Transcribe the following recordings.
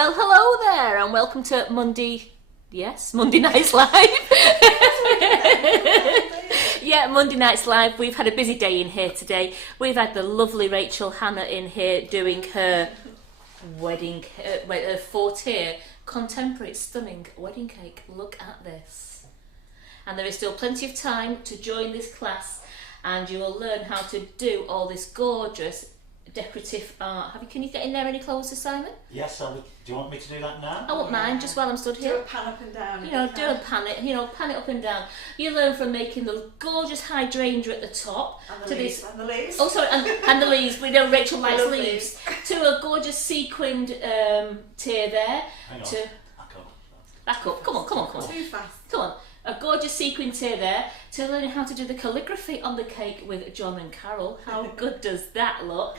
Well, hello there, and welcome to Monday Nights Live. Yeah, Monday Nights Live. We've had a busy day in here today. We've had the lovely Rachel Hanna in here doing her wedding, her four-tier, contemporary, stunning wedding cake. Look at this. And there is still plenty of time to join this class, and you will learn how to do all this gorgeous decorative art. Can you get in there any closer, Simon? Yes, do you want me to do that now? I won't mind, just while I'm stood here. Do a pan up and down. Do a pan it up and down. You learn from making the gorgeous hydrangea at the top. And the leaves. And the leaves. Oh, sorry, and the leaves. We know Rachel likes love leaves. To a gorgeous sequined tier there. Hang on. Back up. Come on. Too fast. Come on. A gorgeous sequin tier there to learn how to do the calligraphy on the cake with John and Carol. How good does that look?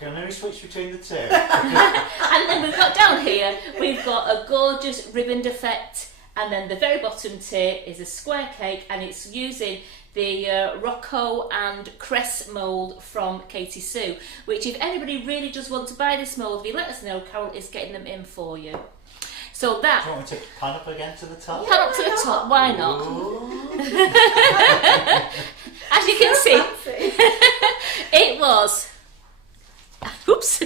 Can we switch between the two? And then we've got down here, we've got a gorgeous ribboned effect, and then the very bottom tier is a square cake, and it's using the Rocco and Cress mould from Katie Sue, which if anybody really does want to buy this mould, if you let us know, Carol is getting them in for you. So that. Do you want me to pan up again to the top? Pan up to the top, why not? As you can see, it was. Oops.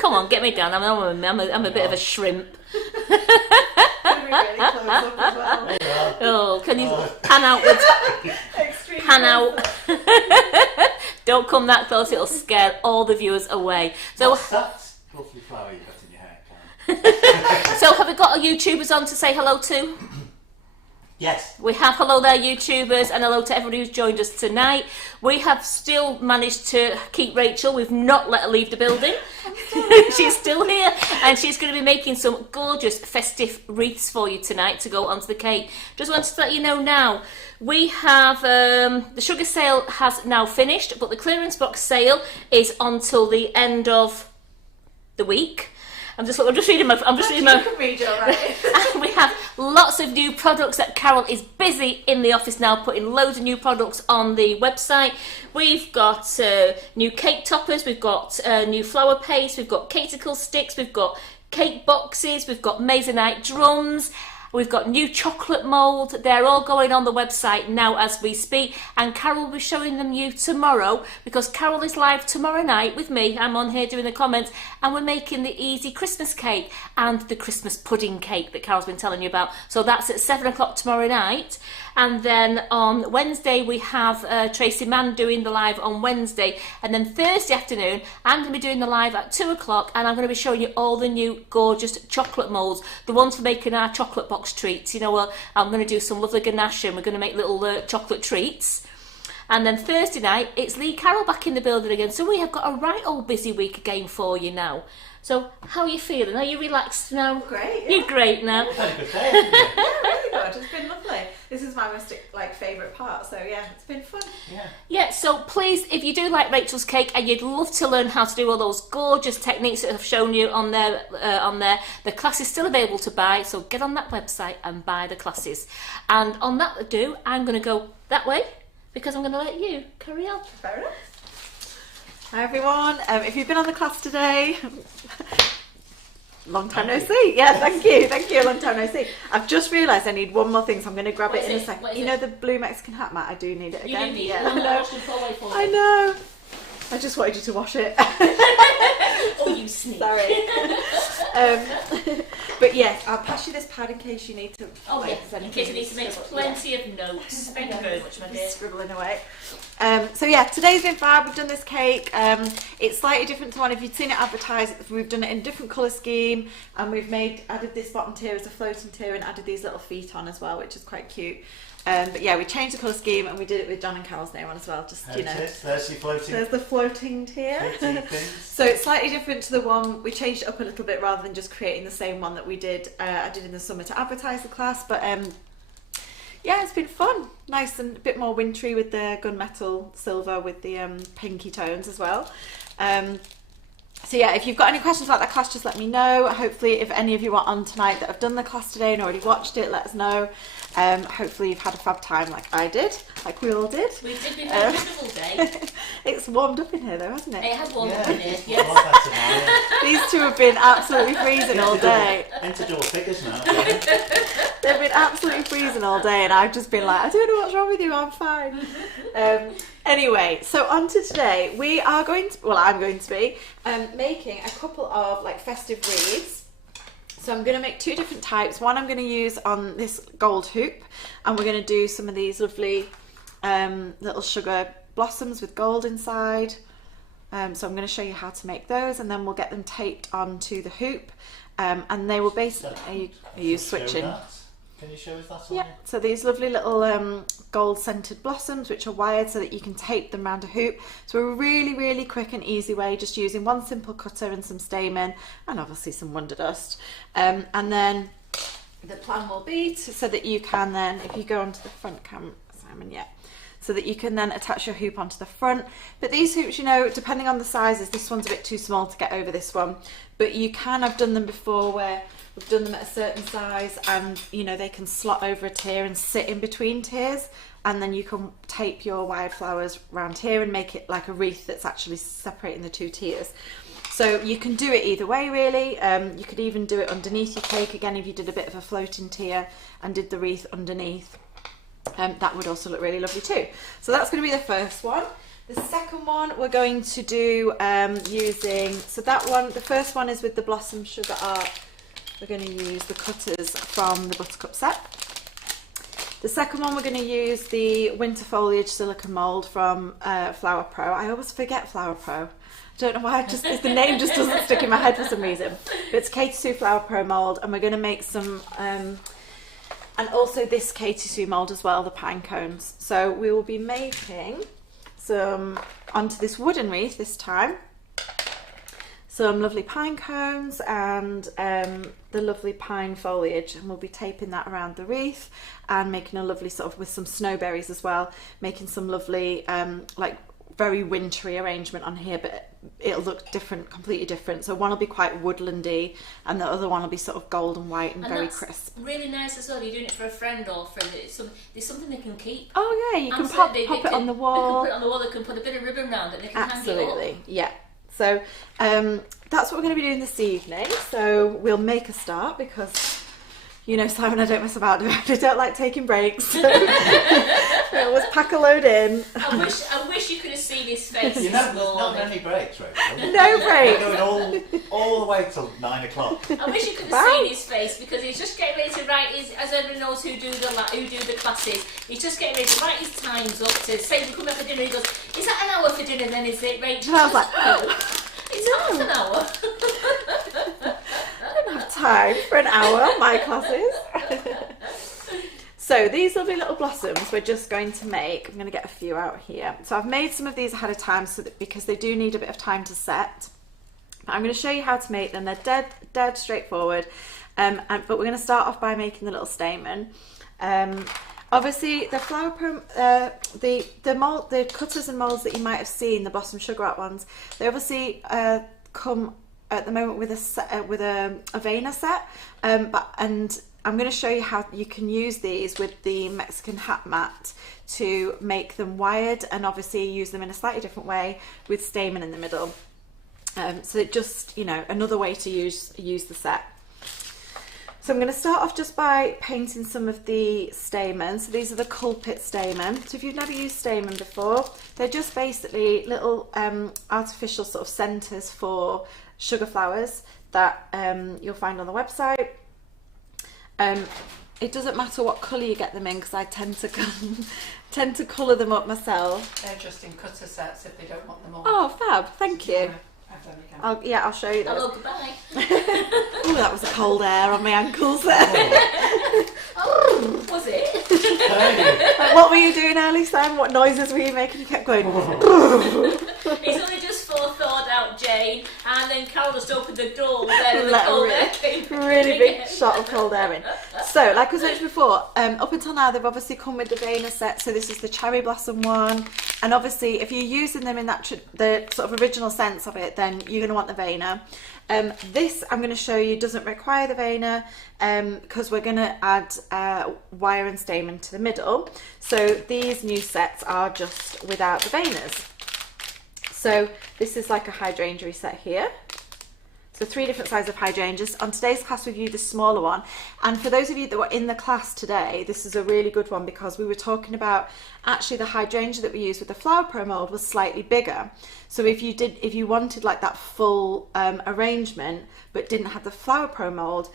Come on, get me down. I'm a bit of a shrimp. Really close up as well. Oh, can you pan outwards? Extreme Pan out. close-up. Don't come that close, it'll scare all the viewers away. So, What's that lovely flower you've got in your hair, Karen? so have we got our YouTubers on to say hello to? Yes. We have hello there, YouTubers, and hello to everybody who's joined us tonight. We have still managed to keep Rachel. We've not let her leave the building. She's still here, and she's going to be making some gorgeous festive wreaths for you tonight to go onto the cake. Just wanted to let you know now, we have the sugar sale has now finished, but the clearance box sale is until the end of the week. I'm just reading my. You can read your writing. And we have lots of new products that Carol is busy in the office now, putting loads of new products on the website. We've got new cake toppers, we've got new flour paste, we've got caticle sticks, we've got cake boxes, we've got Masonite drums. We've got new chocolate mould. They're all going on the website now as we speak, and Carol will be showing them you tomorrow, because Carol is live tomorrow night with me. I'm on here doing the comments, and we're making the easy Christmas cake and the Christmas pudding cake that Carol's been telling you about. So that's at 7 o'clock tomorrow night. And then on Wednesday we have Tracy Mann doing the live on Wednesday, and then Thursday afternoon I'm going to be doing the live at 2 o'clock, and I'm going to be showing you all the new gorgeous chocolate moulds, the ones for making our chocolate box treats. I'm going to do some lovely ganache, and we're going to make little chocolate treats. And then Thursday night it's Lee Carroll back in the building again, so we have got a right old busy week again for you now. So how are you feeling? Are you relaxed now? Great. Yeah. You're great now. Had a good day, haven't you? Yeah, really good. It's been lovely. This is my most favourite part, so yeah, it's been fun. Yeah, so please, if you do like Rachel's cake and you'd love to learn how to do all those gorgeous techniques that I've shown you on there, the class is still available to buy, so get on that website and buy the classes. And on that I'm going to go that way, because I'm going to let you carry on. Fair enough. Hi everyone, if you've been on the class today, long time no see. Yeah, thank you, long time no see. I've just realised I need one more thing, so I'm going to grab it in a second. You know the blue Mexican hat mat? I do need it again. You do need it. I know. I just wanted you to wash it. Oh, you sneak. Sorry. But yes, I'll pass you this pad in case you need to. Oh yes, in case you need to make plenty of notes. Thank you very much, my dear. Scribbling away. So yeah, today's been fab. We've done this cake. It's slightly different to one. If you'd seen it advertised, we've done it in a different colour scheme, and we've added this bottom tier as a floating tier, and added these little feet on as well, which is quite cute. But yeah, we changed the colour scheme, and we did it with John and Carol's name on as well. Just there's your floating. There's the floating tier. So it's slightly different to the one. We changed it up a little bit rather than just creating the same one that we did. I did in the summer to advertise the class, but yeah, it's been fun. Nice and a bit more wintry with the gunmetal silver with the pinky tones as well. So yeah, if you've got any questions about that class, just let me know. Hopefully, if any of you are on tonight that have done the class today and already watched it, let us know. Hopefully you've had a fab time like I did, like we all did. We did. We've had a beautiful day. it's warmed up in here though, hasn't it? It has warmed Yeah, up in here, I yes. like that tonight. These two have been absolutely freezing all day. Into door figures now. Yeah. They've been absolutely freezing all day, and I've just been like, I don't know what's wrong with you, I'm fine. Anyway, so on to today. We are going to, well, I'm going to be making a couple of like festive wreaths. So I'm going to make two different types. One I'm going to use on this gold hoop, and we're going to do some of these lovely little sugar blossoms with gold inside. So I'm going to show you how to make those, and then we'll get them taped onto the hoop. And they will basically, are you switching? Can you show us that on Yeah, so these lovely little gold scented blossoms which are wired so that you can tape them around a hoop. So a really, really quick and easy way, just using one simple cutter and some stamen and obviously some wonder dust. And then the plan will be so that you can then, if you go onto the front camera, Simon, yeah, so that you can then attach your hoop onto the front. But these hoops, you know, depending on the sizes, this one's a bit too small to get over this one, but you can, I've done them before where we've done them at a certain size, and you know they can slot over a tier and sit in between tiers, and then you can tape your wired flowers around here and make it like a wreath that's actually separating the two tiers. So you can do it either way really. You could even do it underneath your cake again if you did a bit of a floating tier and did the wreath underneath. That would also look really lovely too. So that's going to be the first one. The second one we're going to do using, so that one, the first one is with the Blossom Sugar Art. We're going to use the cutters from the Buttercup set. The second one we're going to use the Winter Foliage Silicone Mould from Flower Pro. I always forget Flower Pro. I don't know why, the name just doesn't stick in my head for some reason. But it's K2 Flower Pro mould, and we're going to make some, and also this K2 mould as well, the pine cones. So we will be making some, onto this wooden wreath this time, some lovely pine cones and the lovely pine foliage, and we'll be taping that around the wreath and making a lovely sort of, with some snowberries as well, making some lovely like very wintry arrangement on here, but it'll look different, completely different. So one will be quite woodlandy and the other one will be sort of gold and white and very crisp. Really nice as well. You're doing it for a friend or for there's something they can keep. Oh yeah, you can pop it on the wall. They can put it on the wall. They can put a bit of ribbon around it. They can hang it up. Absolutely, yeah. So that's what we're going to be doing this evening. So we'll make a start because, you know, Simon, I don't mess about. I don't like taking breaks. So we always pack a load in. I wish you could have seen his face. You know, there's not any breaks, Rachel. No breaks. We're going all the way till 9 o'clock. I wish you could have seen his face because he's just getting ready to write his, as everyone knows who do the classes, he's just getting ready to write his times up to say we come back for dinner. He goes, is that an hour for dinner then, is it, Rachel? And I was like, it's half an hour. I don't have time for an hour, my classes. So these lovely little blossoms we're just going to make. I'm going to get a few out here. So I've made some of these ahead of time so that, because they do need a bit of time to set. But I'm going to show you how to make them. They're dead straightforward. But we're going to start off by making the little stamen. Obviously, the Flower Pro, the cutters and moulds that you might have seen, the Blossom Sugar Art ones, they obviously come at the moment with a veiner set, and I'm going to show you how you can use these with the Mexican hat mat to make them wired, and obviously use them in a slightly different way with stamen in the middle. So it just, you know, another way to use the set. So I'm going to start off just by painting some of the stamens. So these are the Culpit stamen. So if you've never used stamen before, they're just basically little artificial sort of centres for sugar flowers that you'll find on the website. It doesn't matter what colour you get them in because I tend to colour them up myself. They're just in cutter sets if they don't want them all. Oh, fab! Thank you. I'll show you those. Hello, goodbye. Oh, that was a cold air on my ankles there. Oh, was it? What were you doing early, Sam? What noises were you making? You kept going. It's only just thawed out, Jane, and then Carol just opened the door there and the cold air came. Really big shot of cold air in. So, like I was mentioned before, up until now they've obviously come with the veiner set. So this is the cherry blossom one, and obviously if you're using them in that the sort of original sense of it, then you're going to want the veiner. This I'm going to show you doesn't require the veiner because we're going to add wire and stamen to the middle. So these new sets are just without the veiners. So this is like a hydrangea set here. So 3 different sizes of hydrangeas. On today's class we've used the smaller one, and for those of you that were in the class today, this is a really good one because we were talking about actually the hydrangea that we used with the flower pro mold was slightly bigger. So if you wanted like that full arrangement but didn't have the flower pro mold,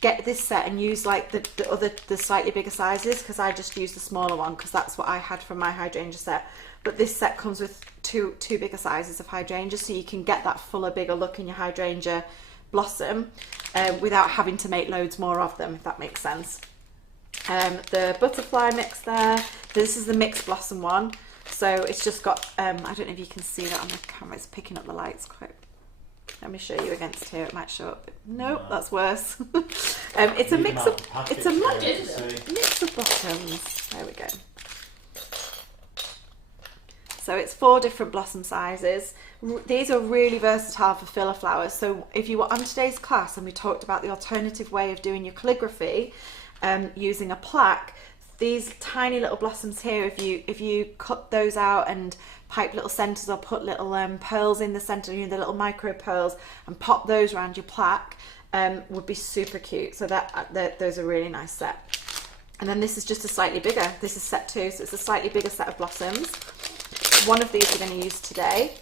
get this set and use like the slightly bigger sizes, because I just used the smaller one because that's what I had from my hydrangea set. But this set comes with two bigger sizes of hydrangea, so you can get that fuller, bigger look in your hydrangea blossom without having to make loads more of them, if that makes sense. The butterfly mix there, this is the mixed blossom one. So it's just got, I don't know if you can see that on the camera, it's picking up the lights quite. Let me show you against here, it might show up. Nope, that's worse. It's a mix of blossoms. There we go. So it's 4 different blossom sizes. These are really versatile for filler flowers. So if you were on today's class and we talked about the alternative way of doing your calligraphy using a plaque, these tiny little blossoms here, if you cut those out and pipe little centres or put little pearls in the centre, you know, the little micro pearls, and pop those around your plaque, would be super cute. So those are a really nice set. And then this is just a slightly bigger, this is set 2, so it's a slightly bigger set of blossoms. One of these we're going to use today.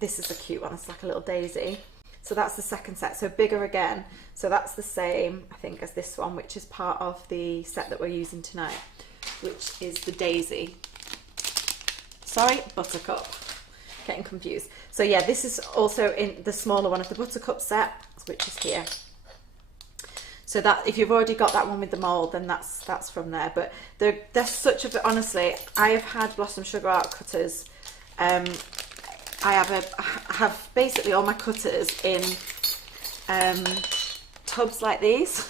This is a cute one, it's like a little daisy. So that's the second set, so bigger again. So that's the same, I think, as this one, which is part of the set that we're using tonight, which is the daisy. Sorry, buttercup. Getting confused. So yeah, this is also in the smaller one of the buttercup set, which is here. So that if you've already got that one with the mould, then that's from there. But they're such a, honestly, I have had Blossom Sugar Art cutters. I have basically all my cutters in tubs like these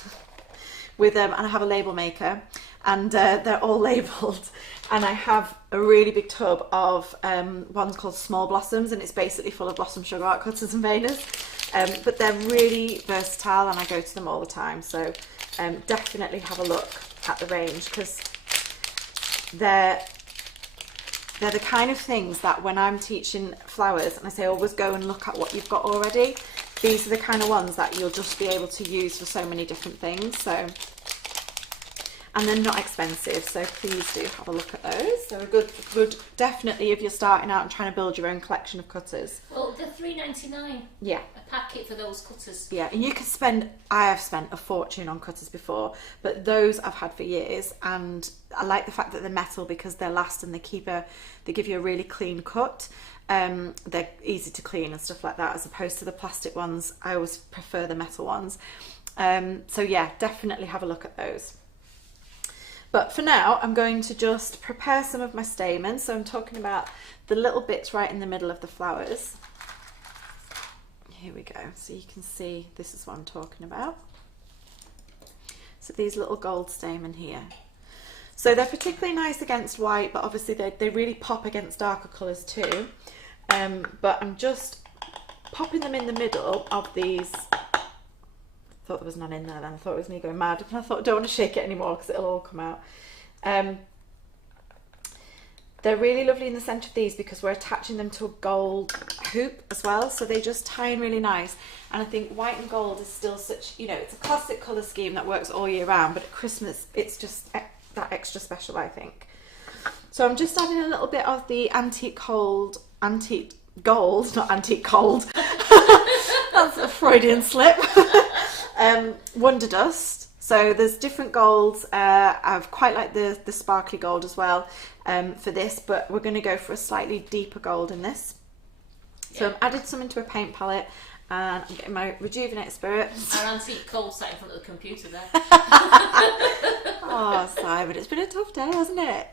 with and I have a label maker, and they're all labelled. And I have a really big tub of ones called Small Blossoms, and it's basically full of Blossom Sugar Art cutters and veiners. But they're really versatile and I go to them all the time, so definitely have a look at the range, because they're the kind of things that when I'm teaching flowers and I say always go and look at what you've got already, these are the kind of ones that you'll just be able to use for so many different things. So, and they're not expensive, so please do have a look at those. So a good definitely if you're starting out and trying to build your own collection of cutters. Well, they're $3.99. Yeah. A packet for those cutters. Yeah, and you can spend, I have spent a fortune on cutters before, but those I've had for years, and I like the fact that they're metal because they last and they give you a really clean cut. They're easy to clean and stuff like that, as opposed to the plastic ones. I always prefer the metal ones. So yeah, definitely have a look at those. But for now, I'm going to just prepare some of my stamens. So I'm talking about the little bits right in the middle of the flowers. Here we go. So you can see this is what I'm talking about. So these little gold stamen here. So they're particularly nice against white, but obviously they really pop against darker colours too. But I'm just popping them in the middle of these. I thought there was none in there then. I thought it was me going mad. And I thought I don't want to shake it anymore because it'll all come out. They're really lovely in the centre of these because we're attaching them to a gold hoop as well. So they just tie in really nice. And I think white and gold is still such, you know, it's a classic colour scheme that works all year round. But at Christmas, it's just that extra special, I think. So I'm just adding a little bit of the antique gold, not antique cold. That's a Freudian slip. Wonder Dust. So there's different golds. I've quite like the sparkly gold as well for this, but we're going to go for a slightly deeper gold in this. So I've added some into a paint palette, and I'm getting my Rejuvenate Spirits. Our antique cold sat in front of the computer there. Oh, Simon, it's been a tough day, hasn't it?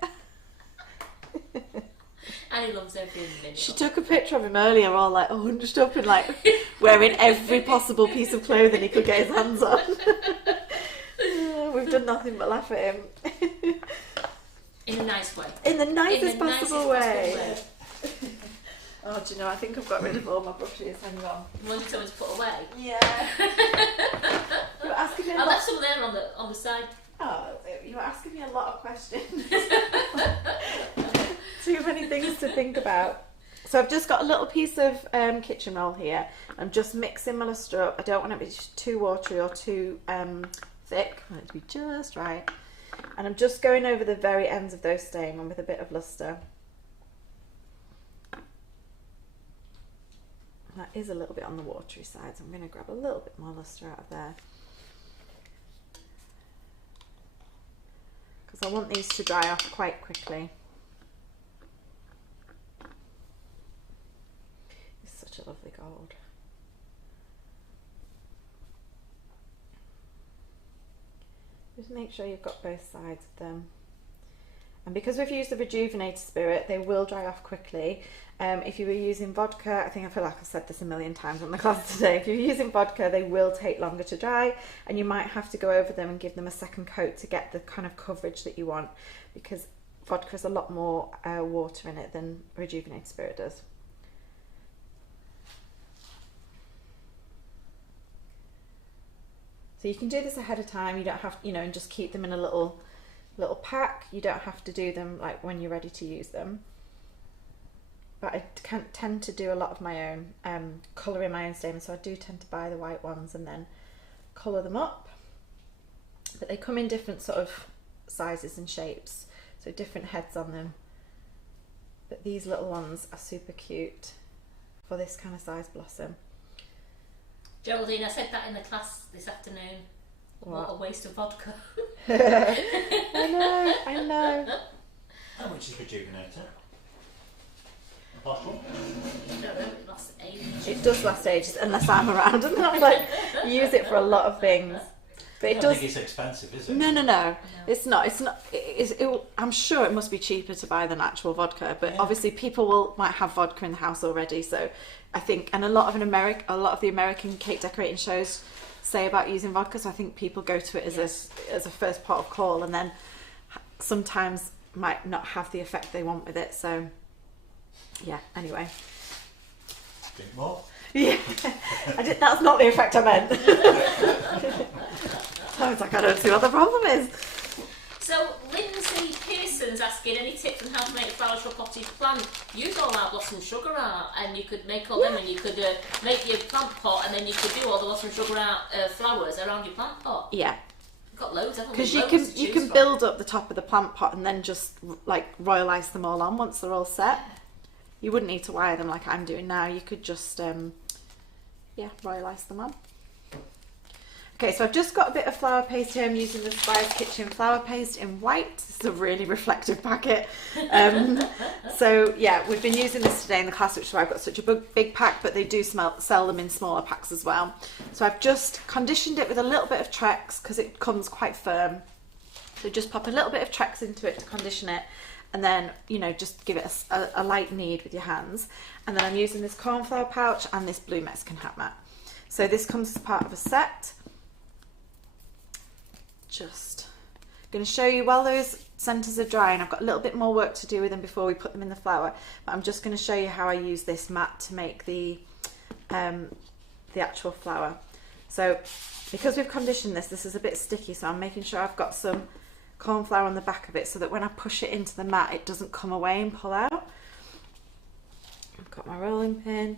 And he loves every minute. She took a picture of him earlier, all like hunched up and like wearing every possible piece of clothing he could get his hands on. We've done nothing but laugh at him. In a nice way. In the nicest possible way. Oh, do you know, I think I've got rid of all my brushes. Hang on. One you told me to put away. Yeah. You were asking me I left some there on the side. Oh, you were asking me a lot of questions. Too many many things to think about. So I've just got a little piece of kitchen roll here. I'm just mixing my luster up. I don't want it to be too watery or too thick. I want it to be just right. And I'm just going over the very ends of those stamen with a bit of luster. That is a little bit on the watery side, so I'm going to grab a little bit more luster out of there. Because I want these to dry off quite quickly. It's such a lovely gold. Just make sure you've got both sides of them. And because we've used the rejuvenated spirit, they will dry off quickly. If you were using vodka, I feel like I've said this a million times on the class today, if you're using vodka, they will take longer to dry, and you might have to go over them and give them a second coat to get the kind of coverage that you want, because vodka has a lot more water in it than rejuvenated spirit does. So you can do this ahead of time. You don't have, and just keep them in a little pack. You don't have to do them like when you're ready to use them. But I tend to do a lot of my own colouring my own stamens, so I do tend to buy the white ones and then colour them up. But they come in different sort of sizes and shapes, so different heads on them. But these little ones are super cute for this kind of size blossom. Geraldine, I said that in the class this afternoon. What a waste of vodka. I know. How much is rejuvenator? A bottle? I don't know, it lasts ages. It does last ages, unless I'm around, and then I'm like, use it for a lot of things. But I don't think it's expensive, is it? No. It's not. I'm sure it must be cheaper to buy than actual vodka, but obviously people might have vodka in the house already. So I think, and a lot of the American cake decorating shows say about using vodka. So I think people go to it as a first pot of call, and then sometimes might not have the effect they want with it. So yeah. Anyway. Drink more. Yeah, that's not the effect I meant. I was like, I don't see what the problem is. So Lindsay Pearson's asking any tips on how to make flowers for a potted plant. Use all our blossom sugar art, and you could make all them, and you could make your plant pot, and then you could do all the blossom sugar art flowers around your plant pot. Yeah. We've got loads, haven't we? Because you can build up the top of the plant pot and then just like royalise them all on once they're all set. You wouldn't need to wire them like I'm doing now. You could just royalise them on. Okay, so I've just got a bit of flower paste here. I'm using the Spice Kitchen flower paste in white. This is a really reflective packet. So yeah, we've been using this today in the class, which is why I've got such a big pack, but they do sell them in smaller packs as well. So I've just conditioned it with a little bit of Trex because it comes quite firm. So just pop a little bit of Trex into it to condition it, and then, just give it a light knead with your hands. And then I'm using this cornflower pouch and this blue Mexican hat mat. So this comes as part of a set. Just going to show you while those centres are drying. I've got a little bit more work to do with them before we put them in the flower, but I'm just going to show you how I use this mat to make the actual flower. So because we've conditioned this is a bit sticky, so I'm making sure I've got some cornflour on the back of it so that when I push it into the mat it doesn't come away and pull out. I've got my rolling pin.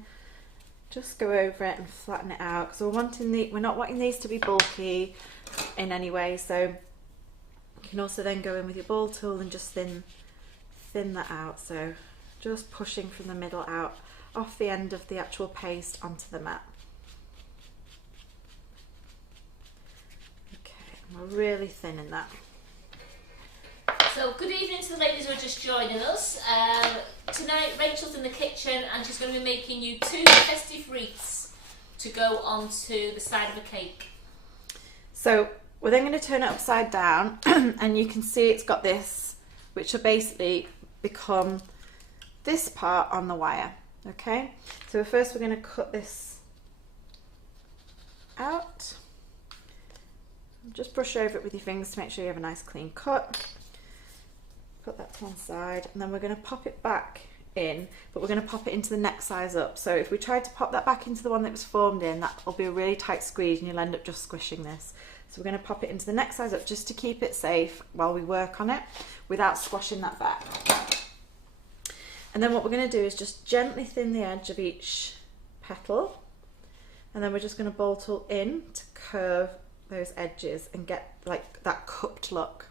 Just go over it and flatten it out because we're not wanting these to be bulky in any way, so you can also then go in with your ball tool and just thin that out. So just pushing from the middle out off the end of the actual paste onto the mat. Okay, and we're really thinning that. So good evening to the ladies who are just joining us. Tonight Rachel's in the kitchen and she's going to be making you 2 festive wreaths to go onto the side of a cake. So we're then going to turn it upside down and you can see it's got this, which will basically become this part on the wire. Okay, so first we're going to cut this out. Just brush over it with your fingers to make sure you have a nice clean cut. Put that to one side, and then we're going to pop it back in, but we're going to pop it into the next size up. So if we tried to pop that back into the one that was formed in, that will be a really tight squeeze and you'll end up just squishing this. So we're going to pop it into the next size up just to keep it safe while we work on it without squashing that back. And then what we're going to do is just gently thin the edge of each petal, and then we're just going to bowl tool in to curve those edges and get like that cupped look.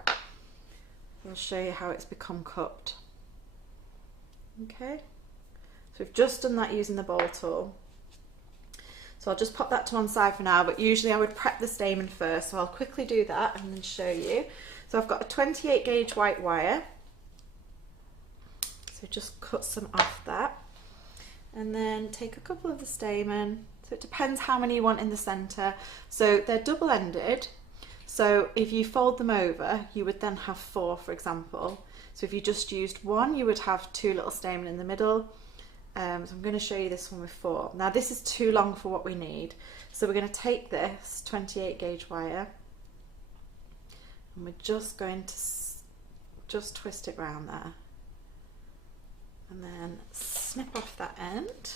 I'll show you how it's become cupped. Okay, so we've just done that using the bowl tool. So I'll just pop that to one side for now, but usually I would prep the stamen first, so I'll quickly do that and then show you. So I've got a 28 gauge white wire, so just cut some off that, and then take a couple of the stamen. So it depends how many you want in the centre. So they're double-ended, so if you fold them over, you would then have 4, for example. So if you just used one, you would have 2 little stamen in the middle. So I'm going to show you this one with 4. Now this is too long for what we need, so we're going to take this 28 gauge wire and we're just going to just twist it round there and then snip off that end,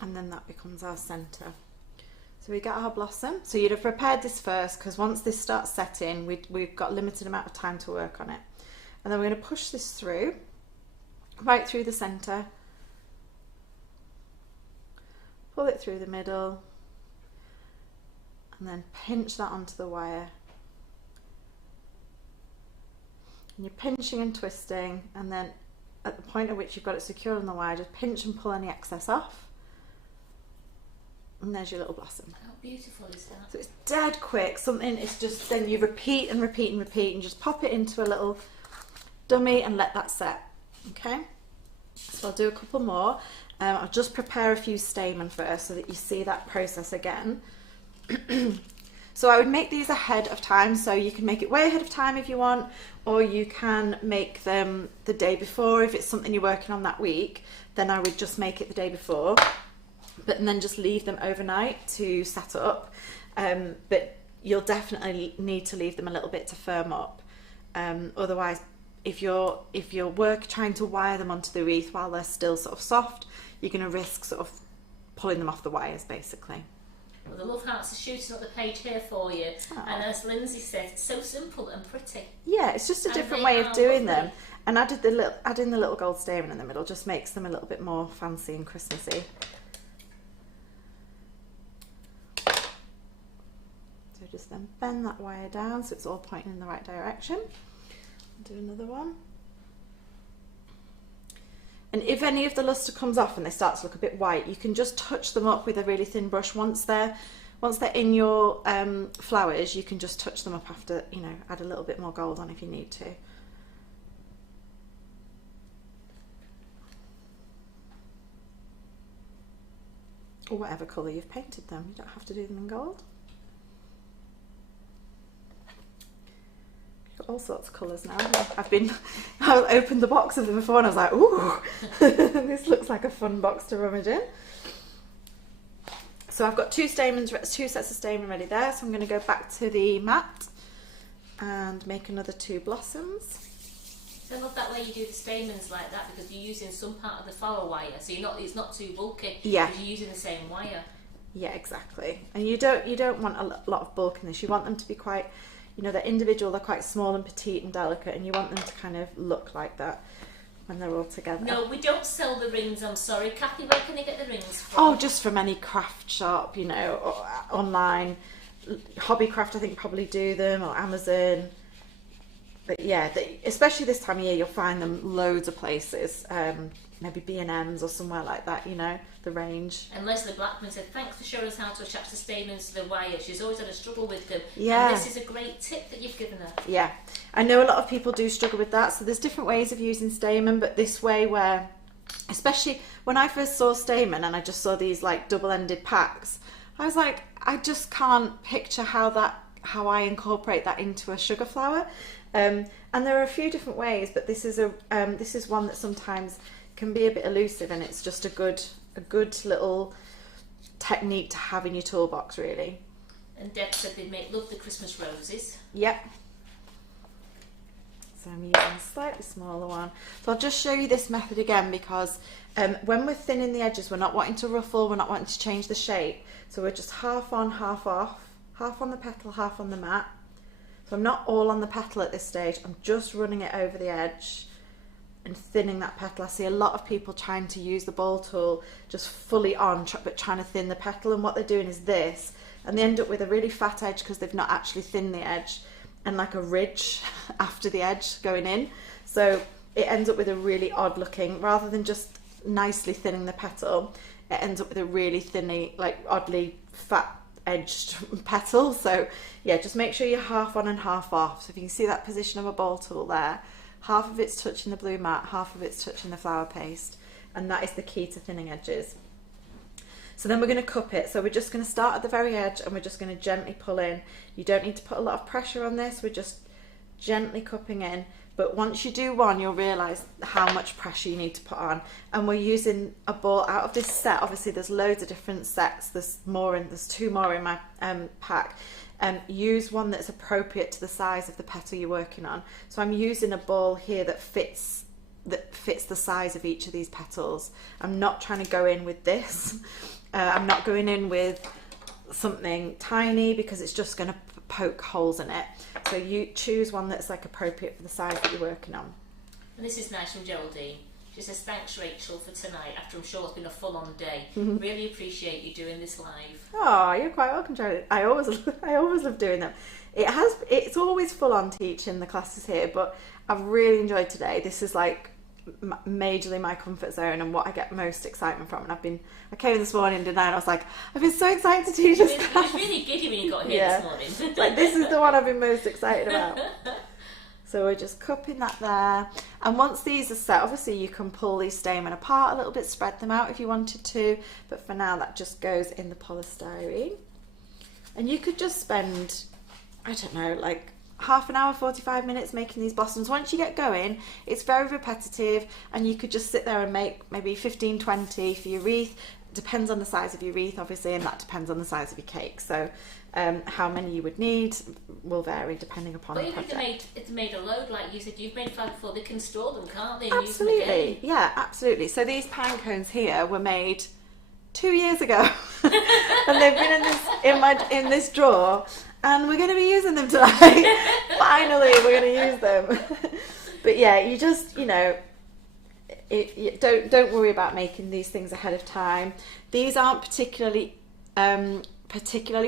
and then that becomes our centre. So we get our blossom. So you'd have prepared this first, because once this starts setting, we've got a limited amount of time to work on it. And then we're going to push this through, right through the centre, pull it through the middle, and then pinch that onto the wire. And you're pinching and twisting, and then at the point at which you've got it secured on the wire, just pinch and pull any excess off. And there's your little blossom. How beautiful is that? So it's dead quick. Something is just, then you repeat and repeat and repeat, and just pop it into a little dummy and let that set. Okay, so I'll do a couple more. I'll just prepare a few stamen first so that you see that process again. So I would make these ahead of time, so you can make it way ahead of time if you want, or you can make them the day before. If it's something you're working on that week, then I would just make it the day before, but then just leave them overnight to set up. But you'll definitely need to leave them a little bit to firm up. Otherwise, if you're trying to wire them onto the wreath while they're still sort of soft, you're going to risk sort of pulling them off the wires, basically. Well, the love hearts are shooting up the page here for you. Oh. And as Lindsay said, it's so simple and pretty. Yeah, it's just a And different they way of are doing lovely. them. And adding the little gold stamen in the middle just makes them a little bit more fancy and Christmassy. So just then bend that wire down so it's all pointing in the right direction. Do another one. And if any of the luster comes off and they start to look a bit white, you can just touch them up with a really thin brush. Once they're in your flowers, you can just touch them up after, you know, add a little bit more gold on if you need to. Or whatever colour you've painted them. You don't have to do them in gold. All sorts of colours now. I opened the box of them before and I was like, ooh, this looks like a fun box to rummage in. So I've got two sets of stamen ready there, so I'm going to go back to the mat and make another 2 blossoms. I love that way you do the stamens like that, because you're using some part of the flower wire, so it's not too bulky. Yeah. Because you're using the same wire. Yeah, exactly. And you don't want a lot of bulk in this. You want them to be quite, you know, they're individual, they're quite small and petite and delicate, and you want them to kind of look like that when they're all together. No, we don't sell the rings, I'm sorry. Kathy, where can you get the rings from? Oh, just from any craft shop, you know, or online. Hobbycraft, I think, probably do them, or Amazon. But yeah, especially this time of year, you'll find them loads of places. Maybe B&M's or somewhere like that, you know, the range. And Leslie Blackman said, thanks for showing us how to attach the stamens to the wire. She's always had a struggle with them. Yeah. And this is a great tip that you've given her. Yeah, I know a lot of people do struggle with that. So there's different ways of using stamen, but this way where, especially when I first saw stamen and I just saw these like double-ended packs, I was like, I just can't picture how I incorporate that into a sugar flower. And there are a few different ways, but this is one that sometimes can be a bit elusive, and it's just a good little technique to have in your toolbox, really. And Deb said they'd love the Christmas roses. Yep. So I'm using a slightly smaller one. So I'll just show you this method again, because when we're thinning the edges, we're not wanting to ruffle, we're not wanting to change the shape. So we're just half on, half off, half on the petal, half on the mat. So I'm not all on the petal at this stage, I'm just running it over the edge and thinning that petal. I see a lot of people trying to use the ball tool just fully on, but trying to thin the petal, and what they're doing is this, and they end up with a really fat edge because they've not actually thinned the edge, and like a ridge after the edge going in. So it ends up with a really odd looking, rather than just nicely thinning the petal, it ends up with a really thinly, like oddly fat edged petal. So yeah, just make sure you're half on and half off. So if you can see that position of a ball tool there, half of it's touching the blue mat, half of it's touching the flower paste, and that is the key to thinning edges. So then we're going to cup it. So we're just going to start at the very edge and we're just going to gently pull in. You don't need to put a lot of pressure on this, we're just gently cupping in. But once you do one, you'll realise how much pressure you need to put on. And we're using a ball out of this set. Obviously there's loads of different sets, there's two more in my pack. Use one that's appropriate to the size of the petal you're working on. So I'm using a ball here that fits the size of each of these petals. I'm not trying to go in with this. I'm not going in with something tiny because it's just going to poke holes in it. So you choose one that's like appropriate for the size that you're working on. And this is nice from Geraldine. She says, thanks Rachel for tonight, after I'm sure it's been a full-on day. Really appreciate you doing this live. Oh, you're quite welcome, Geraldine. I always love doing them. It's always full-on teaching the classes here, but I've really enjoyed today. This is like majorly my comfort zone and what I get most excitement from. And I came this morning, didn't I? And I was like, I've been so excited to teach this class. You was really giddy when you got here this morning. Like, this is the one I've been most excited about. So we're just cupping that there. And once these are set, obviously you can pull these stamen apart a little bit, spread them out if you wanted to. But for now, that just goes in the polystyrene. And you could just spend, I don't know, like half an hour, 45 minutes making these blossoms. Once you get going, it's very repetitive, and you could just sit there and make maybe 15, 20 for your wreath. Depends on the size of your wreath, obviously, and that depends on the size of your cake. So how many you would need will vary depending upon the project. But if they made a load, like you said, you've made 5 before, they can store them, can't they? And Absolutely, use them again. yeah, absolutely. So these pine cones here were made 2 years ago, and they've been in this drawer, and we're going to be using them tonight. Finally, we're going to use them. But yeah, you just, don't worry about making these things ahead of time. These aren't particularly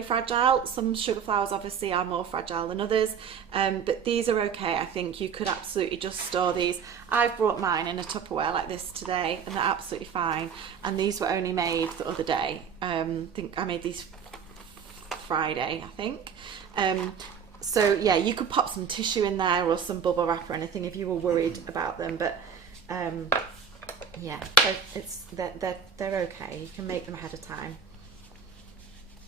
fragile. Some sugar flowers obviously are more fragile than others, but these are okay. I think you could absolutely just store these. I've brought mine in a Tupperware like this today, and they're absolutely fine. And these were only made the other day. I think I made these Friday, I think. So yeah, you could pop some tissue in there or some bubble wrap or anything if you were worried about them. But yeah, they're okay. You can make them ahead of time.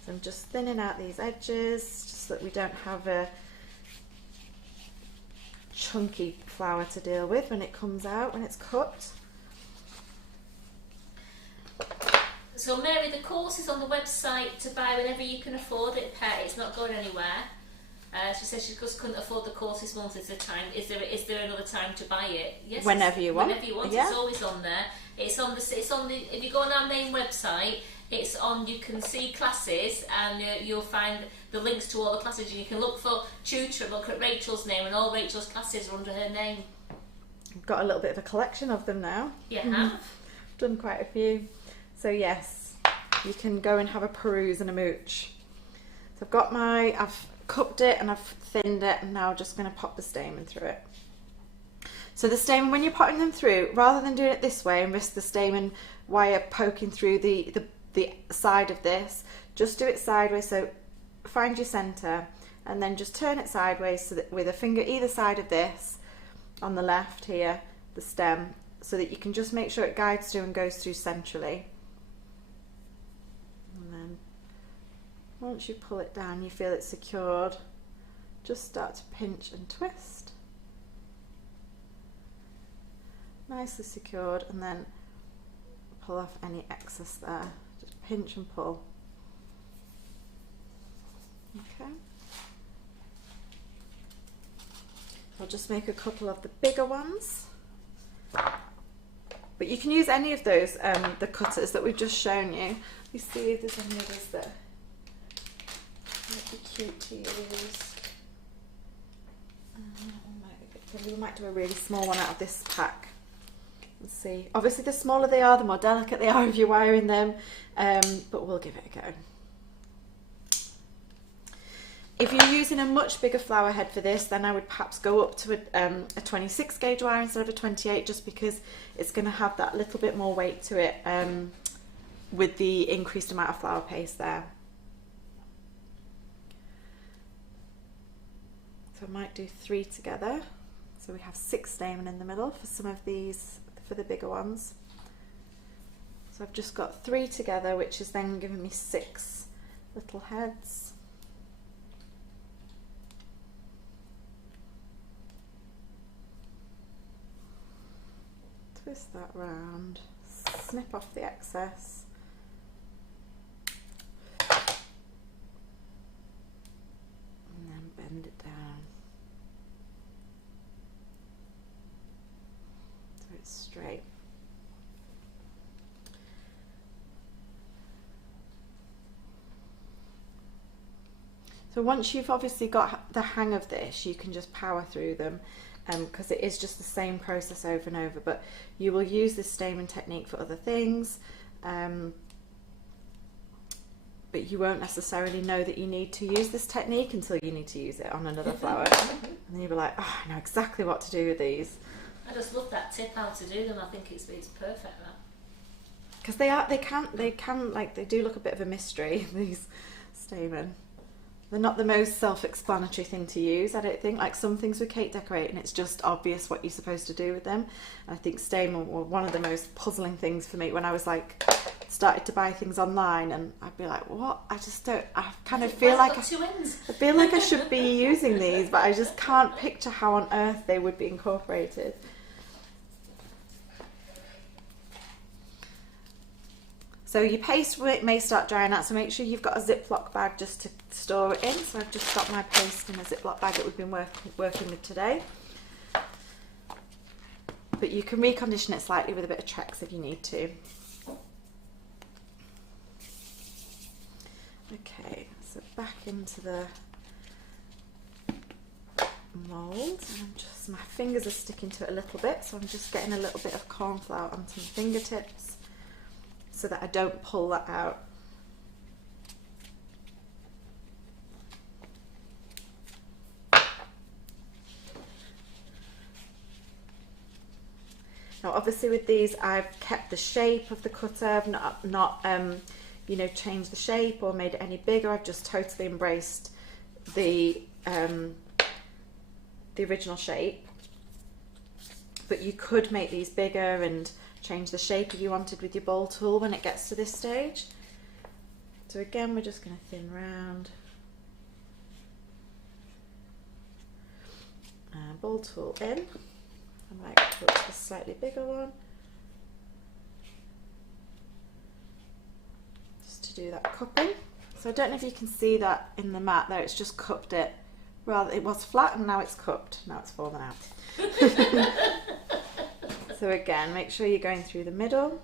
So I'm just thinning out these edges just so that we don't have a chunky flower to deal with when it comes out, when it's cut. So Mary, the course is on the website to buy whenever you can afford it, Pet. It's not going anywhere. She says she just couldn't afford the course this month. Is there another time to buy it? Yes. Whenever you want. Whenever you want. Yeah. It's always on there. It's on the. If you go on our main website, it's on. You can see classes, and you'll find the links to all the classes. And you can look for tutor, look at Rachel's name, and all Rachel's classes are under her name. I've got a little bit of a collection of them now. You have. Done quite a few. So yes, you can go and have a peruse and a mooch. So I've cupped it and I've thinned it, and now I'm just going to pop the stamen through it. So the stamen, when you're potting them through, rather than doing it this way and risk the stamen wire poking through the side of this, just do it sideways. So find your centre and then just turn it sideways so that with a finger either side of this, on the left here, the stem, so that you can just make sure it guides through and goes through centrally. And then once you pull it down, you feel it's secured, just start to pinch and twist. Nicely secured, and then pull off any excess there. Just pinch and pull. Okay. I'll just make a couple of the bigger ones. But you can use any of those, the cutters that we've just shown you. You see if there's any others that might be cute to use. We might do a really small one out of this pack. Let's see. Obviously, the smaller they are, the more delicate they are if you're wiring them, but we'll give it a go. If you're using a much bigger flower head for this, then I would perhaps go up to a 26 gauge wire instead of a 28, just because it's going to have that little bit more weight to it with the increased amount of flower paste there. So I might do 3 together. So we have 6 stamen in the middle for some of these, for the bigger ones. So I've just got 3 together, which is then giving me 6 little heads. Twist that round, snip off the excess. And then bend it down so it's straight. So once you've obviously got the hang of this, you can just power through them, because it is just the same process over and over, but you will use this stamen technique for other things, but you won't necessarily know that you need to use this technique until you need to use it on another flower. And then you'll be like, oh, I know exactly what to do with these. I just love that tip how to do them. I think it's perfect, that. Because they do look a bit of a mystery, these stamen. They're not the most self-explanatory thing to use, I don't think. Like some things with cake decorating, it's just obvious what you're supposed to do with them. And I think stamen were one of the most puzzling things for me when I was like, started to buy things online, and I'd be like, what? I just don't, I kind of feel like I feel like I should be using these, but I just can't picture how on earth they would be incorporated. So your paste may start drying out, so make sure you've got a Ziploc bag just to store it in. So I've just got my paste in a Ziploc bag that we've been working with today. But you can recondition it slightly with a bit of Trex if you need to. Okay, so back into the mould. My fingers are sticking to it a little bit, so I'm just getting a little bit of corn flour onto my fingertips, so that I don't pull that out. Now obviously with these I've kept the shape of the cutter, I've not you know, changed the shape or made it any bigger. I've just totally embraced the original shape. But you could make these bigger and change the shape if you wanted with your bowl tool when it gets to this stage. So again, we're just going to thin round. And bowl tool in. I might put a slightly bigger one. Just to do that cupping. So I don't know if you can see that in the mat there, it's just cupped it. Rather, it was flat and now it's cupped. Now it's fallen out. So again, make sure you're going through the middle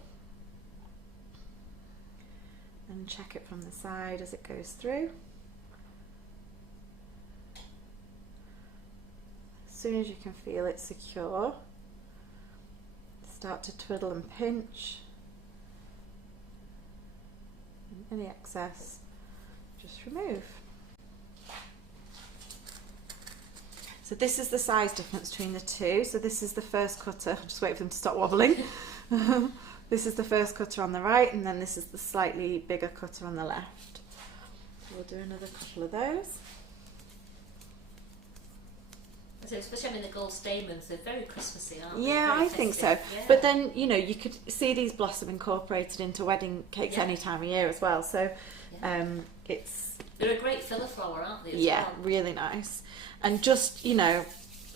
and check it from the side as it goes through. As soon as you can feel it secure, start to twiddle and pinch. And any excess, just remove. So this is the size difference between the two. So this is the first cutter. I'll just wait for them to stop wobbling. This is the first cutter on the right, and then this is the slightly bigger cutter on the left. So we'll do another couple of those. So especially in the gold stamens, they're very Christmassy, aren't they? Yeah, Very I think so. festive, yeah. But then, you know, you could see these blossom incorporated into wedding cakes Yeah. any time of year as well. So Yeah. it's... They're a great filler flower, aren't they? As Yeah, well? really nice. And just, you know,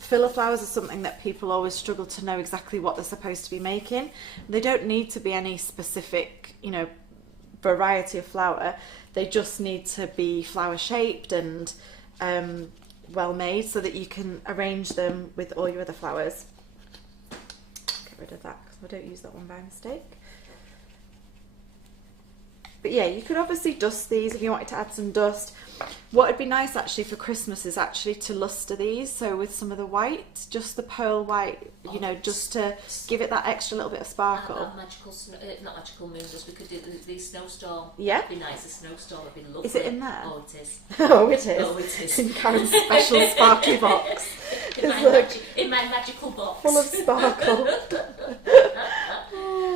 filler flowers are something that people always struggle to know exactly what they're supposed to be making. They don't need to be any specific, you know, variety of flower. They just need to be flower shaped and well made so that you can arrange them with all your other flowers. Get rid of that because I don't use that one by mistake. But yeah, you could obviously dust these if you wanted to add some dust. What would be nice actually for Christmas is actually to lustre these. So with some of the white, just the pearl white, you know, just to give it that extra little bit of sparkle. And magical, not magical moons, we could do the snowstorm. Yeah. It'd be nice, a snowstorm would be lovely. Is it in there? Oh, it is. Oh, it is. Oh, it is. In Karen's special sparkly box. In my magical box. Full of sparkle.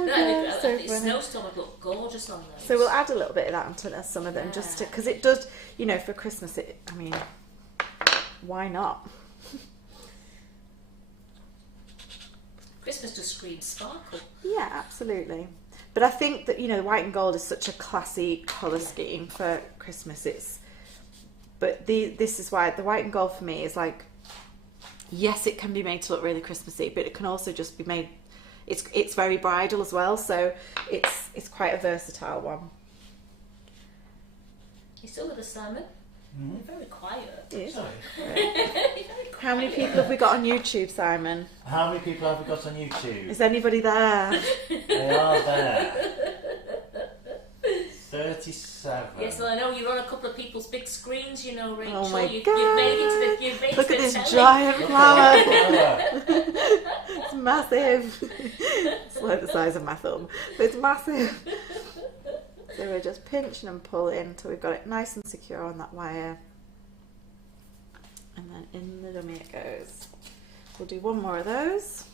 The snowstorm would look gorgeous on those. So we'll add a little bit of that onto some of them, just to, because it does, you know, for Christmas. I mean, why not? Christmas just screams sparkle. Yeah, absolutely. But I think that, you know, white and gold is such a classy colour scheme for Christmas. This is why the white and gold for me is like, yes, it can be made to look really Christmassy, but it can also just be made. It's very bridal as well, so it's quite a versatile one. You still with us, Simon? You're very quiet. It is. Sorry. How many people have we got on YouTube, Simon? How many people have we got on YouTube? Is anybody there? They are there. 37. Yes, well, I know you're on a couple of people's big screens, you know, Rachel. Oh my You've God. made it to the Look at this telly. giant flower. Flower. It's massive. It's like the size of my thumb, but it's massive. So we're just pinching and pulling until we've got it nice and secure on that wire. And then in the dummy it goes. We'll do one more of those.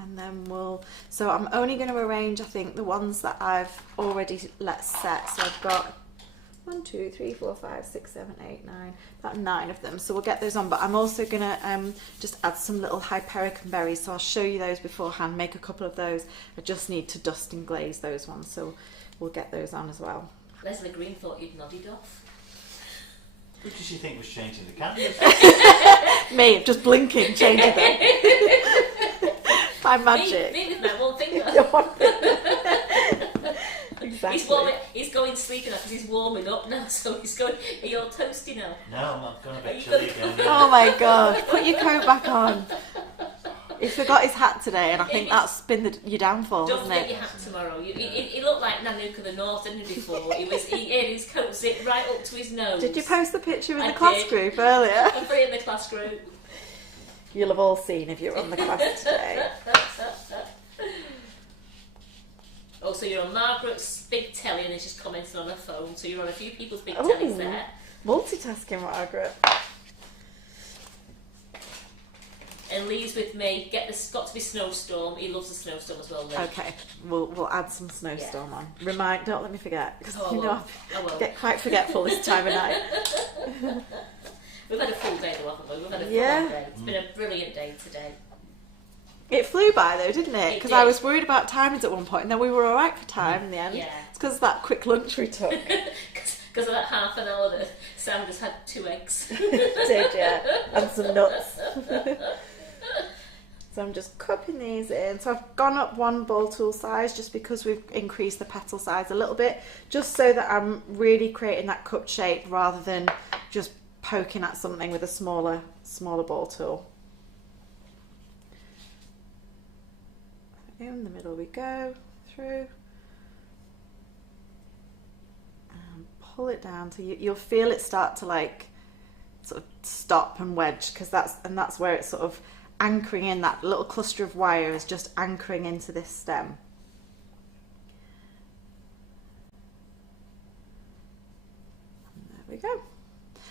And then so I'm only going to arrange, I think, the ones that I've already let set. So I've got 1, 2, 3, 4, 5, 6, 7, 8, 9, about 9 of them. So we'll get those on, but I'm also going to just add some little Hypericum berries. So I'll show you those beforehand, make a couple of those. I just need to dust and glaze those ones. So we'll get those on as well. Leslie Green thought you'd nodded off. Who did she think was changing the cameras? Me, just blinking, changing them. By magic. Me with my one finger. Exactly. He's going sleeping now because he's warming up now, so he's going. Are you all toasty now? No, I'm not going to Are be you chilly gonna- again. Oh my god, put your coat back on. He forgot his hat today, and I think that's been your downfall, Don't hasn't forget it? your hat tomorrow. He looked like Nanook of the North, didn't he, before? He had his coat zipped right up to his nose. Did you post the picture in I the class did. group earlier? I'm free in the class group. You'll have all seen if you're on the class today. Oh, so you're on Margaret's big telly and it's just commenting on her phone. So you're on a few people's big Ooh. tellies there. Multitasking, Margaret. And Lee's with me. Got to be snowstorm. He loves the snowstorm as well, Lee. Okay, we'll add some snowstorm on. Don't let me forget, because Oh, you know I will. I get quite forgetful this time of night. We've had a full day though, haven't we? We've had a full Yeah. day. It's been a brilliant day today. It flew by though, didn't it? It Because did. I was worried about timings at one point, and then we were all right for time in the end. Yeah. It's because of that quick lunch we took. Because of that half an hour that Sam just had 2 eggs. Did, yeah, and some nuts. So I'm just cupping these in. So I've gone up 1 ball tool size just because we've increased the petal size a little bit, just so that I'm really creating that cup shape rather than just poking at something with a smaller ball tool. In the middle we go, through. And pull it down so you'll feel it start to like sort of stop and wedge, because that's where it's sort of anchoring in. That little cluster of wire is just anchoring into this stem. And there we go.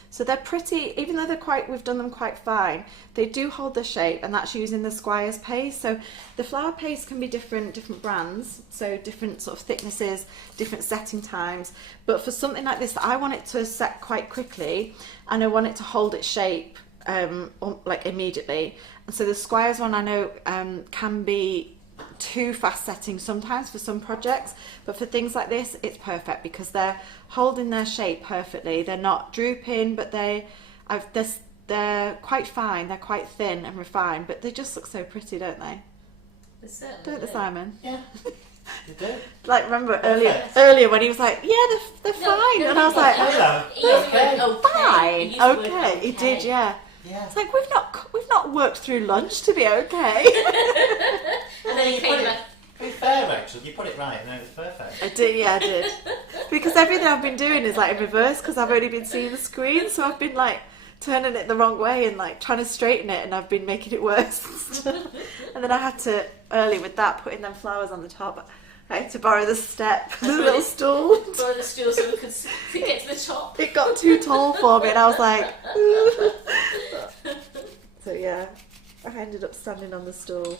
So they're pretty, even though we've done them quite fine, they do hold the shape, and that's using the Squire's paste. So the flower paste can be different brands, so different sort of thicknesses, different setting times. But for something like this, I want it to set quite quickly, and I want it to hold its shape like immediately. And so the Squire's one I know can be too fast setting sometimes for some projects, but for things like this it's perfect because they're holding their shape perfectly. They're not drooping, but they're quite fine, they're quite thin and refined, but they just look so pretty, don't they? Don't they, Simon? Yeah. You do? Like, remember earlier when he was like, yeah, they're fine, and I was like, fine, okay, he did, yeah. Yeah. It's like we've not worked through lunch to be okay. And then he came back. To be fair, actually, actually. You put it right, no, it's perfect. I did, yeah, I did. Because everything I've been doing is like in reverse because I've only been seeing the screen, so I've been like turning it the wrong way and like trying to straighten it, and I've been making it worse. And then I had to, early with that, putting them flowers on the top, I had to borrow the step, the little stool. Borrow the stool so we could get to the top. It got too tall for me and I was like... So yeah, I ended up standing on the stool.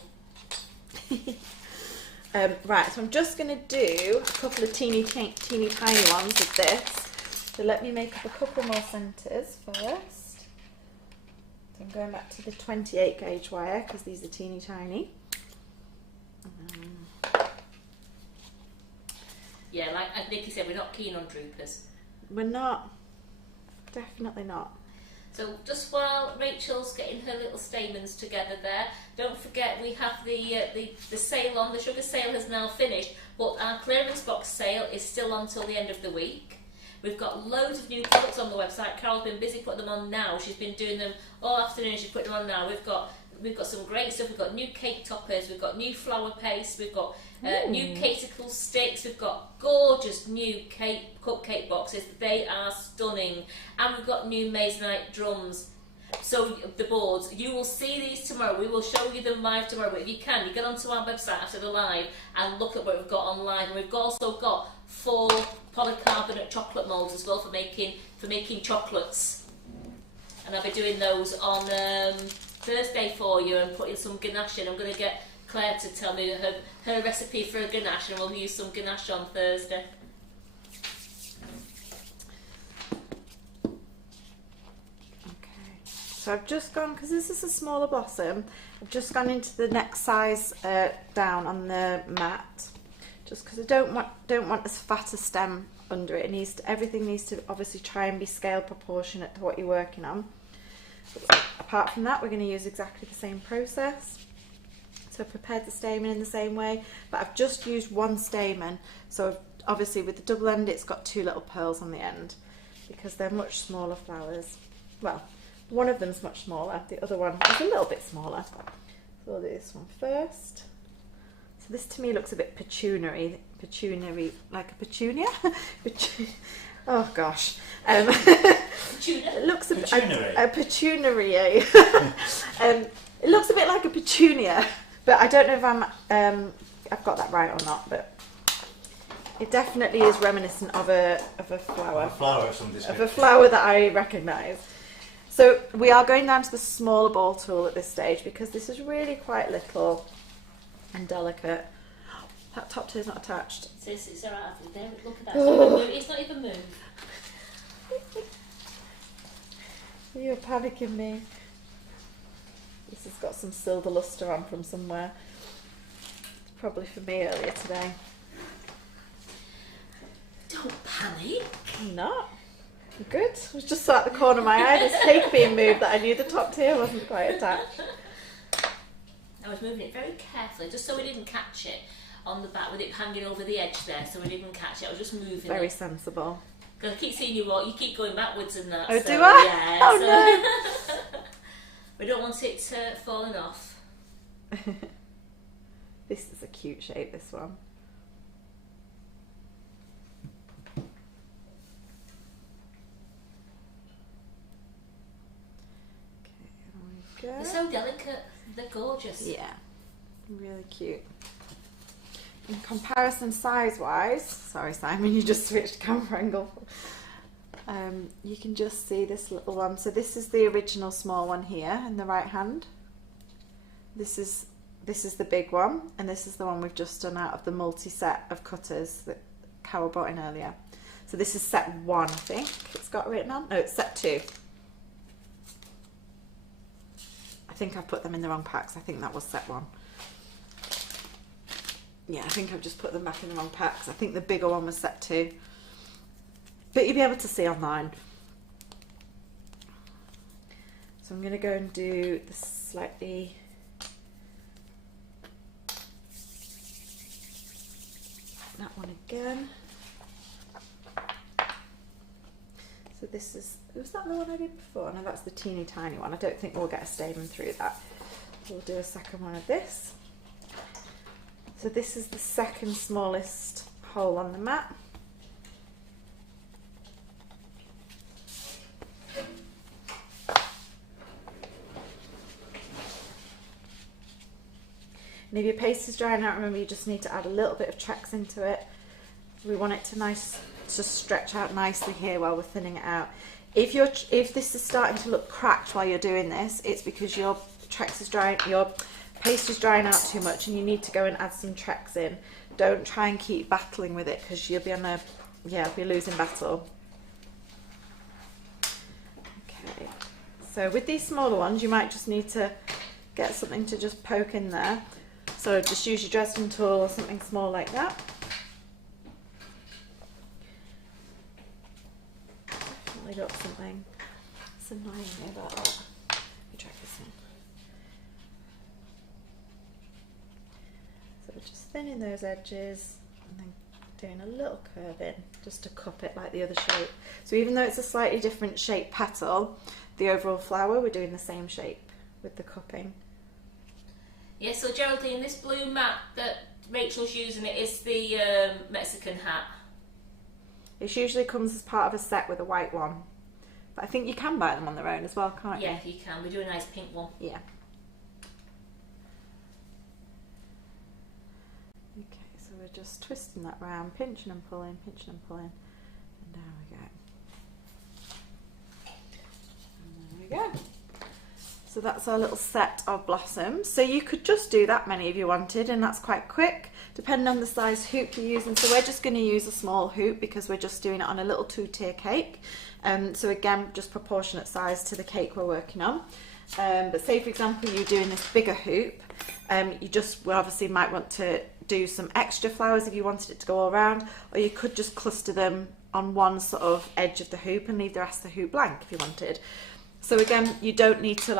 Right, so I'm just going to do a couple of teeny tiny ones with this. So let me make up a couple more centres first. So I'm going back to the 28 gauge wire because these are teeny tiny. Yeah, like Nikki said, we're not keen on droopers. We're not. Definitely not. So just while Rachel's getting her little stamens together there, don't forget we have the sale on. The sugar sale has now finished, but our clearance box sale is still on till the end of the week. We've got loads of new products on the website. Carol's been busy putting them on now. She's been doing them all afternoon. She's putting them on now. We've got some great stuff. We've got new cake toppers. We've got new flower paste. We've got new caticle sticks. We've got gorgeous new cupcake boxes. They are stunning. And we've got new Masonite drums. So the boards, you will see these tomorrow. We will show you them live tomorrow. But if you can, you get onto our website after the live and look at what we've got online. And we've also got 4 polycarbonate chocolate moulds as well for making chocolates. And I'll be doing those on Thursday for you and putting some ganache in. I'm going to get Claire to tell me her recipe for a ganache, and we'll use some ganache on Thursday. Okay, so I've just gone, because this is a smaller blossom, I've just gone into the next size down on the mat, just because I don't want as fat a stem under it. Everything needs to obviously try and be scale proportionate to what you're working on. Apart from that, we're going to use exactly the same process. So I've prepared the stamen in the same way, but I've just used one stamen. So obviously with the double end, it's got 2 little pearls on the end because they're much smaller flowers. Well, one of them's much smaller, the other one is a little bit smaller. So I'll do this one first. So this to me looks a bit petunia, like a petunia? Oh gosh. It looks a petunia. It looks a bit like a petunia, but I don't know if I've got that right or not. But it definitely is reminiscent of a flower. A flower of some description. Of a flower that I recognise. So we are going down to the smaller ball tool at this stage because this is really quite little and delicate. That top tier is not attached. It's alright. There, look at that. It's not even moved. You're panicking me. This has got some silver lustre on from somewhere. It's probably for me earlier today. Don't panic. I'm not. I'm good. I was just sat at the corner of my eye. There's cake being moved that I knew the top tier wasn't quite attached. I was moving it very carefully, just so we didn't catch it on the back with it hanging over the edge there, so we didn't catch it. I was just moving Very it. sensible. Because I keep seeing you walk, you keep going backwards and that. Oh, so, do I? Yeah, Oh, so no. We don't want it falling off. This is a cute shape, this one. Okay, there we go. They're so delicate. They're gorgeous. Yeah, really cute. In comparison size-wise, sorry Simon, you just switched camera angle. You can just see this little one. So this is the original small one here in the right hand. This is the big one, and this is the one we've just done out of the multi-set of cutters that Carol brought in earlier. So this is set 1, I think it's got written on. No, it's set 2. I think I've put them in the wrong packs. I think that was set 1. Yeah, I think I've just put them back in the wrong packs. I think the bigger one was set 2. But you'll be able to see online. So I'm going to go and do the slightly... that one again. So this is... was that the one I did before? No, that's the teeny tiny one. I don't think we'll get a stamen through that. So we'll do a second one of this. So this is the second smallest hole on the mat. And if your paste is drying out, remember you just need to add a little bit of Trex into it. We want it to stretch out nicely here while we're thinning it out. If this is starting to look cracked while you're doing this, it's because your Trex is drying, your paste is drying out too much, and you need to go and add some Trex in. Don't try and keep battling with it because you'll be be losing battle. Okay, so with these smaller ones, you might just need to get something to just poke in there. So just use your Dresden tool or something small like that. Definitely got something. It's annoying me about that. Let me try this one. So we're just thinning those edges and then doing a little curve in just to cup it like the other shape. So even though it's a slightly different shape petal, the overall flower, we're doing the same shape with the cupping. Yeah, so Geraldine, this blue mat that Rachel's using, it is the Mexican hat. It usually comes as part of a set with a white one. But I think you can buy them on their own as well, can't you? Yeah, you can. We do a nice pink one. Yeah. Okay, so we're just twisting that round, pinching and pulling, and there we go. And there we go. So that's our little set of blossoms. So you could just do that many if you wanted, and that's quite quick, depending on the size hoop you're using. So we're just going to use a small hoop because we're just doing it on a little 2-tier cake. So again, just proportionate size to the cake we're working on. But say for example you're doing this bigger hoop, you obviously might want to do some extra flowers if you wanted it to go all around, or you could just cluster them on one sort of edge of the hoop and leave the rest of the hoop blank if you wanted. So again, you don't need to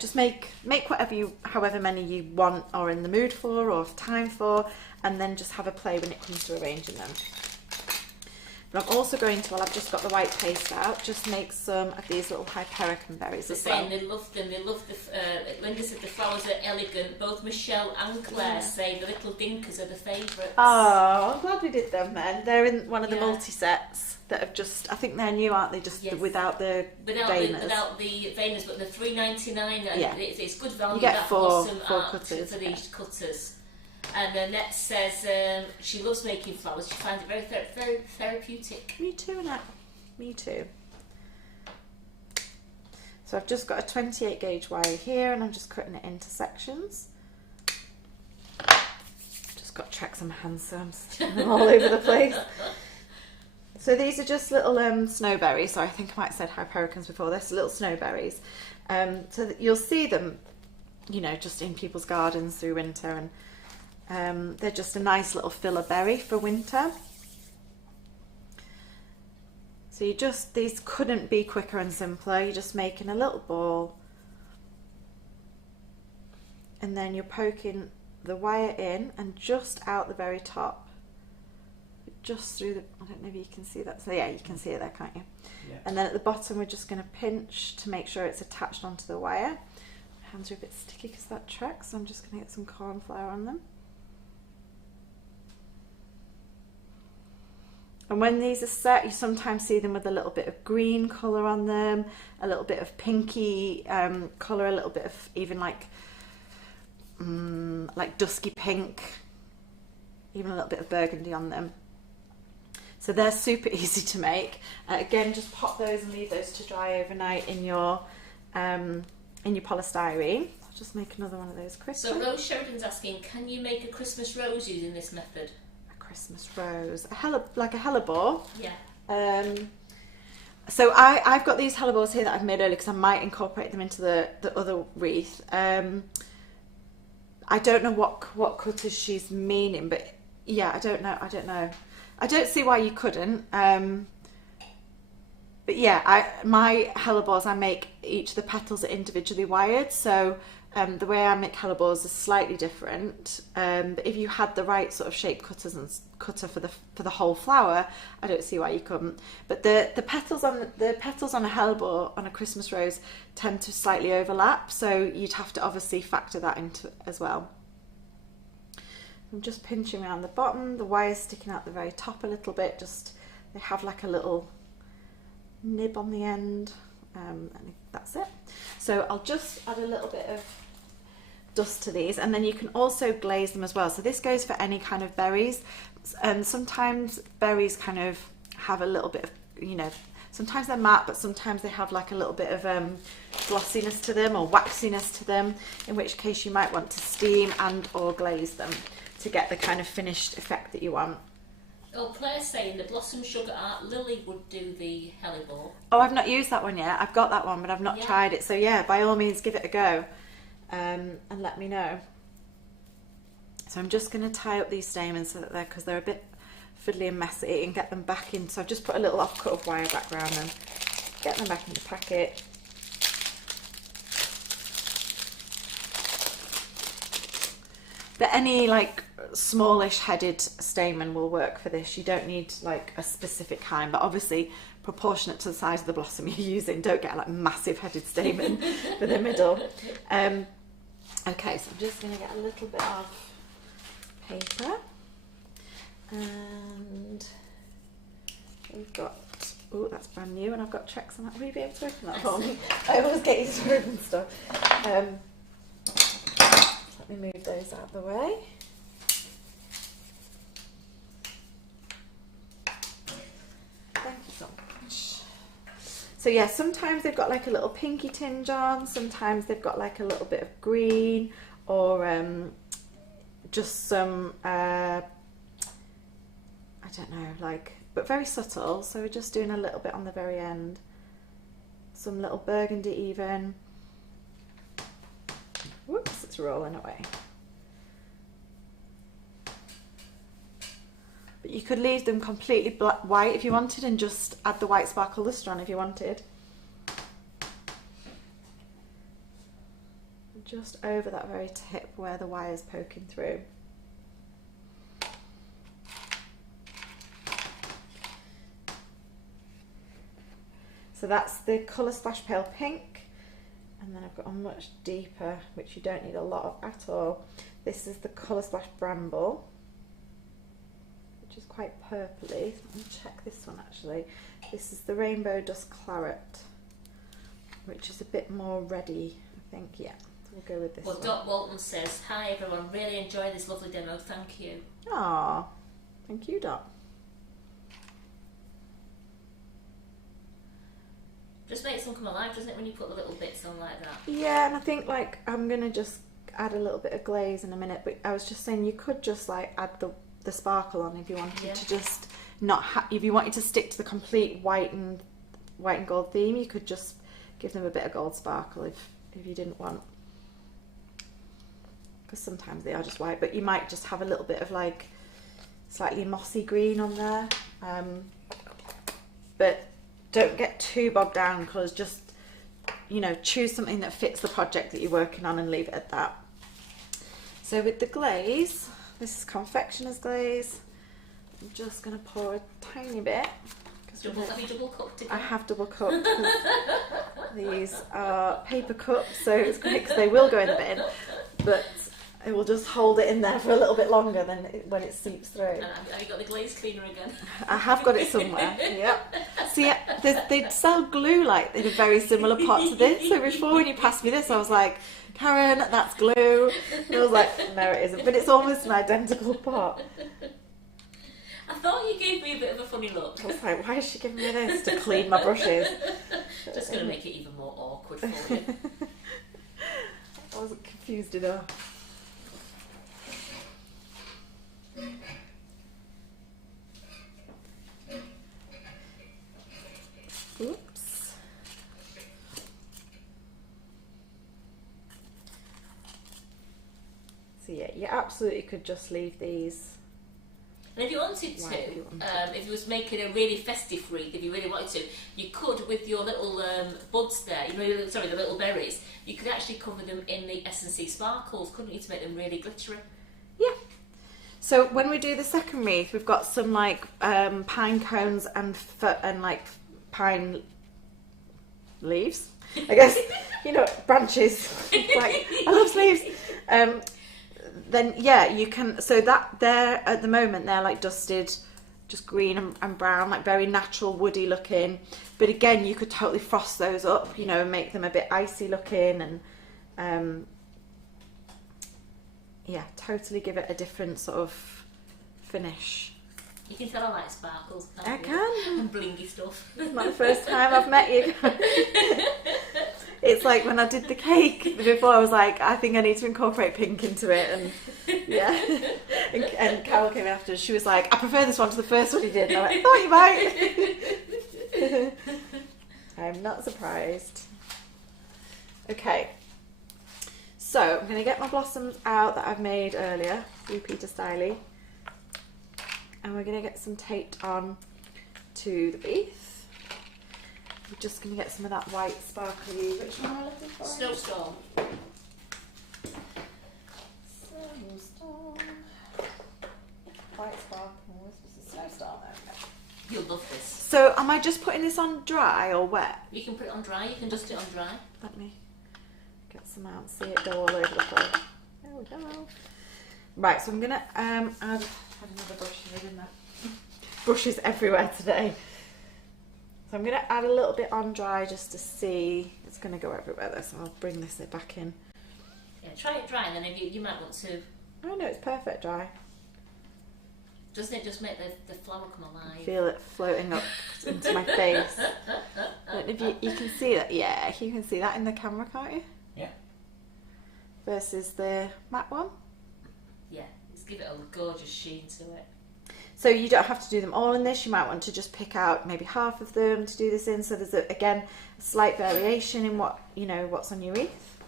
just make however many you want or in the mood for or have time for, and then just have a play when it comes to arranging them. But I'm also going to, while I've just got the white paste out, just make some of these little hypericum berries as well. They love them. They love Linda said the flowers are elegant. Both Michelle and Claire say the little dinkers are the favourites. Oh, I'm glad we did them then. They're in one of the multi-sets that have just, I think they're new, aren't they? Just without the veiners. Without the veiners, but the $3.99. Yeah. It's good value. You get that four art cutters for these cutters. And Annette says she loves making flowers. She finds it very therapeutic. Me too, Annette. Me too. So I've just got a 28 gauge wire here, and I'm just cutting it into sections. Just got Trex on my hands, so I'm sticking them all over the place. So these are just little snowberries. So I think I might have said hypericums before this. Little snowberries. So that you'll see them, just in people's gardens through winter, and they're just a nice little filler berry for winter. So these couldn't be quicker and simpler. You're just making a little ball, and then you're poking the wire in and just out the very top, just through the, I don't know if you can see that. So yeah, you can see it there, can't you? Yeah. And then at the bottom we're just going to pinch to make sure it's attached onto the wire. My hands are a bit sticky because that Trex, so I'm just going to get some corn flour on them. And when these are set, you sometimes see them with a little bit of green colour on them, a little bit of pinky colour, a little bit of even like dusky pink, even a little bit of burgundy on them. So they're super easy to make. Again, just pop those and leave those to dry overnight in your polystyrene. I'll just make another one of those quickly. So Rose Sheridan's asking, can you make a Christmas rose using this method? Christmas rose, like a hellebore. Yeah. So I've got these hellebores here that I've made earlier because I might incorporate them into the other wreath. I don't know what cutters she's meaning, but yeah, I don't know. I don't see why you couldn't. But yeah, my hellebores, I make each of the petals are individually wired, so the way I make hellebores is slightly different. But if you had the right sort of shape cutter for the whole flower, I don't see why you couldn't. But the petals on a hellebore on a Christmas rose tend to slightly overlap, so you'd have to obviously factor that into as well. I'm just pinching around the bottom, the wire's sticking out the very top a little bit, just they have like a little nib on the end, and that's it. So I'll just add a little bit of dust to these, and then you can also glaze them as well. So this goes for any kind of berries, and sometimes berries kind of have a little bit of, you know, sometimes they're matte, but sometimes they have like a little bit of glossiness to them or waxiness to them, in which case you might want to steam and or glaze them to get the kind of finished effect that you want. Oh, Claire's saying the Blossom Sugar Art Lily would do the hellebore. Oh, I've not used that one yet. I've got that one, but I've not tried it. So yeah, by all means, give it a go, and let me know. So I'm just going to tie up these stamens so that because they're a bit fiddly and messy, and get them back in. So I've just put a little offcut of wire back around them, get them back in the packet. But any like smallish headed stamen will work for this. You don't need like a specific kind, but obviously proportionate to the size of the blossom you're using. Don't get like massive headed stamen for the middle. Okay, so I'm just going to get a little bit of paper, and we've got, oh, that's brand new, and I've got checks on that. Will you be able to open that for me? I always get you to open stuff. Let me move those out of the way. Thank you so much. So yeah, sometimes they've got like a little pinky tinge on, sometimes they've got like a little bit of green, or just some, I don't know, like, but very subtle. So we're just doing a little bit on the very end. Some little burgundy even. Whoops, it's rolling away. But you could leave them completely white if you wanted, and just add the white sparkle lustre on if you wanted. Just over that very tip where the wire's poking through. So that's the Colour Splash Pale Pink. And then I've got a much deeper, which you don't need a lot of at all. This is the Colour Splash Bramble, which is quite purpley. Let me check this one actually. This is the Rainbow Dust Claret, which is a bit more reddy, I think. Yeah, we'll go with this one. Dot Walton says, hi everyone, really enjoyed this lovely demo, thank you. Ah, thank you, Dot. Just makes them come alive, doesn't it, when you put the little bits on like that? Yeah, and I think like I'm gonna just add a little bit of glaze in a minute, but I was just saying you could just like add the sparkle on if you wanted to just not if you wanted to stick to the complete white and gold theme, you could just give them a bit of gold sparkle if you didn't want, because sometimes they are just white, but you might just have a little bit of like slightly mossy green on there, but don't get too bogged down in colours. Just, you know, choose something that fits the project that you're working on and leave it at that. So with the glaze, this is confectioner's glaze. I'm just going to pour a tiny bit. Have you double cupped again? I have double cupped because these are paper cups, so it's great because they will go in the bin, but it will just hold it in there for a little bit longer than when it seeps through. Have you got the glaze cleaner again? I have got it somewhere, yep. See, they sell glue like in a very similar pot to this, so before when you passed me this I was like, Karen, that's glue. And I was like, no it isn't, but it's almost an identical pot. I thought you gave me a bit of a funny look. I was like, why is she giving me this to clean my brushes? Just going to make it even more awkward for you. I wasn't confused enough. Oops. So yeah, you absolutely could just leave these. And if you wanted to, if you was making a really festive wreath, if you really wanted to, you could, with your little buds there, the little berries, you could actually cover them in the S&C sparkles, couldn't you, to make them really glittery? Yeah. So when we do the second wreath, we've got some like pine cones and like pine leaves, I guess, branches. Like, I love leaves. then yeah, you can, so that they're, at the moment, they're like dusted, just green and brown, like very natural, woody looking. But again, you could totally frost those up, you know, and make them a bit icy looking, and yeah, totally give it a different sort of finish. You can tell I like sparkles, can't I you? can. And blingy stuff. It's not the first time I've met you. It's like when I did the cake before, I was like, I think I need to incorporate pink into it, and yeah. And Carol came after, she was like, I prefer this one to the first one you did. And I went, thought you might. I'm not surprised. Okay. So I'm going to get my blossoms out that I've made earlier, Peter Styley. And we're going to get some taped on to the wreath. We're just going to get some of that white sparkly. Which one am I looking for? Snowstorm. Snowstorm. White sparkle. This is a snowstorm. Okay. You'll love this. So am I just putting this on dry or wet? You can put it on dry, you can dust it on dry. Let me get some out and see it go all over the place. There we go. Right, so I'm going to add another brush here, didn't I? Brushes everywhere today. So I'm going to add a little bit on dry just to see. It's going to go everywhere though, so I'll bring this back in. Yeah, try it dry, and then if you might want to. Oh no, it's perfect dry. Doesn't it just make the flower come alive? Feel it floating up into my face. But if you can see that, yeah, you can see that in the camera, can't you? Yeah. Versus the matte one. Yeah, let's give it a gorgeous sheen to it. So you don't have to do them all in this. You might want to just pick out maybe half of them to do this in. So there's again a slight variation in what, you know, what's on your wreath.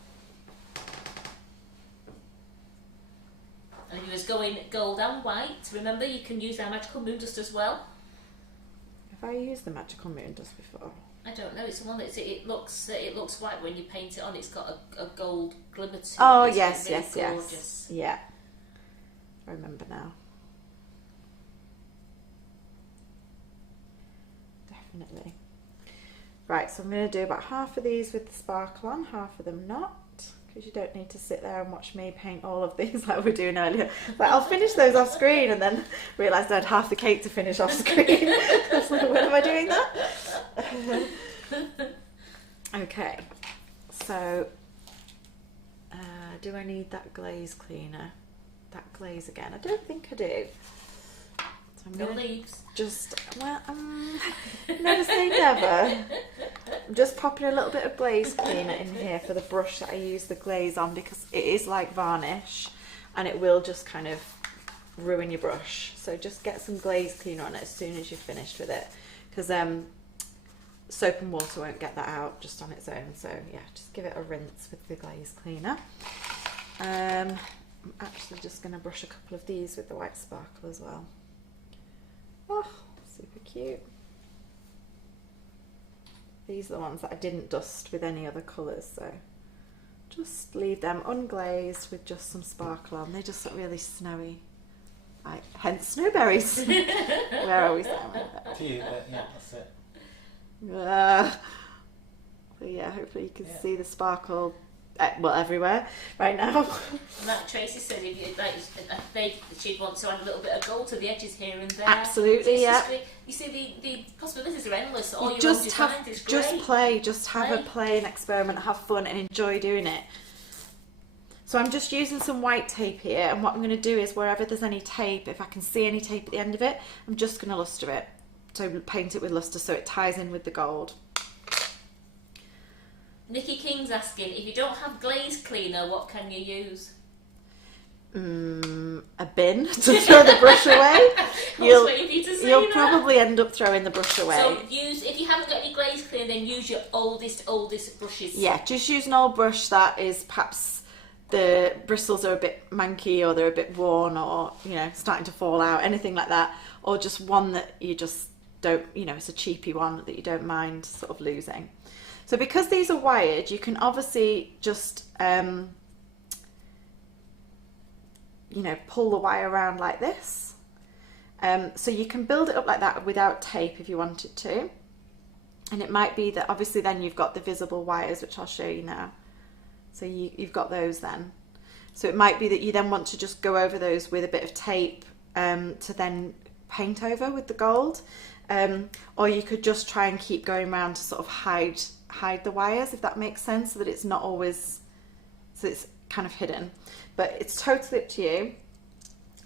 And if you was going gold and white, remember you can use our magical moon dust as well. Have I used the magical moon dust before? I don't know. It's the one that it looks white when you paint it on. It's got a gold glimmer to it. Oh It's yes, really yes, gorgeous. yes. Yeah, I remember now. Definitely. Right, so I'm going to do about half of these with the sparkle on, half of them not, because you don't need to sit there and watch me paint all of these like we were doing earlier. But I'll finish those off screen and then realised I had half the cake to finish off screen. I was like, when am I doing that? Okay, so do I need that glaze cleaner? That glaze again? I don't think I do. So I'm No gonna leaves. just, well, never say never. I'm just popping a little bit of glaze cleaner in here for the brush that I use the glaze on, because it is like varnish and it will just kind of ruin your brush. So just get some glaze cleaner on it as soon as you're finished with it, because soap and water won't get that out just on its own. So yeah, just give it a rinse with the glaze cleaner. I'm actually just going to brush a couple of these with the white sparkle as well. Oh, super cute. These are the ones that I didn't dust with any other colours, so just leave them unglazed with just some sparkle on. They just look really snowy. Right, hence snowberries. Where are we? To you, yeah, that's it. So yeah, hopefully you can see the sparkle, well, everywhere right now. And that Tracy said if you like, she'd want to add a little bit of gold to the edges here and there. Absolutely, yeah. You see, the possibilities are endless. All You your just own designs is great. just play, just have a play and experiment, have fun and enjoy doing it. So I'm just using some white tape here, and what I'm going to do is wherever there's any tape, if I can see any tape at the end of it, I'm just going to luster it. So paint it with luster so it ties in with the gold. Nikki King's asking, if you don't have glaze cleaner, what can you use? A bin to throw the brush away. You'll probably end up throwing the brush away. So if you haven't got any glaze cleaner, then use your oldest brushes. Yeah, just use an old brush that is perhaps the bristles are a bit manky or they're a bit worn or, you know, starting to fall out, anything like that. Or just one that you just don't, you know, it's a cheapy one that you don't mind sort of losing. So because these are wired, you can obviously just, you know, pull the wire around like this. So you can build it up like that without tape if you wanted to. And it might be that obviously then you've got the visible wires, which I'll show you now. So you've got those then. So it might be that you then want to just go over those with a bit of tape to then paint over with the gold. Or you could just try and keep going around to sort of hide the wires, if that makes sense, so that it's not always, so it's kind of hidden. But it's totally up to you.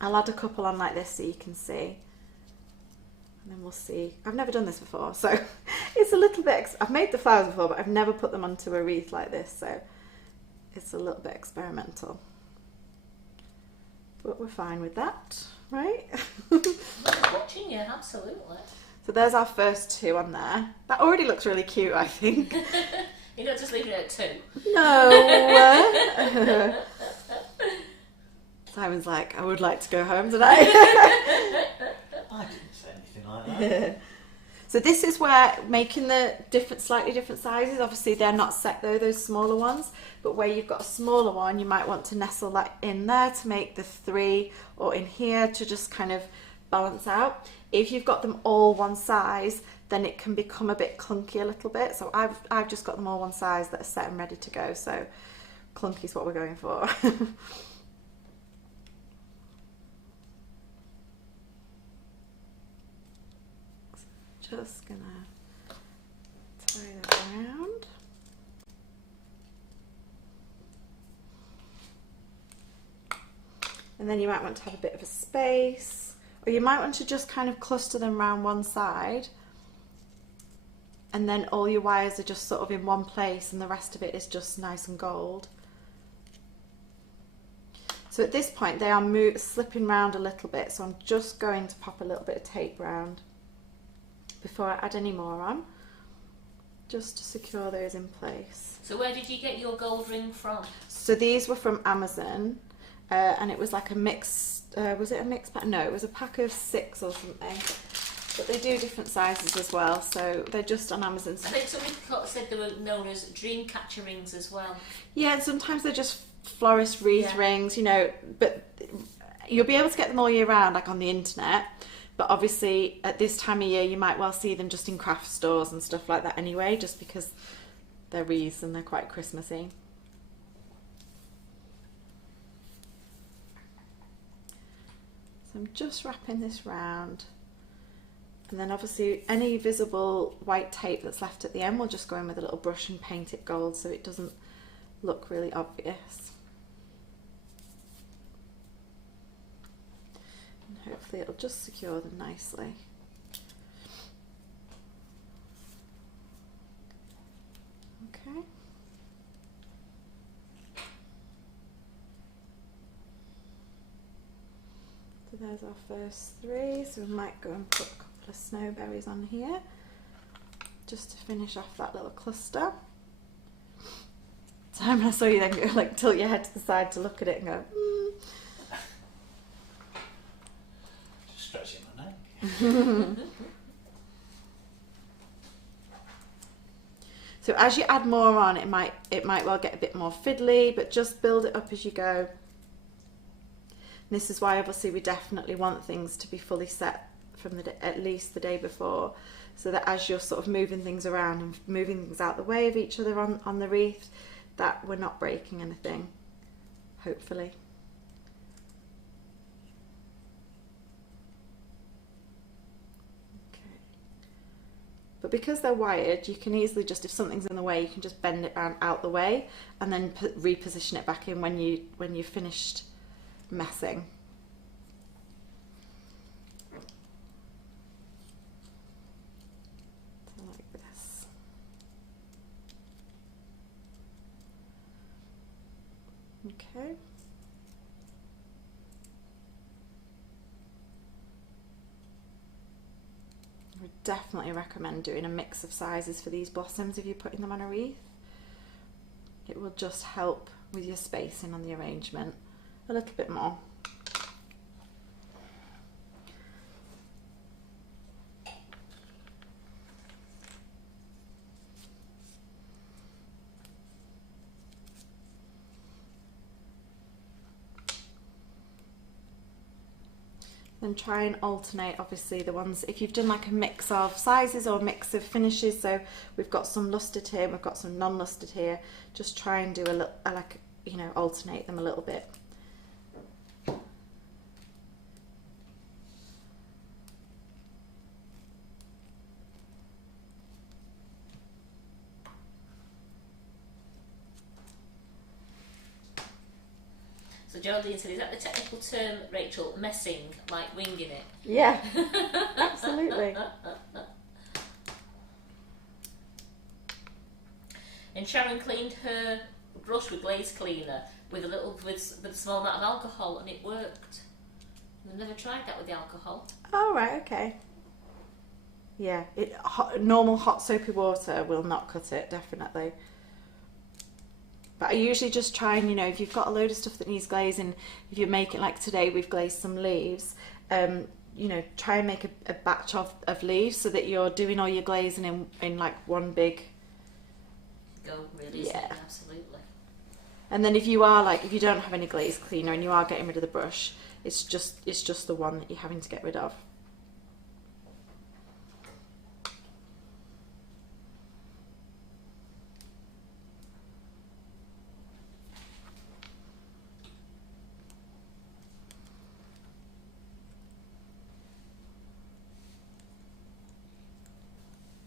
I'll add a couple on like this so you can see. And then we'll see. I've never done this before, so it's a little bit, I've made the flowers before, but I've never put them onto a wreath like this, so it's a little bit experimental. But we're fine with that, right? I'm watching you, absolutely. So there's our first 2 on there. That already looks really cute, I think. You're not just leaving it at 2. No. Simon's like, I would like to go home tonight. I didn't say anything like that. So this is where making the slightly different sizes, obviously they're not set though, those smaller ones, but where you've got a smaller one, you might want to nestle that in there to make the 3, or in here to just kind of balance out. If you've got them all one size, then it can become a bit clunky a little bit. So I've just got them all one size that are set and ready to go. So clunky is what we're going for. Just gonna tie that around. And then you might want to have a bit of a space, or you might want to just kind of cluster them around one side, and then all your wires are just sort of in one place and the rest of it is just nice and gold. So at this point they are slipping round a little bit, so I'm just going to pop a little bit of tape round before I add any more on, just to secure those in place. So where did you get your gold ring from? So these were from Amazon, and it was like a mix, was it a mix pack? No, it was a pack of 6 or something. But they do different sizes as well, so they're just on Amazon. I think somebody said they were known as dream catcher rings as well. Yeah, and sometimes they're just florist wreath rings, you know, but you'll be able to get them all year round, like on the internet. But obviously at this time of year you might well see them just in craft stores and stuff like that anyway, just because they're wreaths and they're quite Christmassy. So I'm just wrapping this round, and then obviously any visible white tape that's left at the end we'll just go in with a little brush and paint it gold so it doesn't look really obvious. Hopefully it'll just secure them nicely. Okay. So there's our first 3. So we might go and put a couple of snowberries on here, just to finish off that little cluster. Simon, I saw you then go, like, tilt your head to the side to look at it and go, Stretching my neck. So as you add more on, it might well get a bit more fiddly, but just build it up as you go. And this is why obviously we definitely want things to be fully set from at least the day before, so that as you're sort of moving things around and moving things out the way of each other on the wreath, that we're not breaking anything, hopefully. But because they're wired, you can easily just, if something's in the way, you can just bend it round out the way and then reposition it back in when you've finished messing. So like this. Okay. I would definitely recommend doing a mix of sizes for these blossoms if you're putting them on a wreath. It will just help with your spacing on the arrangement a little bit more. Then try and alternate, obviously, the ones, if you've done like a mix of sizes or a mix of finishes, so we've got some lustered here, we've got some non-lustered here, just try and do a little, like, you know, alternate them a little bit. So Geraldine said, is that the technical term, Rachel? Messing, like winging it? Yeah, absolutely. And Sharon cleaned her brush with glaze cleaner with a small amount of alcohol, and it worked. I've never tried that with the alcohol. Oh, right, okay. Yeah, normal hot soapy water will not cut it, definitely. But I usually just try and, you know, if you've got a load of stuff that needs glazing, if you're making, like today we've glazed some leaves, you know, try and make a batch of leaves so that you're doing all your glazing in like one big... Go, really, isn't it? Absolutely. And then if you don't have any glaze cleaner and you are getting rid of the brush, it's just the one that you're having to get rid of.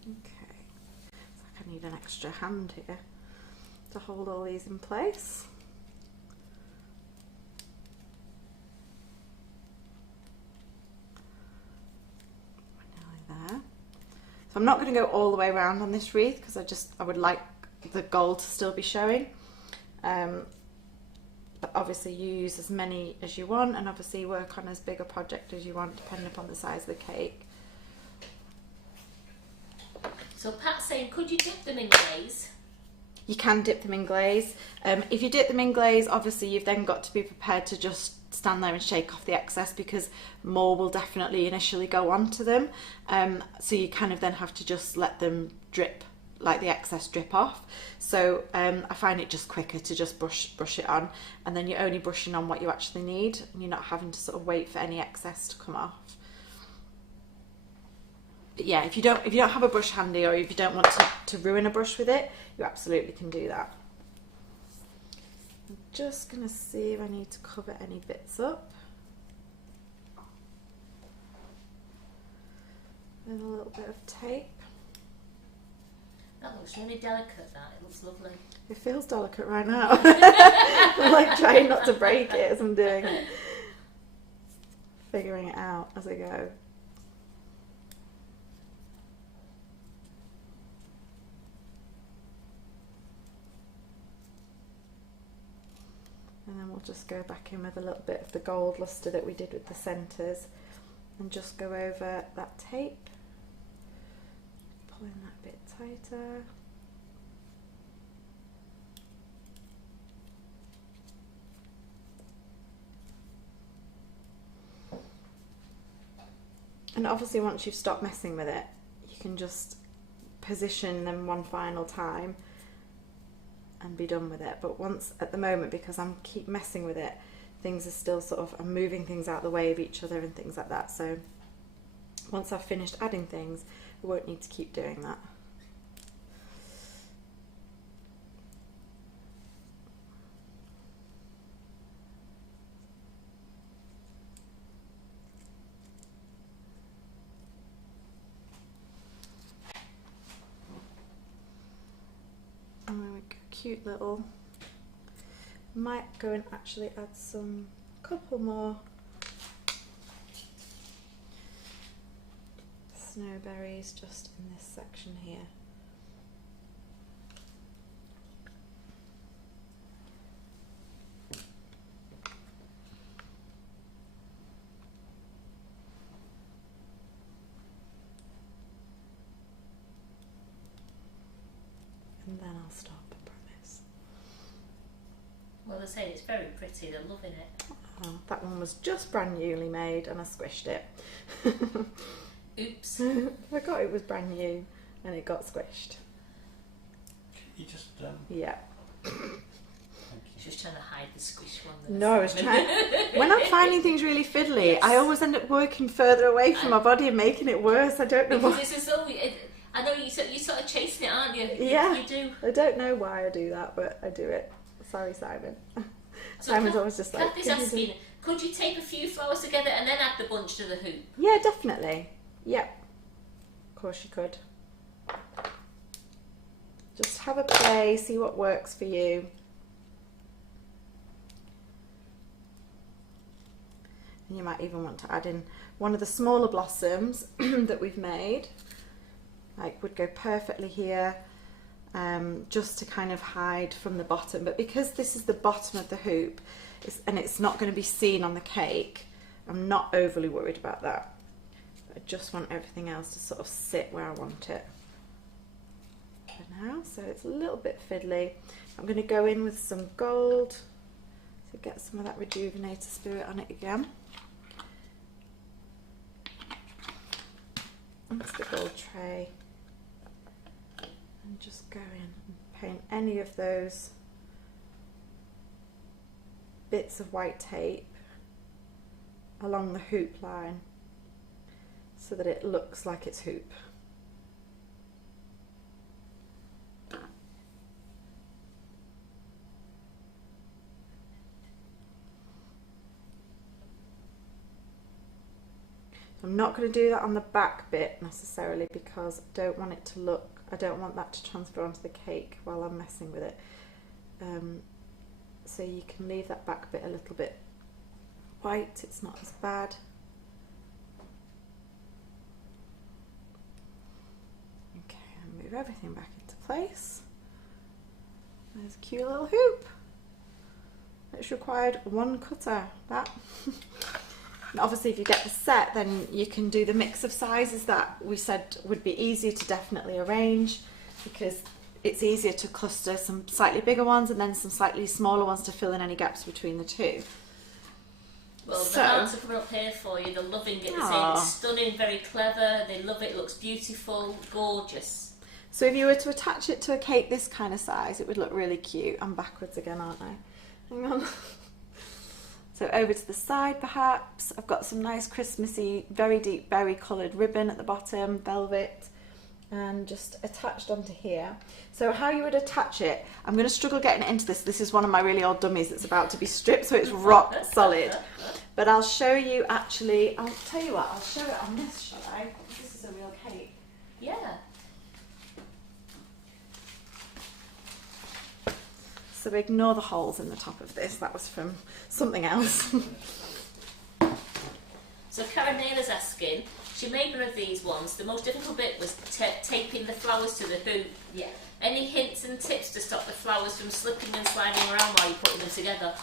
Okay, so I need an extra hand here to hold all these in place. Nearly there. So I'm not going to go all the way around on this wreath because I would like the gold to still be showing. But obviously you use as many as you want, and obviously work on as big a project as you want depending upon the size of the cake. So Pat's saying, could you dip them in glaze? You can dip them in glaze. If you dip them in glaze, obviously you've then got to be prepared to just stand there and shake off the excess because more will definitely initially go onto them. So you kind of then have to just let them drip, like the excess drip off. So I find it just quicker to just brush it on, and then you're only brushing on what you actually need, and you're not having to sort of wait for any excess to come off. But yeah, if you don't have a brush handy, or if you don't want to ruin a brush with it, you absolutely can do that. I'm just going to see if I need to cover any bits up with a little bit of tape. That looks really delicate, that. It looks lovely. It feels delicate right now. I'm like trying not to break it as I'm doing it. Figuring it out as I go. And then we'll just go back in with a little bit of the gold luster that we did with the centres and just go over that tape, pulling that a bit tighter. And obviously once you've stopped messing with it, you can just position them one final time and be done with it. But once, at the moment, because I'm keep messing with it, things are still sort of, I'm moving things out of the way of each other and things like that. So once I've finished adding things, I won't need to keep doing that. And then we go, cute little, might go and actually add some, couple more snowberries just in this section here. And then I'll stop, I promise. Well, they're saying it's very pretty, they're loving it. Oh, that one was just brand newly made and I squished it. Oops. I forgot it was brand new and it got squished. You just Yeah. thank you. She was trying to hide the squish one. No, I was trying. When I'm finding things really fiddly, I always end up working further away from my body and making it worse. I don't know Because why. this is all. I know you're sort of chasing it, aren't you? Yeah. You do. I don't know why I do that, but I do it. Sorry, Simon. So Simon's always just like... Kathy's asking, could you tape a few flowers together and then add the bunch to the hoop? Yeah, definitely. Yep. Of course you could. Just have a play, see what works for you. And you might even want to add in one of the smaller blossoms that we've made. Like would go perfectly here, just to kind of hide from the bottom. But because this is the bottom of the hoop, and it's not going to be seen on the cake, I'm not overly worried about that. I just want everything else to sort of sit where I want it for now. So it's a little bit fiddly. I'm going to go in with some gold to get some of that rejuvenator spirit on it again. That's the gold tray. And just go in and paint any of those bits of white tape along the hoop line so that it looks like it's hoop. I'm not going to do that on the back bit necessarily because I don't want it to look, I don't want that to transfer onto the cake while I'm messing with it. So you can leave that back bit a little bit white, it's not as bad. Okay, and move everything back into place. There's a cute little hoop. It's required one cutter, that. And obviously if you get the set, then you can do the mix of sizes that we said would be easier to definitely arrange, because it's easier to cluster some slightly bigger ones and then some slightly smaller ones to fill in any gaps between the two. Well, the hearts are coming up here for you. They're loving it. They're saying it's stunning, very clever. They love it. It looks beautiful, gorgeous. So if you were to attach it to a cake this kind of size, it would look really cute. I'm backwards again, aren't I? Hang on. So over to the side perhaps, I've got some nice Christmassy, very deep berry coloured ribbon at the bottom, velvet, and just attached onto here. So how you would attach it, I'm going to struggle getting it into this. This is one of my really old dummies that's about to be stripped, so it's rock solid. But I'll show you actually, I'll tell you what, I'll show it on this, shall I? This is a real cake. Yeah. So ignore the holes in the top of this, that was from something else. So Karen Naylor's asking, she made one of these ones. The most difficult bit was taping the flowers to the hoop. Yeah. Any hints and tips to stop the flowers from slipping and sliding around while you're putting them together?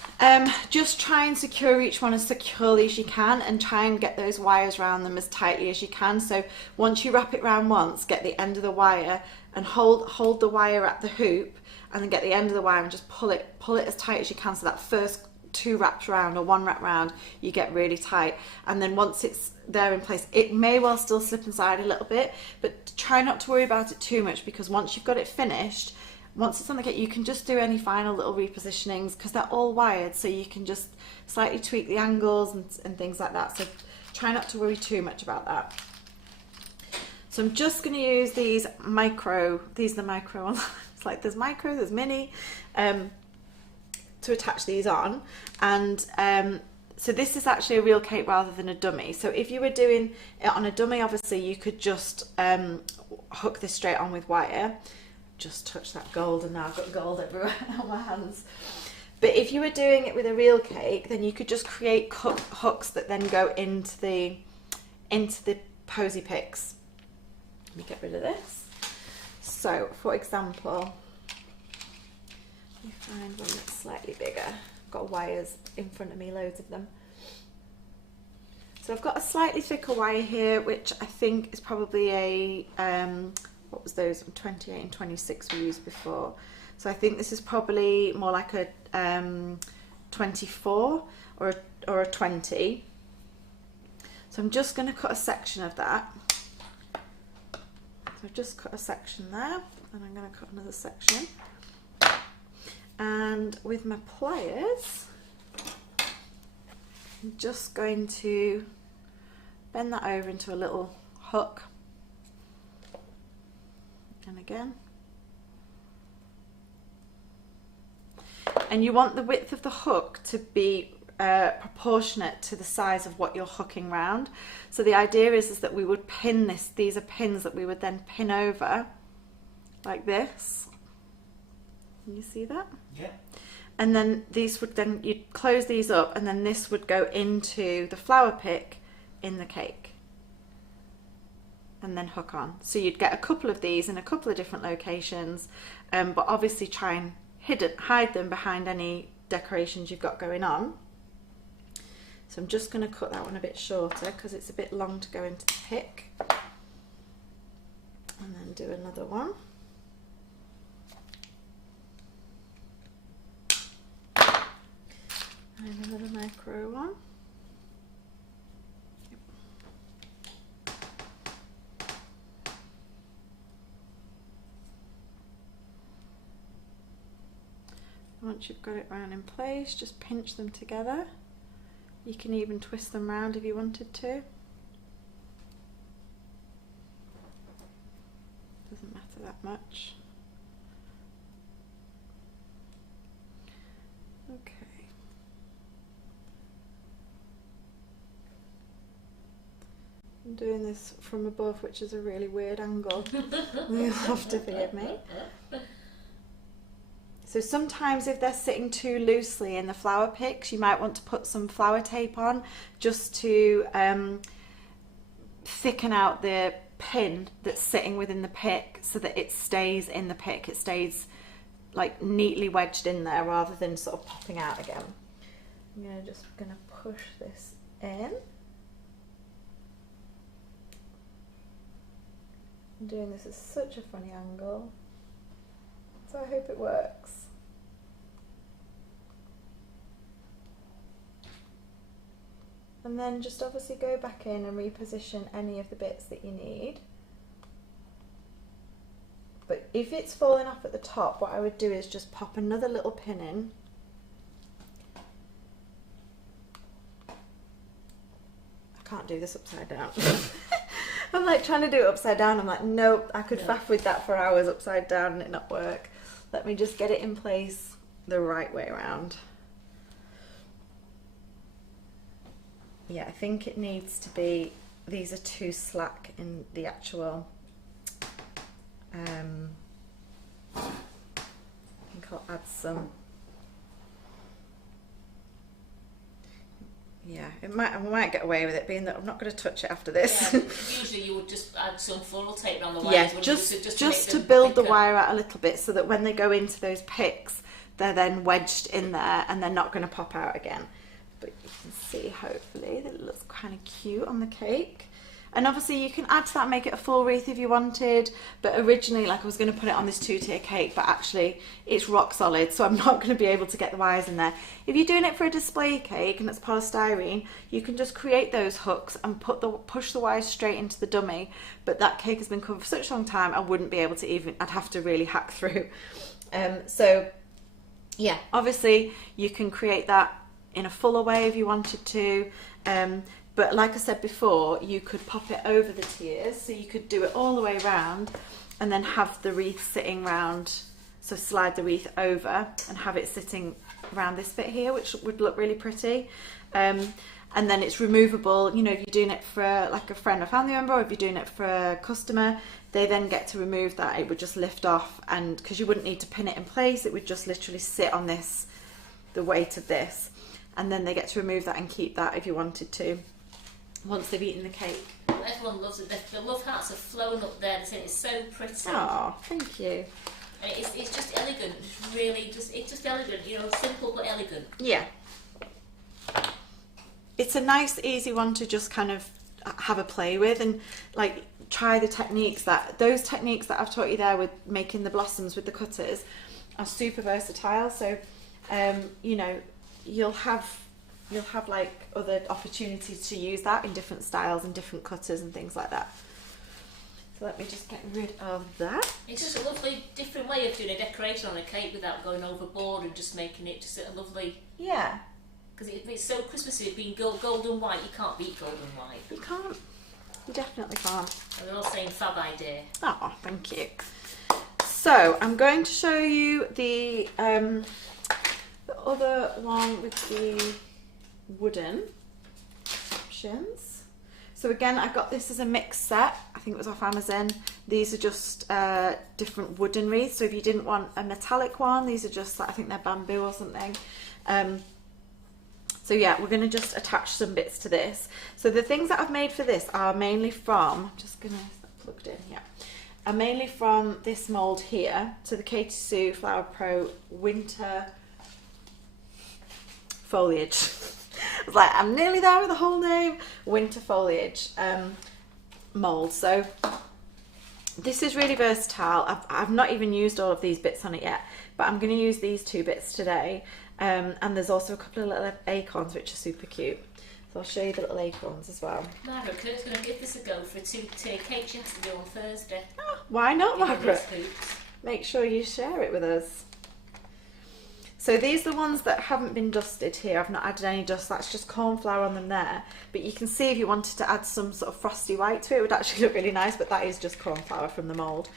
Just try and secure each one as securely as you can, and try and get those wires around them as tightly as you can. So once you wrap it round once, get the end of the wire and hold the wire at the hoop, and then get the end of the wire and just pull it as tight as you can, so that first two wraps round or one wrap round you get really tight, and then once it's there in place, it may well still slip inside a little bit, but try not to worry about it too much, because once you've got it finished, once it's on the cake, you can just do any final little repositionings because they're all wired, so you can just slightly tweak the angles and things like that. So try not to worry too much about that. So I'm just going to use these are the micro ones. It's like there's micro, there's mini, to attach these on. And so this is actually a real cake rather than a dummy. So if you were doing it on a dummy, obviously you could just hook this straight on with wire. Just touch that gold, and now I've got gold everywhere on my hands. But if you were doing it with a real cake, then you could just create hooks that then go into the posy picks. Let me get rid of this. So, for example, you find one that's slightly bigger. I've got wires in front of me, loads of them. So I've got a slightly thicker wire here, which I think is probably a, what was those, 28 and 26 we used before. So I think this is probably more like a 24 or a 20. So I'm just going to cut a section of that. So I've just cut a section there, and I'm going to cut another section. And with my pliers, I'm just going to bend that over into a little hook. And again. And you want the width of the hook to be proportionate to the size of what you're hooking round. So the idea is that we would pin this, these are pins that we would then pin over like this. Can you see that? Yeah. And then these would then, you'd close these up and then this would go into the flower pick in the cake. And then hook on. So you'd get a couple of these in a couple of different locations, but obviously try and hide them behind any decorations you've got going on. So I'm just going to cut that one a bit shorter because it's a bit long to go into the pick. And then do another one. And another micro one. Once you've got it round in place, just pinch them together. You can even twist them round if you wanted to. Doesn't matter that much. Okay. I'm doing this from above, which is a really weird angle. You'll have to forgive me. So sometimes if they're sitting too loosely in the flower picks, you might want to put some flower tape on just to thicken out the pin that's sitting within the pick so that it stays in the pick. It stays like neatly wedged in there rather than sort of popping out again. I'm just gonna push this in. I'm doing this at such a funny angle. So I hope it works. And then just obviously go back in and reposition any of the bits that you need. But if it's falling off at the top, what I would do is just pop another little pin in. I can't do this upside down. I'm like trying to do it upside down. I'm like, nope, I could faff with that for hours upside down and it not work. Let me just get it in place the right way around. Yeah, I think it needs to be, these are too slack in the actual, I think I'll add some. Yeah, I might get away with it being that I'm not going to touch it after this. Yeah, usually you would just add some floral tape around the wires. Yeah, just to build the wire out a little bit so that when they go into those picks, they're then wedged in there and they're not going to pop out again. But you can see, hopefully, that it looks kind of cute on the cake. And obviously you can add to that, make it a full wreath if you wanted, but originally like I was going to put it on this 2-tier cake, but actually it's rock solid, so I'm not going to be able to get the wires in there. If you're doing it for a display cake and it's polystyrene, you can just create those hooks and push the wires straight into the dummy, but that cake has been covered for such a long time I wouldn't be able to even, I'd have to really hack through. So yeah, obviously you can create that in a fuller way if you wanted to. But like I said before, you could pop it over the tiers, so you could do it all the way around and then have the wreath sitting round, so slide the wreath over and have it sitting around this bit here, which would look really pretty. And then it's removable, you know, if you're doing it for like a friend or family member, or if you're doing it for a customer, they then get to remove that. It would just lift off, and because you wouldn't need to pin it in place, it would just literally sit on this, the weight of this, and then they get to remove that and keep that if you wanted to, once they've eaten the cake. Everyone loves it. The love hearts are flowing up there. It's so pretty. Oh, thank you. And it's just elegant. It's really it's just elegant. You know, simple but elegant. Yeah. It's a nice, easy one to just kind of have a play with and like try the techniques those techniques that I've taught you there with making the blossoms with the cutters are super versatile. So, you know, you'll have like other opportunities to use that in different styles and different cutters and things like that. So let me just get rid of that. It's just a lovely different way of doing a decoration on a cake without going overboard and just making it just a lovely... Yeah. Because it's so Christmassy, being gold and white, you can't beat gold and white. You can't. You definitely can't. And they're all saying fab idea. Oh, thank you. So I'm going to show you the other one with the wooden options. So again, I got this as a mixed set. I think it was off Amazon. These are just different wooden wreaths. So if you didn't want a metallic one, these are just, I think they're bamboo or something. So yeah, we're going to just attach some bits to this. So the things that I've made for this are mainly from, I'm just going to plug it in here, are mainly from this mould here. So the Katie Sue Flower Pro Winter Foliage. I was like, I'm nearly there with the whole name. Winter Foliage mould. So this is really versatile. I've not even used all of these bits on it yet, but I'm going to use these two bits today. And there's also a couple of little acorns which are super cute. So I'll show you the little acorns as well. Margaret, Kurt's going to give this a go for a 2-tier cake she has to do on Thursday. Oh, why not, Margaret? Make sure you share it with us. So these are the ones that haven't been dusted here. I've not added any dust. That's just cornflower on them there. But you can see if you wanted to add some sort of frosty white to it, it would actually look really nice, but that is just cornflower from the mould.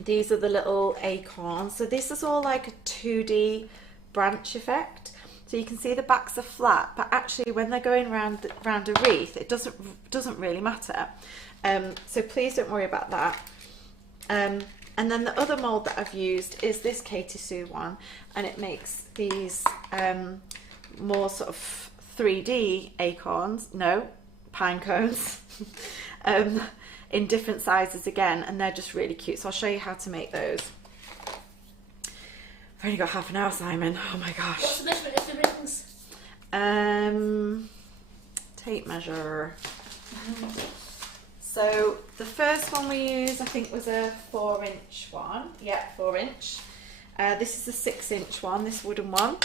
These are the little acorns. So this is all like a 2D branch effect. So you can see the backs are flat, but actually when they're going round a wreath, it doesn't really matter. So please don't worry about that. And then the other mould that I've used is this Katie Sue one, and it makes these more sort of 3D acorns, no, pine cones. In different sizes again, and they're just really cute. So I'll show you how to make those. I've only got half an hour, Simon. Oh my gosh. What's the measurement of the rings? Tape measure. So the first one we used, I think, was a 4-inch one. Yeah, 4-inch. This is a 6-inch one, this wooden one.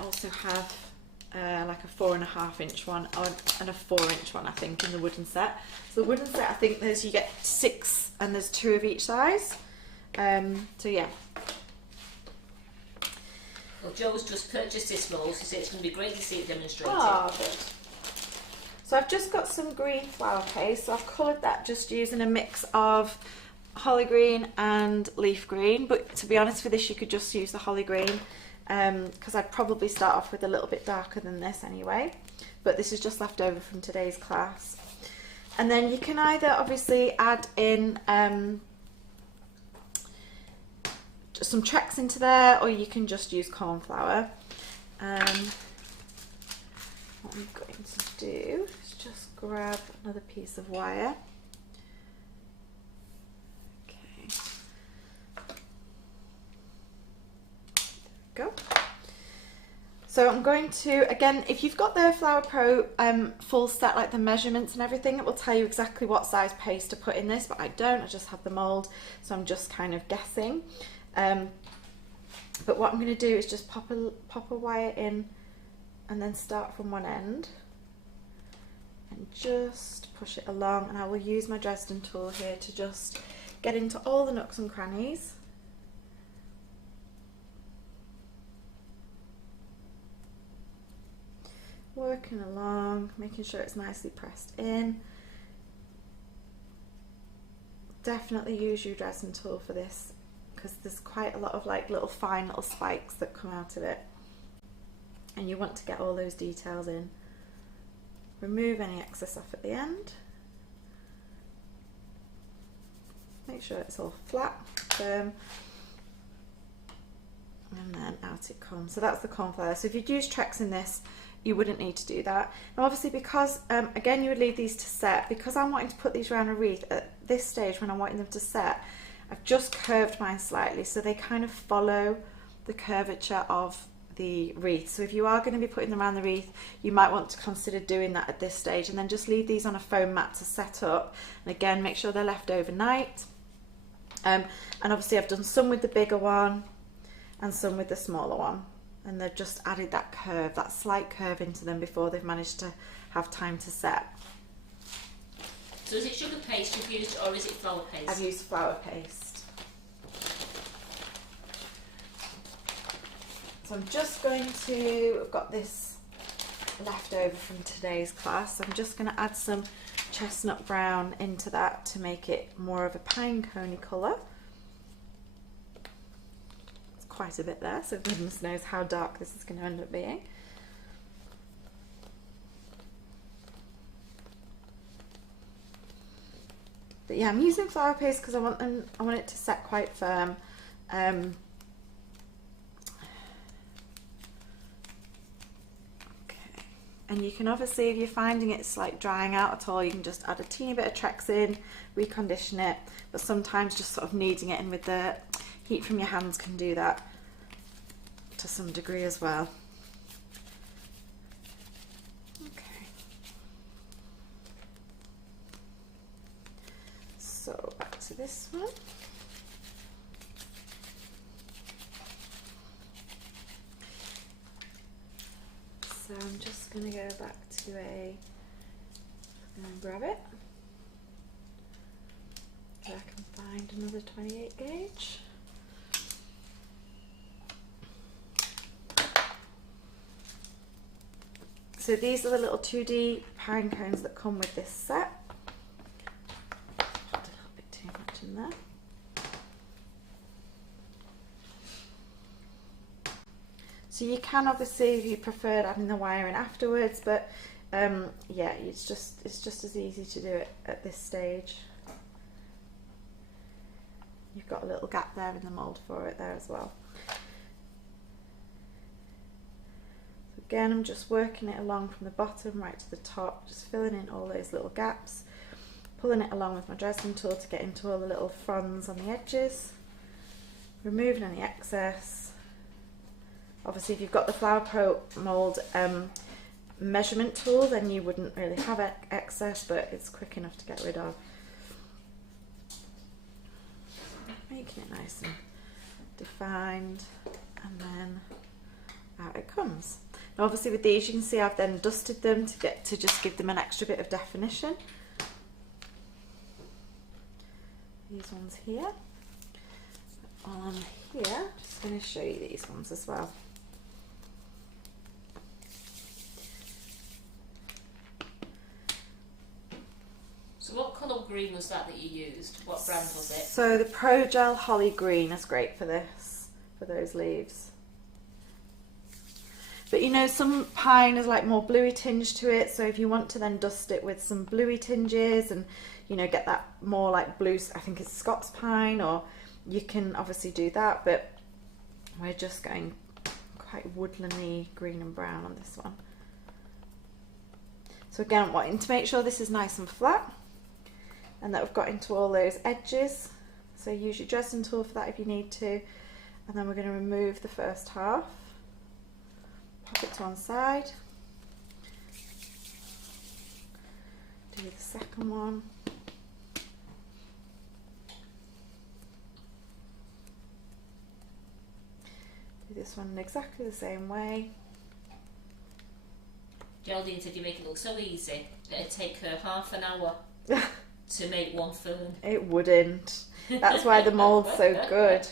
Also have like a 4.5-inch one and a 4-inch one, I think, in the wooden set. So the wooden set, I think there's, you get 6 and there's 2 of each size. So yeah. Well, Joe's just purchased this mould, so it's going to be great to see it demonstrated. Oh, good. So I've just got some green flower paste. So I've coloured that just using a mix of holly green and leaf green. But to be honest, for this you could just use the holly green. Because I'd probably start off with a little bit darker than this anyway, but this is just left over from today's class. And then you can either obviously add in some checks into there, or you can just use cornflower. What I'm going to do is just grab another piece of wire. Go. So I'm going to, again, if you've got the Flower Pro full set, like the measurements and everything, it will tell you exactly what size paste to put in this, but I don't, I just have the mould, so I'm just kind of guessing. But what I'm going to do is just pop a wire in and then start from one end and just push it along, and I will use my Dresden tool here to just get into all the nooks and crannies. Working along, making sure it's nicely pressed in. Definitely use your Dresden tool for this, because there's quite a lot of like little fine little spikes that come out of it, and you want to get all those details in. Remove any excess off at the end. Make sure it's all flat, firm. And then out it comes. So that's the cornflower. So if you'd use Trex in this, you wouldn't need to do that. Now obviously, because again you would leave these to set, because I'm wanting to put these around a wreath at this stage when I'm wanting them to set, I've just curved mine slightly so they kind of follow the curvature of the wreath. So if you are going to be putting them around the wreath, you might want to consider doing that at this stage, and then just leave these on a foam mat to set up, and again make sure they're left overnight. And obviously I've done some with the bigger one and some with the smaller one, and they've just added that curve, that slight curve into them before they've managed to have time to set. So is it sugar paste you've used, or is it flour paste? I've used flour paste. So I'm just going to, I've got this left over from today's class, I'm just going to add some chestnut brown into that to make it more of a pine coney colour. It's quite a bit there, so goodness knows how dark this is going to end up being. But yeah, I'm using flower paste because I want it to set quite firm. Okay. And you can obviously, if you're finding it's like drying out at all, you can just add a teeny bit of Trex in, recondition it. But sometimes just sort of kneading it in with the heat from your hands can do that to some degree as well. Okay. So back to this one. So I'm just going to go back to and grab it. So I can find another 28 gauge. So these are the little 2D pine cones that come with this set. Put a little bit too much in there. So you can obviously, if you preferred, adding the wire in afterwards, but yeah, it's just as easy to do it at this stage. You've got a little gap there in the mould for it there as well. So again, I'm just working it along from the bottom right to the top, just filling in all those little gaps, pulling it along with my Dresden tool to get into all the little fronds on the edges, removing any excess. Obviously, if you've got the Flower Pro mould measurement tool, then you wouldn't really have excess, but it's quick enough to get rid of. Making it nice and defined, and then out it comes. Now obviously with these you can see I've then dusted them to just give them an extra bit of definition. These ones here. On here, just going to show you these ones as well. So what colour green was that you used? What brand was it? So the Pro Gel Holly Green is great for this, for those leaves. But you know, some pine is like more bluey tinge to it, so if you want to then dust it with some bluey tinges and, you know, get that more like blue, I think it's Scots pine, or you can obviously do that, but we're just going quite woodlandy green and brown on this one. So again, wanting to make sure this is nice and flat, and that we've got into all those edges. So use your Dresden tool for that if you need to. And then we're going to remove the first half, pop it to one side, do the second one, do this one in exactly the same way. Geraldine said you make it look so easy. It'd take her half an hour to make one fern. It wouldn't. That's why the mould's so good.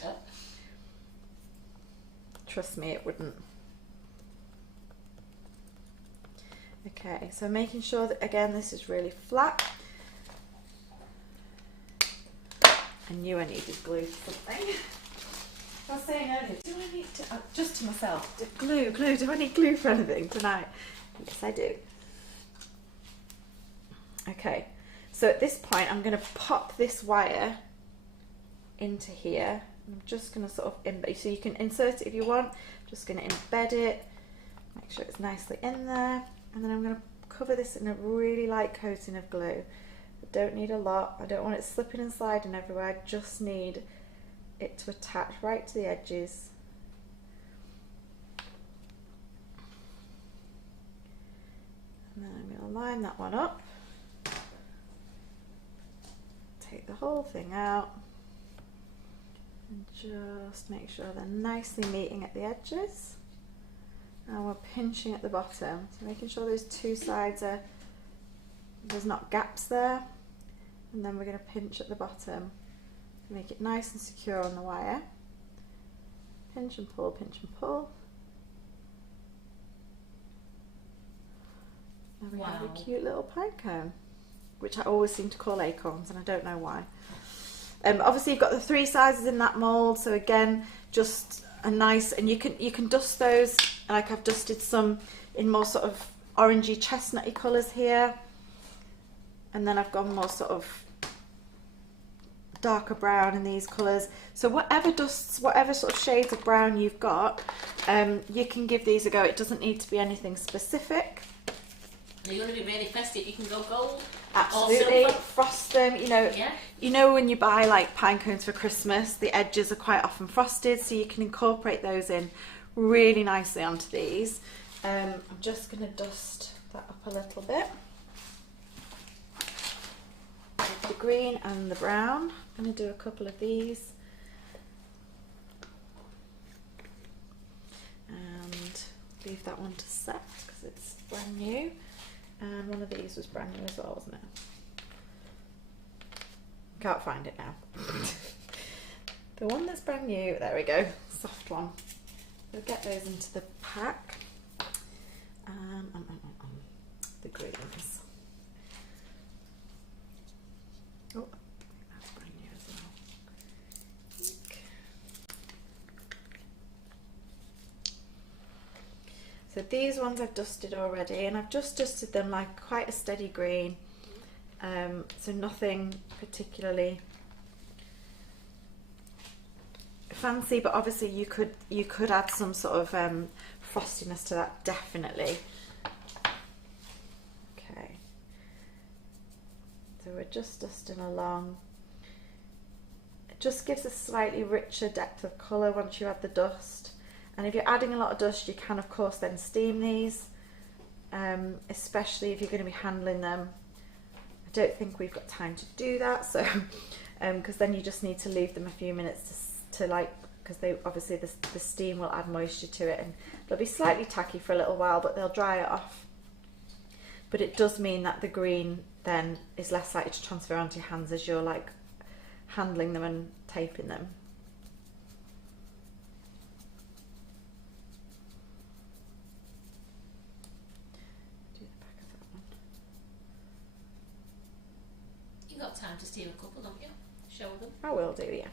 Trust me, it wouldn't. Okay, so making sure that again this is really flat. I knew I needed glue for something. I was saying earlier, do I need to, just to myself, glue, do I need glue for anything tonight? Yes, I do. Okay. So at this point, I'm going to pop this wire into here. I'm just going to sort of embed, so you can insert it if you want. I'm just going to embed it, make sure it's nicely in there, and then I'm going to cover this in a really light coating of glue. I don't need a lot. I don't want it slipping and sliding everywhere. I just need it to attach right to the edges. And then I'm going to line that one up. Take the whole thing out and just make sure they're nicely meeting at the edges, and we're pinching at the bottom, so making sure those two sides are, there's not gaps there, and then we're going to pinch at the bottom to make it nice and secure on the wire. Pinch and pull, pinch and pull. Now we have a cute little pine cone, which I always seem to call acorns, and I don't know why. Obviously you've got the three sizes in that mould, so again, just a nice, and you can dust those, like I've dusted some in more sort of orangey chestnutty colours here, and then I've gone more sort of darker brown in these colours. So whatever dusts, whatever sort of shades of brown you've got, you can give these a go. It doesn't need to be anything specific. If you want to be really festive, you can go gold. Absolutely, or frost them. Yeah. You know when you buy like pine cones for Christmas, the edges are quite often frosted, so you can incorporate those in really nicely onto these. I'm just going to dust that up a little bit with the green and the brown. I'm going to do a couple of these and leave that one to set because it's brand new. And one of these was brand new as well, wasn't it? Can't find it now. The one that's brand new, there we go, soft one. We'll get those into the pack. The greens. Oh, that's brand new as well. So these ones I've dusted already, and I've just dusted them like quite a steady green, so nothing particularly fancy, but obviously you could add some sort of frostiness to that, definitely. Okay, so we're just dusting along. It just gives a slightly richer depth of colour once you add the dust. And if you're adding a lot of dust, you can of course then steam these, especially if you're going to be handling them. I don't think we've got time to do that, so because then you just need to leave them a few minutes to like, because they obviously the steam will add moisture to it, and they'll be slightly tacky for a little while, but they'll dry it off. But it does mean that the green then is less likely to transfer onto your hands as you're like handling them and taping them. You've got time to steam a couple, don't you? Show them. I will do, yeah.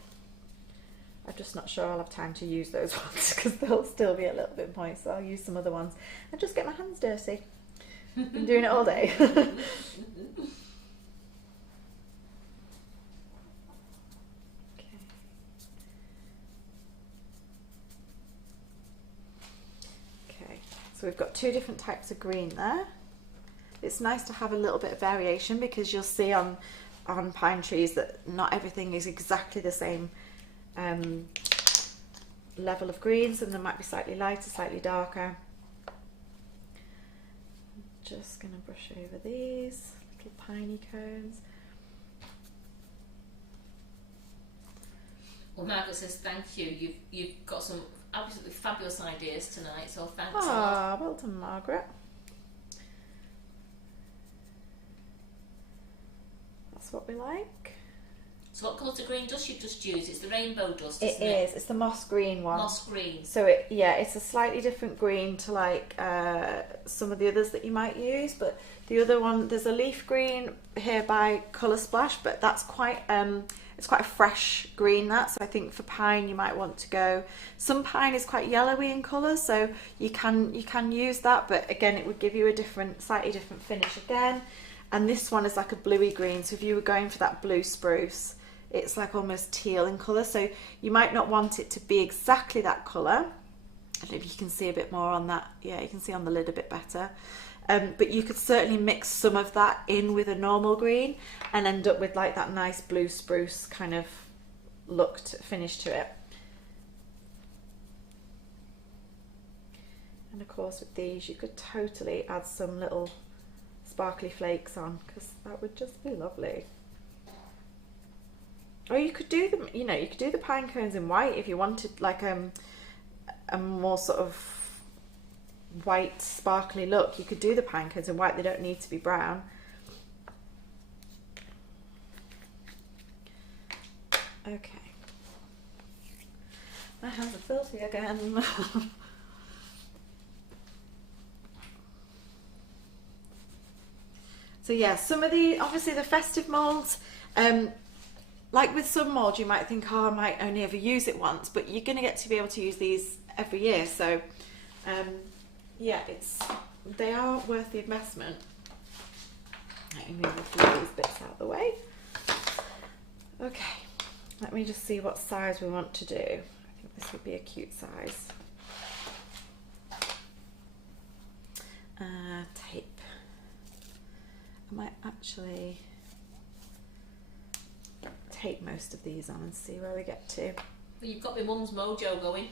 I'm just not sure I'll have time to use those ones because they'll still be a little bit moist, so I'll use some other ones and just get my hands dirty. Been doing it all day. Okay. Okay, so we've got two different types of green there. It's nice to have a little bit of variation because you'll see on pine trees that not everything is exactly the same level of green. Some of them might be slightly lighter, slightly darker. I'm just going to brush over these little piney cones. Well, Margaret says thank you. You've got some absolutely fabulous ideas tonight, so thanks a lot. Ah, well done, Margaret. That's what we like. So what colour of green dust you've just used? It's the rainbow dust, isn't it? It is. It's the moss green one. Moss green. So it's a slightly different green to like some of the others that you might use. But the other one, there's a leaf green here by Colour Splash, but that's quite it's quite a fresh green. That, so I think for pine you might want to go. Some pine is quite yellowy in colour, so you can use that. But again, it would give you a slightly different finish again. And this one is like a bluey green, so if you were going for that blue spruce, it's like almost teal in colour, so you might not want it to be exactly that colour. I don't know if you can see a bit more on that. Yeah, you can see on the lid a bit better. But you could certainly mix some of that in with a normal green and end up with like that nice blue spruce kind of finish to it. And of course with these you could totally add some little sparkly flakes on, because that would just be lovely. Or you could do them, you could do the pine cones in white if you wanted like a more sort of white sparkly look. You could do the pine cones in white, they don't need to be brown. Okay. My hands are filthy again. So yeah, some of obviously the festive moulds, like with some mould, you might think, oh, I might only ever use it once, but you're going to get to be able to use these every year. So, yeah, they are worth the investment. Let me move a few of these bits out of the way. Okay, let me just see what size we want to do. I think this would be a cute size. Tape. I might actually tape most of these on and see where we get to. Well, you've got my mum's mojo going.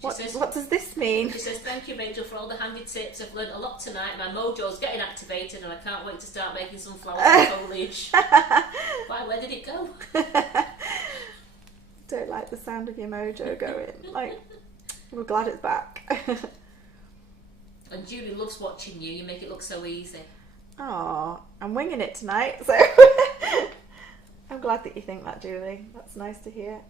What does this mean? She says, thank you, Rachel, for all the handy tips. I've learned a lot tonight. My mojo's getting activated and I can't wait to start making some flowers and foliage. Why, where did it go? Don't like the sound of your mojo going. Like, we're glad it's back. And Julie loves watching you. You make it look so easy. Oh, I'm winging it tonight, so I'm glad that you think that, Julie. That's nice to hear.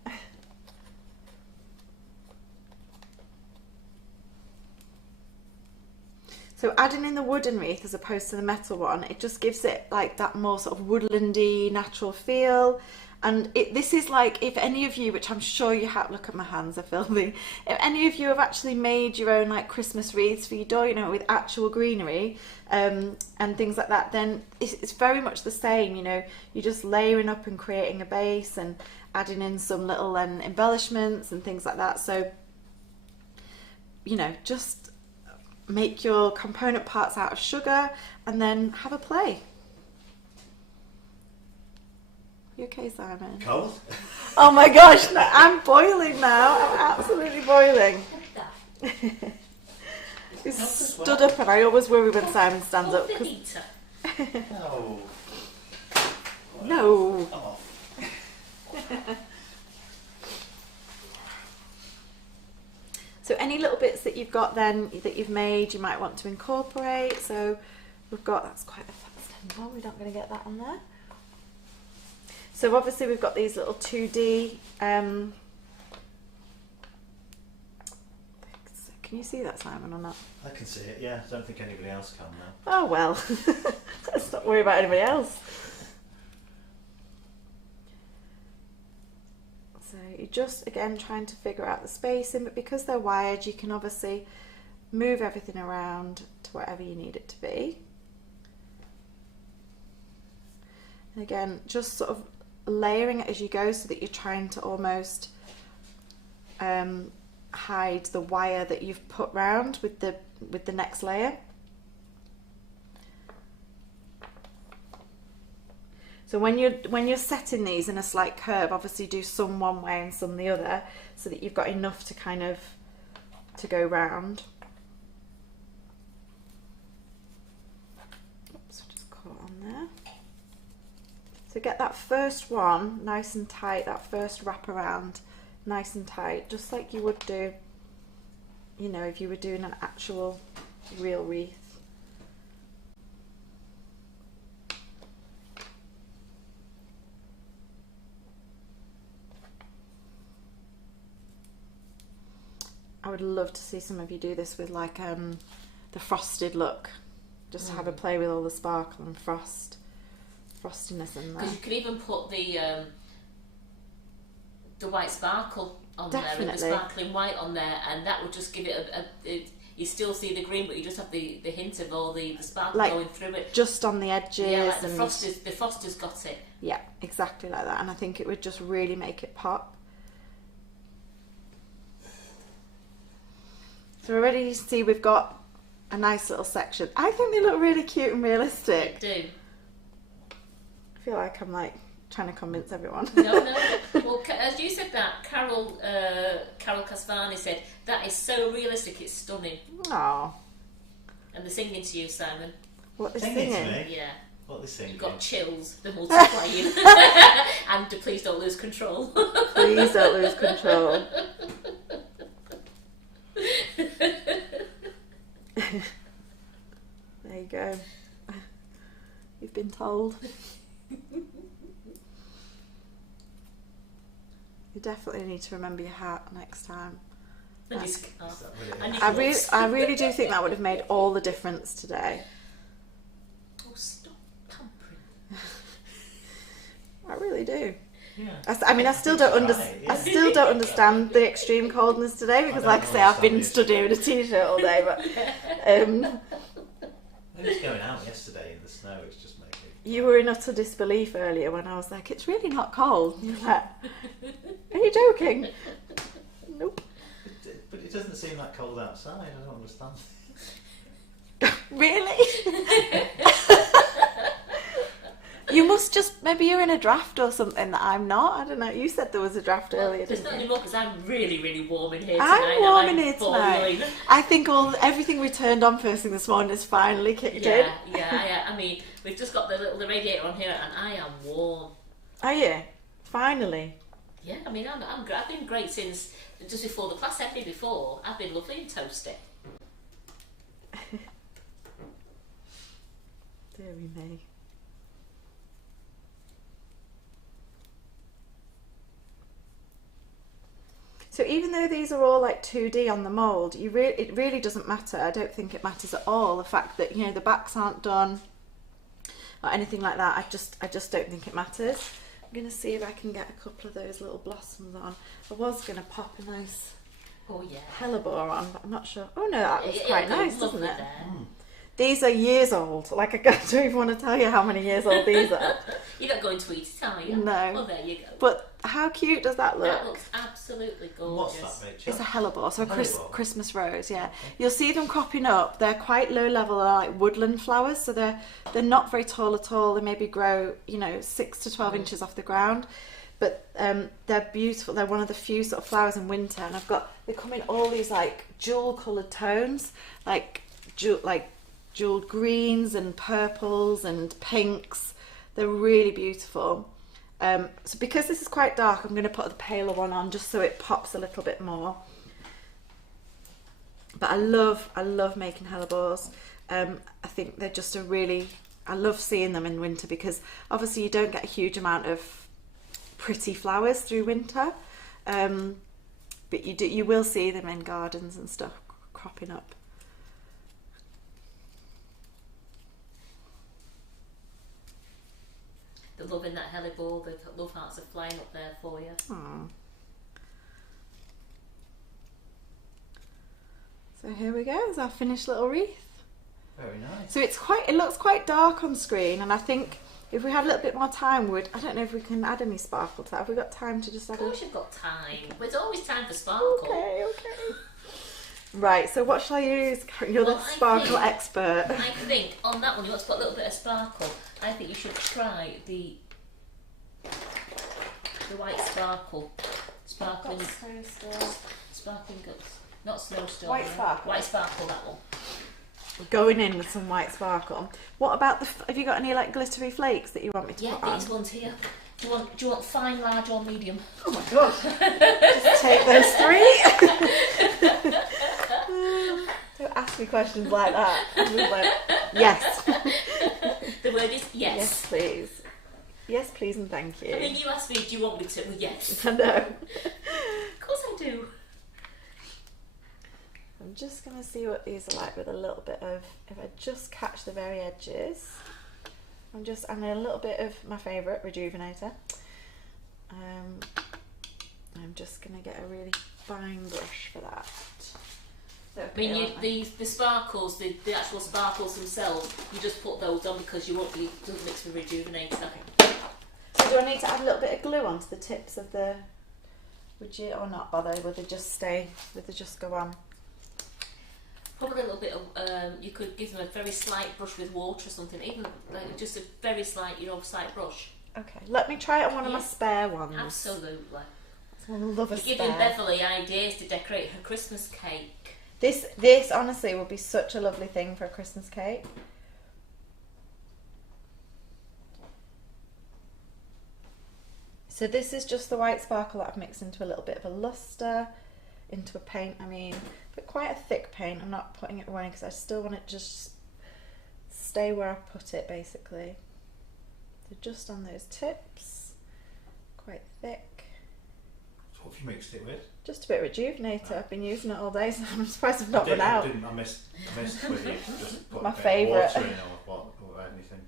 So adding in the wooden wreath as opposed to the metal one, it just gives it like that more sort of woodlandy, natural feel. And this is like, if any of you, which I'm sure you have, look at my hands, they're filthy. If any of you have actually made your own like Christmas wreaths for your door, you know, with actual greenery and things like that, then it's very much the same, you know. You're just layering up and creating a base and adding in some little embellishments and things like that. So, you know, just make your component parts out of sugar and then have a play. You okay, Simon? Cold? Oh my gosh, no, I'm boiling now. I'm absolutely boiling. He's stood up and I always worry when Simon stands up. The heater. No. No. Come off. So any little bits that you've got then, that you've made, you might want to incorporate. So we've got, that's quite a fat stem one, we're not going to get that on there. So obviously we've got these little 2D, can you see that, Simon, or not? I can see it, yeah. I don't think anybody else can now. Oh well, let's not worry about anybody else. So you're just, again, trying to figure out the spacing, but because they're wired, you can obviously move everything around to whatever you need it to be. And again, just sort of layering it as you go so that you're trying to almost hide the wire that you've put round with the next layer. So when you're setting these in a slight curve, obviously do some one way and some the other, so that you've got enough to kind of to go round. Oops, I just caught on there. So get that first one nice and tight, that first wrap around nice and tight, just like you would do, you know, if you were doing an actual real wreath. I would love to see some of you do this with like the frosted look. Just have a play with all the sparkle and frostiness in there. Because you could even put the white sparkle on Definitely. there, and the sparkling white on there, and that would just give it you still see the green, but you just have the hint of all the sparkle like going through it. Just on the edges. Yeah, like and the froster's got it. yeah, exactly like that. And I think it would just really make it pop. So already you see we've got a nice little section. I think they look really cute and realistic. They do. I feel like I'm like trying to convince everyone. No. Well, as you said that, Carol Casvani said, that is so realistic, it's stunning. Oh. And they're singing to you, Simon. What is Singing singing? to me? Yeah. What are they singing? You've got chills, they're multiplying. And please don't lose control. Please don't lose control. There you go. You've been told. You definitely need to remember your hat next time. And your Is scarf. that what it And is? your I really do think that would have made all the difference today. Oh, stop pampering. I really do. Yeah. I still don't I still don't understand the extreme coldness today because, like I say, I've been studying in a t-shirt all day. But It was going out yesterday in the snow. It's just making. You were in utter disbelief earlier when I was like, "It's really not cold." And you're like, "Are you joking?" Nope. But it doesn't seem that cold outside. I don't understand. Really? You must just, maybe you're in a draft or something that I'm not. I don't know. You said there was a draft earlier, There's didn't not you? anymore because I'm really, really warm in here tonight. I'm warm in and here boiling. tonight. I think everything we turned on first thing this morning has finally kicked in. Yeah. I mean, we've just got the radiator on here and I am warm. Are you? Finally. Yeah, I mean, I've been great since just before the class every before. I've been lovely and toasty. Deary me. So even though these are all like 2D on the mould, it really doesn't matter. I don't think it matters at all. The fact that, you know, the backs aren't done or anything like that, I just don't think it matters. I'm going to see if I can get a couple of those little blossoms on. I was going to pop a nice hellebore on, but I'm not sure. Oh no, that looks quite nice, doesn't it? These are years old. Like, I don't even want to tell you how many years old these are. You're not going to eat it, are you? No. Well, there you go. But how cute does that look? That looks absolutely gorgeous. What's that, Rachel? It's a hellebore, so a Hellebore. Christmas rose, yeah. You'll see them cropping up. They're quite low level, they're like woodland flowers, so they're not very tall at all. They maybe grow, 6 to 12 inches off the ground. But they're beautiful. They're one of the few sort of flowers in winter, and they come in all these like jewel coloured tones, like jeweled greens and purples and pinks. They're really beautiful. So because this is quite dark, I'm going to put the paler one on just so it pops a little bit more. But I love making hellebores. I think they're just I love seeing them in winter because obviously you don't get a huge amount of pretty flowers through winter, but you will see them in gardens and stuff cropping up. The love in that hellebore, the love hearts are flying up there for you. Aww. So here we go, there's our finished little wreath. Very nice. So it looks quite dark on screen, and I think if we had a little bit more time, I don't know if we can add any sparkle to that. Have we got time to just add Of course you've got time. There's always time for sparkle. Okay. Right, so what shall I use? You're the sparkle expert. I think on that one you want to put a little bit of sparkle. I think you should try the white sparkle. Sparkling guts. Not snowstorm. White sparkle. White sparkle, that one. We're going in with some white sparkle. What about have you got any like glittery flakes that you want me to put on? These ones here. Do you want fine, large or medium? Oh my god. Just take those 3. Don't ask me questions like that. I'm just like, yes. The word is yes. Yes, please. Yes, please and thank you. I mean, you asked me, do you want me to? Well, yes. I know. Of course I do. I'm just going to see what these are like with a little bit of, if I just catch the very edges. I'm a little bit of my favourite, Rejuvenator. I'm just going to get a really fine brush for that. Okay, I mean, the sparkles, the actual sparkles themselves, you just put those on because you won't be doesn't mix with Rejuvenator. So do I need to add a little bit of glue onto the tips of the? Would you or not bother? Would they just go on? Probably a little bit of. You could give them a very slight brush with water or something, even like just a very slight, slight brush. Okay, let me try it on one of my spare ones. Absolutely. I love a You're spare. giving Beverly ideas to decorate her Christmas cake. This honestly would be such a lovely thing for a Christmas cake. So this is just the white sparkle that I've mixed into a little bit of a luster, into a paint, but quite a thick paint. I'm not putting it away because I still want it to just stay where I put it, basically. So just on those tips, quite thick. What have you mixed it with? Just a bit of Rejuvenator. I've been using it all day, so I'm surprised I've not run out. I missed whether you just put My a bit of favourite. water in or anything.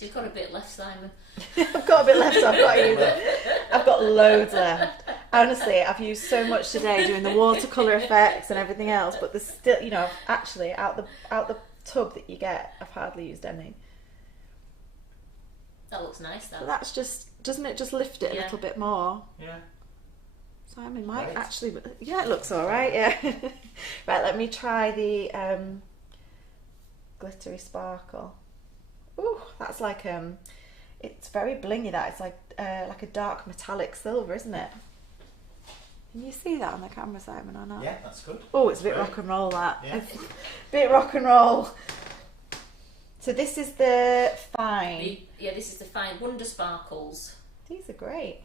She's got a bit left, Simon. I've got a bit left, so I've got to use it. I've got loads left. Honestly, I've used so much today doing the watercolour effects and everything else, but there's still, you know, actually out the tub that you get, I've hardly used any. That looks nice, though. But that's just, doesn't it just lift it a little bit more? Yeah. Simon might Right. actually, yeah, it looks all right, yeah. Right, let me try the glittery sparkle. Ooh, that's like, it's very blingy, that. It's like a dark metallic silver, isn't it? Can you see that on the camera, Simon, or not? Yeah, that's good. Oh, it's a bit Great. rock and roll, that. Yeah. It's a bit rock and roll. So this is the fine. This is the fine Wonder Sparkles. These are great.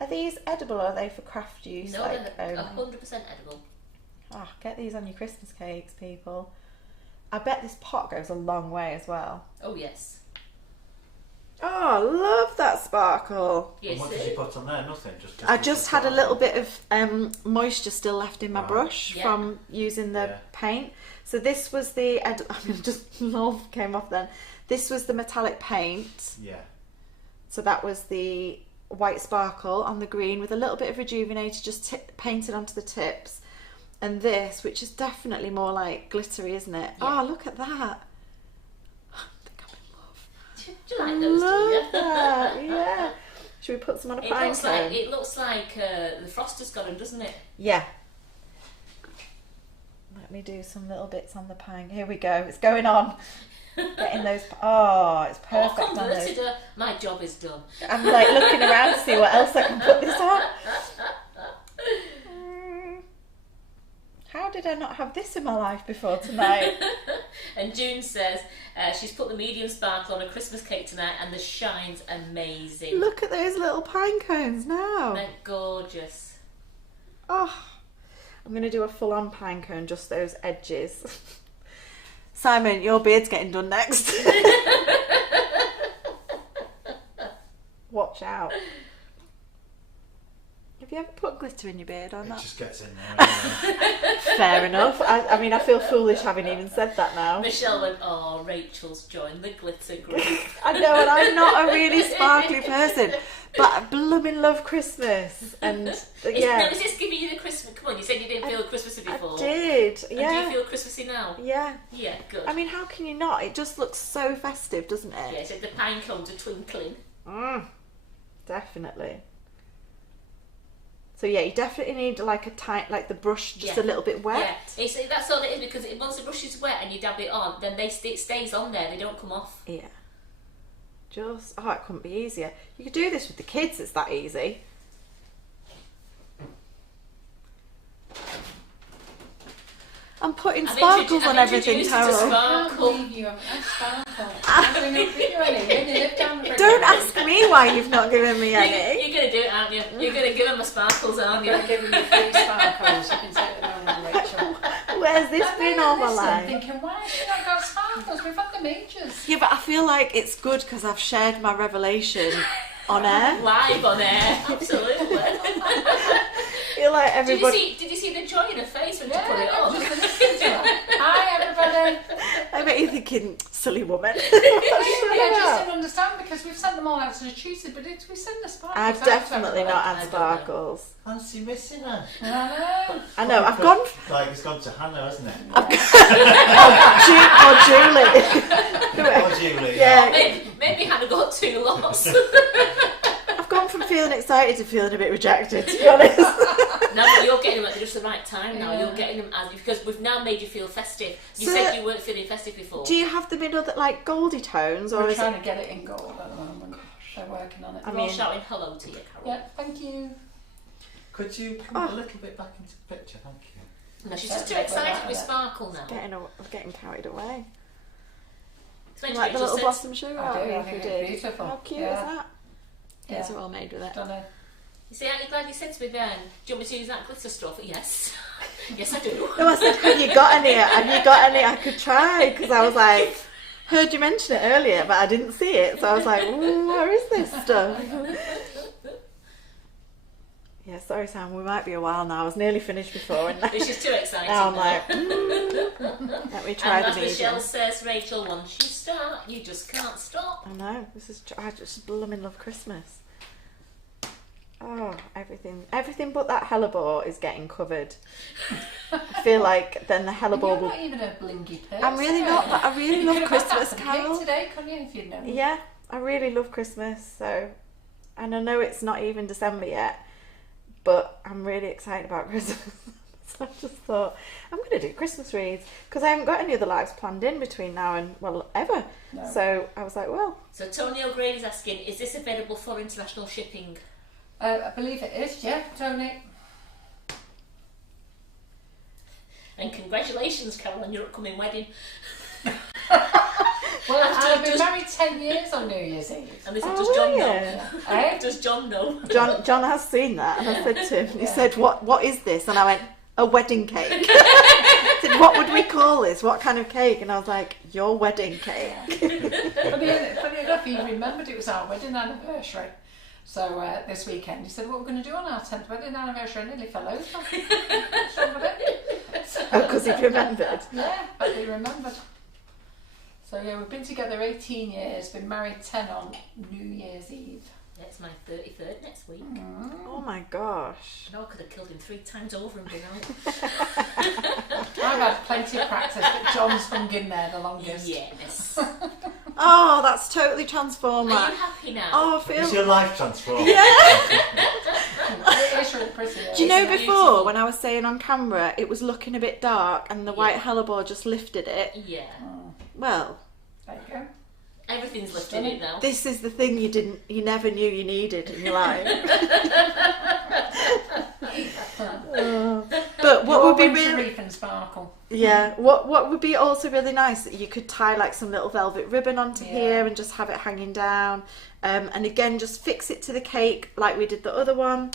Are these edible or are they for craft use? No, like, they're 100% edible. Oh, get these on your Christmas cakes, people. I bet this pot goes a long way as well. Oh, yes. Oh, I love that sparkle. Yes, And what did you put on there? Nothing. I just had a little bit of moisture still left in my Right. brush Yeah. from using the Yeah. paint. So this was the, I mean, just love came off then. This was the metallic paint. Yeah. So that was the white sparkle on the green with a little bit of rejuvenator just painted onto the tips. And this, which is definitely more like glittery, isn't it? Yeah. Oh, look at that. I think I'm in love. Do you like those, do Love you? that, yeah. Should we put some on a pine cone? It looks like the Froster's got them, doesn't it? Yeah. Let me do some little bits on the pine. Here we go. It's going on. Getting those. Oh, it's perfect Oh, on those. converted her. My job is done. I'm like looking around to see what else I can put this on. How did I not have this in my life before tonight? And June says she's put the medium sparkle on a Christmas cake tonight and the shine's amazing. Look at those little pine cones now. They're gorgeous. Oh, I'm going to do a full-on pine cone, just those edges. Simon, your beard's getting done next. Watch out. Have you ever put glitter in your beard or It not? just gets in there. Anyway. Fair enough. I mean, I feel foolish having even said that now. Michelle went, oh, Rachel's joined the glitter group. I know, and I'm not a really sparkly person, but I blooming love Christmas. And yeah, Is this giving you the Christmas? Come on, you said you didn't feel Christmassy before. I did. And do Yeah. you feel Christmassy now? Yeah. Yeah, good. I mean, how can you not? It just looks so festive, doesn't it? Yeah, so the pine cones are twinkling. Definitely. So yeah, you definitely need like a tight, like the brush just Yeah. a little bit wet. Yeah, that's all it is, because once the brush is wet and you dab it on, then it stays on there, they don't come off. Yeah. Just, oh, it couldn't be easier. You could do this with the kids, it's that easy. I'm putting sparkles on everything, Carol. I can't believe you haven't had sparkle. I'm going to give you any. You only live down the road. Don't ask me why you've not given me any. You're going to do it, aren't you? You're going to give them my sparkles, aren't I'm you? going to give you 3 sparkles. You can take them home, Rachel. Where's this been all my Listen, life? thinking, why have you not got sparkles? We've had the majors. Yeah, but I feel like it's good because I've shared my revelation on air. Live on air, absolutely. I feel like everybody. Did you see the joy in her face when Yeah, she put it on? just listening to her. Hi, everybody. I bet you're thinking, silly woman. Yeah, I just didn't understand because we've sent them all out to the Tuesday, but we sent the sparkles I've out to definitely everybody. not I had don't sparkles. Fancy missing her. I know. I know, I've gone. Like it's gone to Hanna, hasn't it? Or Or Julie. Yeah. Maybe Hannah got 2 lots. I've gone from feeling excited to feeling a bit rejected, to be honest. No, but you're getting them at just the right time now. Yeah. You're getting them because we've now made you feel festive. You So- said you weren't feeling festive before. Do you have them in other, like, goldy tones, or We're is trying it? to get it in gold at the moment. They're working on it. We're all shouting hello to you, Carol. Yeah, thank you. Could you come a little bit back into the picture? Thank you. No, she's just too excited with sparkle now. I'm getting carried away. It's when Like the Rachel little says, blossom sugar I do, art I we think did. it's beautiful. How cute Yeah. is that? Yeah. These are all made with it. Done it. You see, aren't you glad you said to me then, do you want me to use that glitter stuff? Yes. Yes, I do. No, I said, have you got any? Have you got any I could try? Because I was like, heard you mention it earlier, but I didn't see it. So I was like, ooh, where is this stuff? Yeah, sorry Sam, we might be a while now. I was nearly finished before and It's just too exciting. now I'm now. like, let me try And the as medium. Michelle says, Rachel, once you start, you just can't stop. I know, I just blooming love Christmas. Oh, everything but that hellebore is getting covered. I feel like then the hellebore You're will... not even a blingy person. I'm really not, but I really love Christmas, Carol. Today, couldn't you, if you'd known? Yeah, I really love Christmas, so... And I know it's not even December yet, but I'm really excited about Christmas. So I just thought, I'm going to do Christmas wreaths, because I haven't got any other lives planned in between now and, well, ever. No. So I was like, well... So Tony O'Grady's asking, is this available for international shipping? I believe it is, yeah, Tony. And congratulations, Carol, on your upcoming wedding. Well, I've been just- married 10 years on New Year's Eve. And this Oh, does John will know? you? Eh? Does John know? John has seen that, and I said to him, he Yeah. said, what is this? And I went, a wedding cake. I said, what would we call this? What kind of cake? And I was like, your wedding cake. Funny enough, he remembered it was our wedding anniversary. So this weekend he said, what we're going to do on our 10th wedding anniversary, I nearly fell over. What's wrong with it? So, Oh, because he remembered. yeah, but he remembered. So yeah, we've been together 18 years, been married 10 on New Year's Eve. It's my 33rd next week. Oh my gosh. I know I could have killed him 3 times over and been out. I've had plenty of practice, but John's hung in there the longest. Yes. Oh, that's totally transformed Are that. you happy now? Oh, I Is feel... your life transformed? It is really pretty. Do you know It's before, beautiful. when I was saying on camera, it was looking a bit dark and the white hellebore just lifted it? Yeah. Well, There you go. Everything's lifting it now. this is the thing you never knew you needed in your life. But what would be winter really... wreath and sparkle. Yeah, what would be also really nice, that you could tie like some little velvet ribbon onto here and just have it hanging down, and again just fix it to the cake like we did the other one.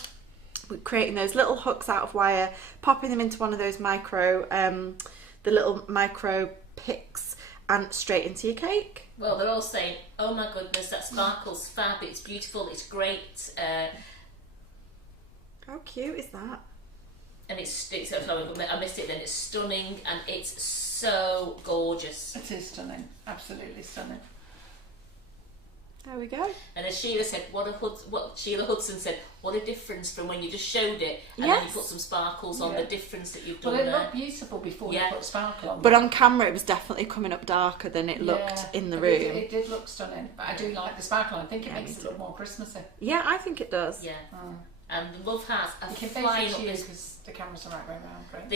We're creating those little hooks out of wire, popping them into one of those the little micro picks, and straight into your cake. Well, they're all saying, oh my goodness, that sparkle's fab, it's beautiful, it's great, How cute is that? and it's I missed it then, it's stunning and it's so gorgeous. It is stunning. Absolutely stunning. There we go. And as Sheila said, what Sheila Hudson said, what a difference from when you just showed it and then you put some sparkles on, the difference that you've done Well, it there. looked beautiful before you put sparkle on. But on camera it was definitely coming up darker than it looked in the but room. It did look stunning, but I do like the sparkle. I think it makes it look more Christmassy. Yeah, I think it does. Yeah. And the love hearts are You can flying face up it this. because the camera's the right way around, right?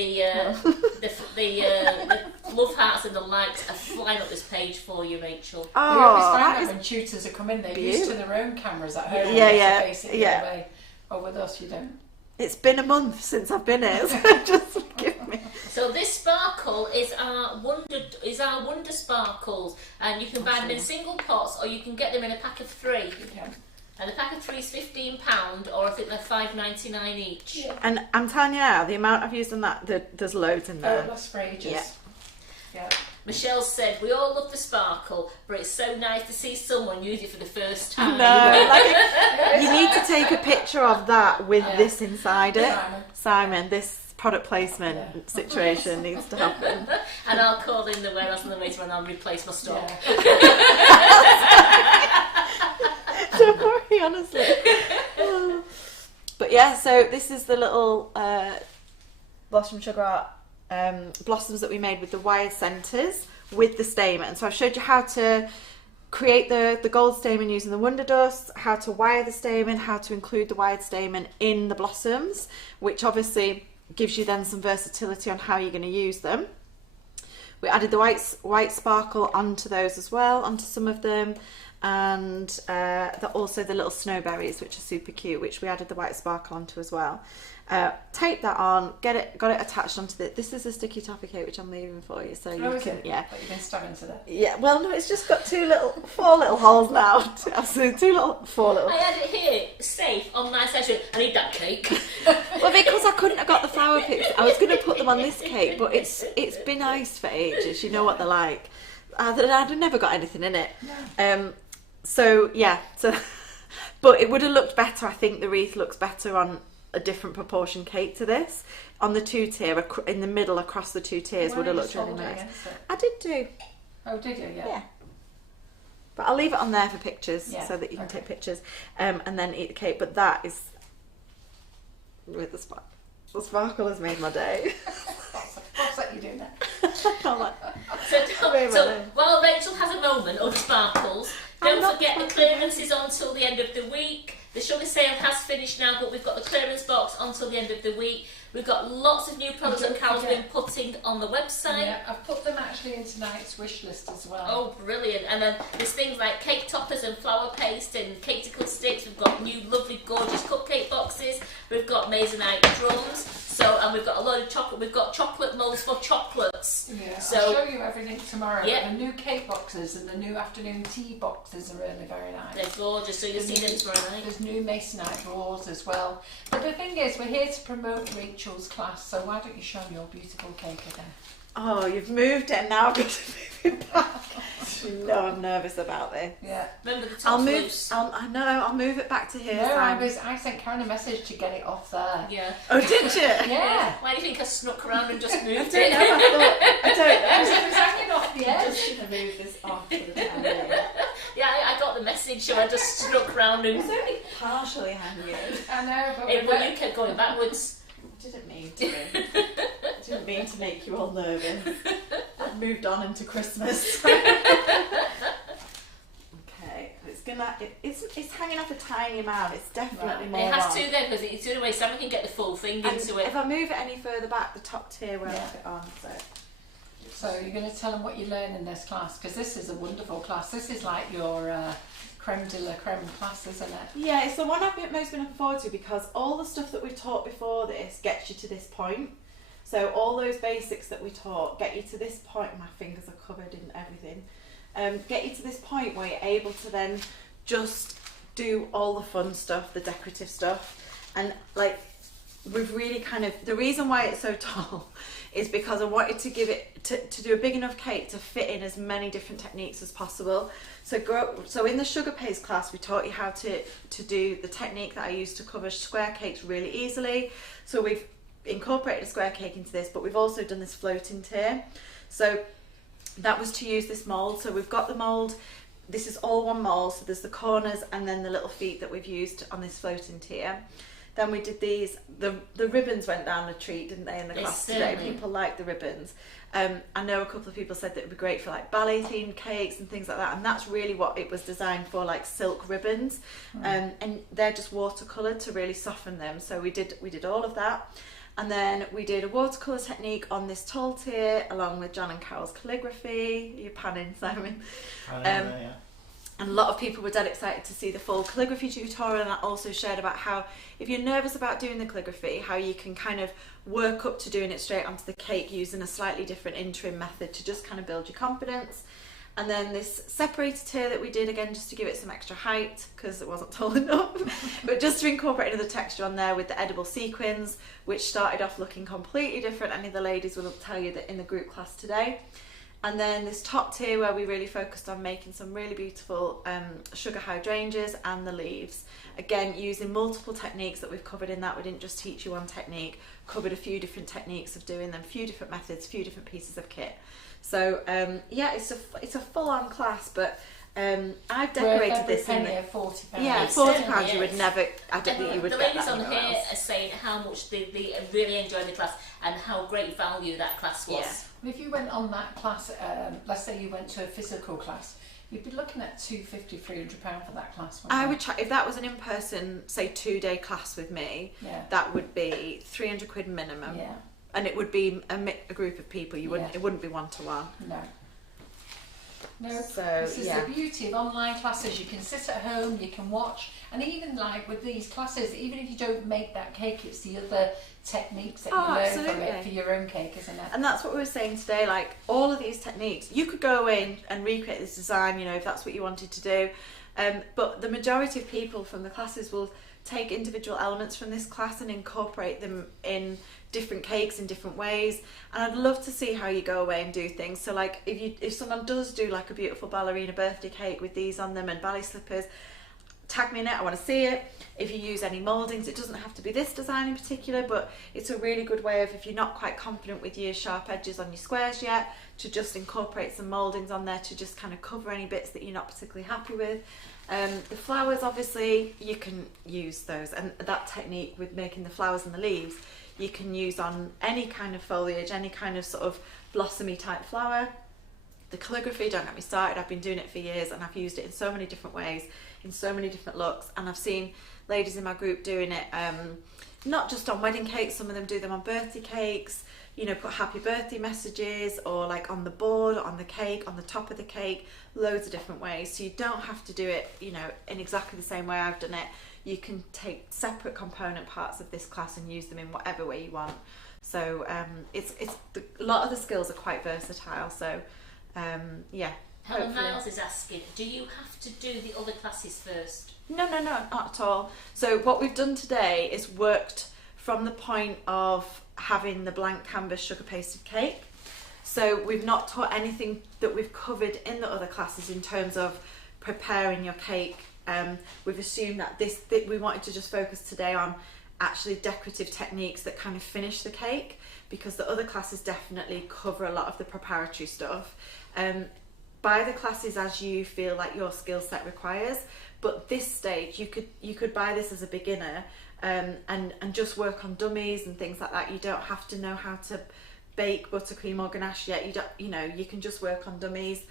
The love hearts and the likes are flying up this page for you, Rachel. We always Oh, find that that is... when tutors are coming, they're used to their own cameras at home. Yeah, and they yeah, have to face it the yeah. other way. But with us, you don't. It's been a month since I've been here, so just forgive me. So this sparkle is our wonder sparkles, and you can buy them in single pots or you can get them in a pack of 3. Yeah. And the pack of 3 is £15, or I think they're $5.99 each. Yeah. And I'm telling you now, the amount I've used on that, there's loads in Oh, there. it lasts for ages. Yeah. Yeah. Michelle said, we all love the sparkle, but it's so nice to see someone use it for the first time. No, like you need to take a picture of that with this inside it. Simon, this product placement situation needs to happen. And I'll call in the warehouse and the later and I'll replace my stock. Don't worry, honestly. But yeah, so this is the little Blossom Sugar Art blossoms that we made with the wired centres with the stamen. So I've showed you how to create the gold stamen using the Wonder Dust, how to wire the stamen, how to include the wired stamen in the blossoms, which obviously gives you then some versatility on how you're going to use them. We added the white sparkle onto those as well, onto some of them, and also the little snowberries, which are super cute, which we added the white sparkle onto as well. Tape that on, got it attached onto this is a sticky toffee cake which I'm leaving for you, so you can But you've been stuck into that. Yeah, well no, it's just got four little holes now. So four little. I had it here, safe, on my session. I need that cake. Well, because I couldn't have got the flower picks, I was going to put them on this cake, but it's been iced for ages. You know what they're like. I'd never got anything in it. So yeah, but it would have looked better. I think the wreath looks better on a different proportion cake to this. On the 2-tier, in the middle across the 2 tiers would have looked really nice. I did do. Oh, did you? Yeah. But I'll leave it on there for pictures so that you can okay. take pictures and then eat the cake. But that is with the sparkle. The sparkle has made my day. What's that you doing there? So while Rachel has a moment of sparkles, don't forget the clearance is on till the end of the week. The sugar sale has finished now, but we've got the clearance box until the end of the week. We've got lots of new products that Carol's been putting on the website. Yeah, I've put them actually in tonight's wish list as well. Oh, brilliant. And then there's things like cake toppers and flour paste and caketicle sticks. We've got new lovely gorgeous cupcake boxes. We've got Masonite drums. And we've got a load of chocolate. We've got chocolate molds for chocolates. Yeah, so, I'll show you everything tomorrow. Yeah. The new cake boxes and the new afternoon tea boxes are really very nice. They're gorgeous, so you'll see them tomorrow night. There's new Masonite drawers as well. But the thing is, we're here to promote Rachel's class, so why don't you show me your beautiful cake again? Oh, you've moved it and now I've got to move it back. No, I'm nervous about this. Yeah. Remember the top's I'll move. loose. I know. I'll move it back to here. No, I sent Karen a message to get it off there. Yeah. Oh, did you? Yeah. Why do you think I snuck around and just moved I it? don't know. I don't know. It was hanging off the I'm edge. just going to move this off for the time being. Yeah, I got the message, so I just snuck around and... It's only partially hanging. I know, but Well, you kept going backwards. Didn't mean to. Didn't mean to make you all nervous. I've moved on into Christmas. Okay, it's hanging off a tiny amount. It's definitely more. It has on. to then, because it's the only way Sam can get the full thing And into it. if I move it any further back, the top tier won't have it on. So you're going to tell them what you learn in this class, because this is a wonderful class. This is like your creme de la creme class, isn't it? Yeah, it's the one I've most been looking forward to because all the stuff that we've taught before this gets you to this point. So all those basics that we taught get you to this point. My fingers are covered in everything. Get you to this point where you're able to then just do all the fun stuff, the decorative stuff. And like, we've really kind of, the reason why it's so tall is because I wanted to give it, to do a big enough cake to fit in as many different techniques as possible. So in the sugar paste class, we taught you how to do the technique that I used to cover square cakes really easily. So we've incorporated a square cake into this, but we've also done this floating tier. So that was to use this mould. So we've got the mould, this is all one mould, so there's the corners and then the little feet that we've used on this floating tier. Then we did these, the ribbons went down a treat, didn't they, in the class today? People liked the ribbons. I know a couple of people said that it would be great for like ballet themed cakes and things like that, and that's really what it was designed for, like silk ribbons. And they're just watercoloured to really soften them. So we did all of that. And then we did a watercolour technique on this tall tier along with John and Carol's calligraphy. You're panning, Simon. Yeah. And a lot of people were dead excited to see the full calligraphy tutorial, and I also shared about how if you're nervous about doing the calligraphy, how you can kind of work up to doing it straight onto the cake using a slightly different interim method to just kind of build your confidence. And then this separator tier that we did, again, just to give it some extra height because it wasn't tall enough, but just to incorporate another texture on there with the edible sequins, which started off looking completely different. Any of the ladies will tell you that in the group class today. And then this top tier where we really focused on making some really beautiful sugar hydrangeas and the leaves. Again, using multiple techniques that we've covered in that. We didn't just teach you one technique, covered a few different techniques of doing them, a few different methods, a few different pieces of kit. So yeah, it's a full-on class, but I've decorated this in the £40. yeah, £40 you would never. I don't think you would the get ladies that on anywhere here else. are saying how much they really enjoyed the class and how great value that class was. Yeah. Well, if you went on that class, let's say you went to a physical class, you'd be looking at £250, £300 for that class. I would if that was an in-person, say 2-day class with me, Yeah. that would be £300 minimum. Yeah. And it would be a group of people. You wouldn't. Yeah. It wouldn't be one-to-one. No, So this is yeah. the beauty of online classes. You can sit at home, you can watch, and even like with these classes, even if you don't make that cake, it's the other techniques that you learn from it absolutely. for your own cake, isn't it? And that's what we were saying today. Like all of these techniques, you could go in and recreate this design. You know, if that's what you wanted to do. But the majority of people from the classes will take individual elements from this class and incorporate them in different cakes in different ways. And I'd love to see how you go away and do things. So like if someone does do like a beautiful ballerina birthday cake with these on them and ballet slippers, tag me in it, I want to see it. If you use any mouldings, it doesn't have to be this design in particular, but it's a really good way of, if you're not quite confident with your sharp edges on your squares yet, to just incorporate some mouldings on there to just kind of cover any bits that you're not particularly happy with. The flowers, obviously, you can use those, and that technique with making the flowers and the leaves, you can use on any kind of foliage, any kind of sort of blossomy type flower. The calligraphy, don't get me started, I've been doing it for years and I've used it in so many different ways, in so many different looks, and I've seen ladies in my group doing it not just on wedding cakes, some of them do them on birthday cakes, you know, put happy birthday messages, or like on the board, on the cake, on the top of the cake, loads of different ways. So you don't have to do it, you know, in exactly the same way I've done it. You can take separate component parts of this class and use them in whatever way you want. So a lot of the skills are quite versatile, so yeah. Helen Niles is asking, do you have to do the other classes first? No, not at all. So what we've done today is worked from the point of having the blank canvas sugar pasted cake. So we've not taught anything that we've covered in the other classes in terms of preparing your cake. We've assumed that we wanted to just focus today on actually decorative techniques that kind of finish the cake, because the other classes definitely cover a lot of the preparatory stuff. Buy the classes as you feel like your skill set requires, but this stage you could buy this as a beginner and just work on dummies and things like that. You don't have to know how to bake buttercream or ganache yet. You can just work on dummies.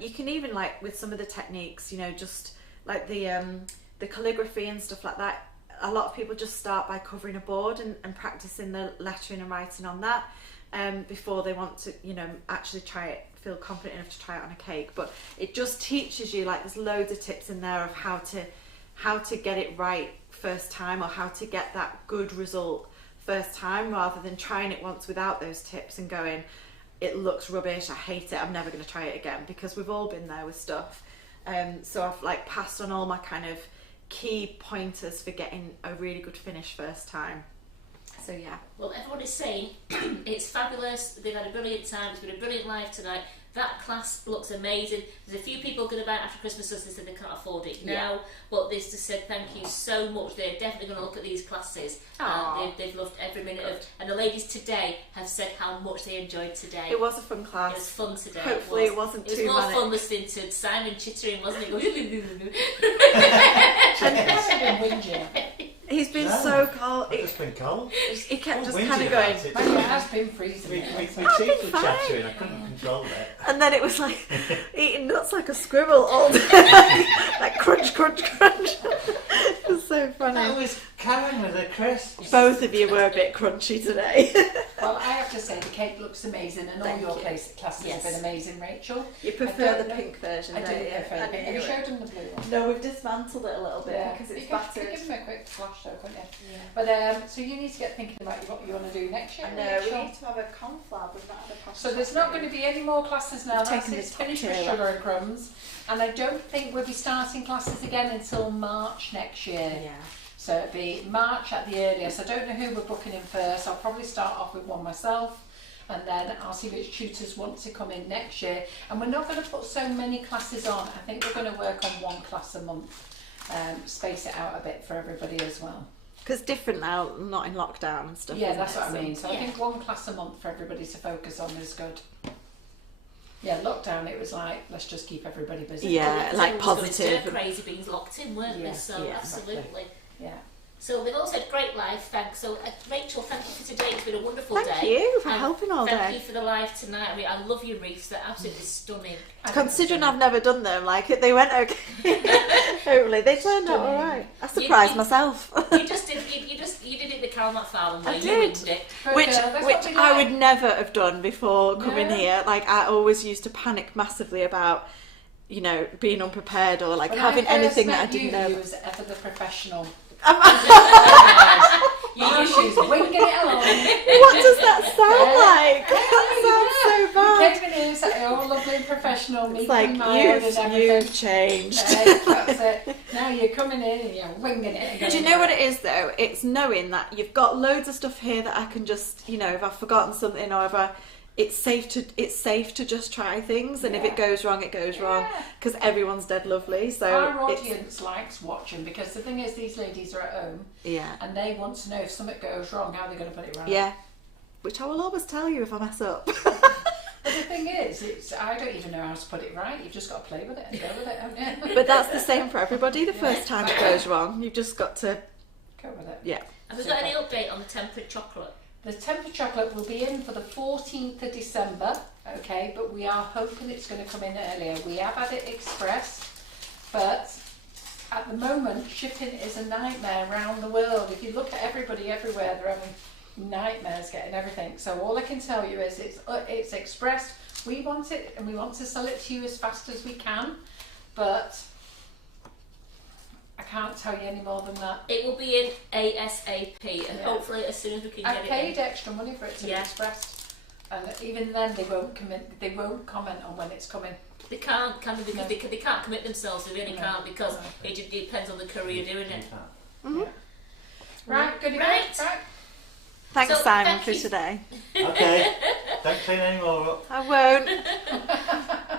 You can even, like with some of the techniques, you know, just like the calligraphy and stuff like that, a lot of people just start by covering a board and practicing the lettering and writing on that before they want to, you know, actually try it, feel confident enough to try it on a cake. But it just teaches you, like, there's loads of tips in there of how to get it right first time, or how to get that good result first time, rather than trying it once without those tips and going, it looks rubbish, I hate it, I'm never going to try it again, because we've all been there with stuff. So I've like passed on all my kind of key pointers for getting a really good finish first time. So yeah. Well, everyone is saying it's fabulous, they've had a brilliant time, it's been a brilliant live tonight. That class looks amazing. There's a few people going about after Christmas as they said they can't afford it now, but they just said thank you so much. They're definitely going to look at these classes. They've loved every minute of. And the ladies today have said how much they enjoyed today. It was a fun class. It was fun today. Hopefully it wasn't too It was more manic. fun listening to Simon chittering, wasn't it? He's been so cold. It's been cold. He kept just Windy kind of about going. it. Well, it has been freezing. We it. teeth were fine. chattering, I couldn't control it. And then it was like eating nuts like a squirrel all day. Like crunch, crunch, crunch. It was so funny. That was Karen with her crisps. Both of you were a bit crunchy today. Well, I have to say the cake looks amazing, and all Thank your you. classes Yes. have been amazing, Rachel. You I prefer don't the know- pink version, I do don't you? prefer I the pink. knew Have you it. showed them the blue one? No, we've dismantled it a little bit because it's you could battered. give them a quick flash though, couldn't you? But so you need to get thinking about what you want to do next year. I know, we Rachel. need to have a conflab with that other So there's not going to be any more classes now. We've That's taken it's the top finished with tier sugar and crumbs, and I don't think we'll be starting classes again until March next year. Yeah. So it'll be March at the earliest. I don't know who we're booking in first. I'll probably start off with one myself, and then I'll see which tutors want to come in next year. And we're not going to put so many classes on. I think we're going to work on one class a month, space it out a bit for everybody as well. Because different now, not in lockdown and stuff. Yeah, isn't that's it? what I mean. So yeah. I think one class a month for everybody to focus on is good. Yeah, lockdown, it was like, let's just keep everybody busy. Yeah, like Everyone was going positive. stir crazy beans locked in, weren't Yeah, they? So yeah, absolutely. Yeah. So they've all said great live, thanks. So Rachel, thank you for today. It's been a wonderful Thank day. you for And helping all Thank day. you for the live tonight. I mean, I love your wreaths. They're absolutely stunning. Considering I've never done them, like they went okay. Hopefully they turned out all right. I surprised myself. You just did. You did it the Carol McFarlane way. I You did. winged it. Which that's what we I like. would never have done before coming No. here. Like I always used to panic massively about, you know, being unprepared or like When having I first anything that I met didn't you, know. you was ever the professional. You Now just she's winging it along. What does that sound like? That sounds so bad. Came in here, sat here all lovely and professional, It's meeting like mild and everything. you've changed. That's it. Now you're coming in and you're winging it. And Do you know what it is though? It's knowing that you've got loads of stuff here that I can just, you know, if I've forgotten something or if it's safe to just try things, and if it goes wrong, it goes wrong, because everyone's dead lovely. So our audience likes watching, because the thing is, these ladies are at home, and they want to know if something goes wrong, how they're going to put it right. Yeah, which I will always tell you if I mess up. But the thing is, I don't even know how to put it right. You've just got to play with it and go with it, haven't you? But that's the same for everybody. The first time it goes wrong, you've just got to go with it. Yeah. Have we got any update on the tempered chocolate? The tempered chocolate will be in for the 14th of December, okay, but we are hoping it's going to come in earlier. We have had it expressed, but at the moment, shipping is a nightmare around the world. If you look at everybody everywhere, they're having nightmares getting everything. So all I can tell you is it's expressed. We want it, and we want to sell it to you as fast as we can, but I can't tell you any more than that. It will be in ASAP, and hopefully as soon as we can get it in. I paid extra money for it to be expressed, and even then they won't comment on when it's coming. They can't, can they? Because they can't commit themselves. They really can't, because it depends on the courier doing it. Mm-hmm. Right, good. Right. Thanks, So, Simon, for today. Okay, don't clean any more up. I won't.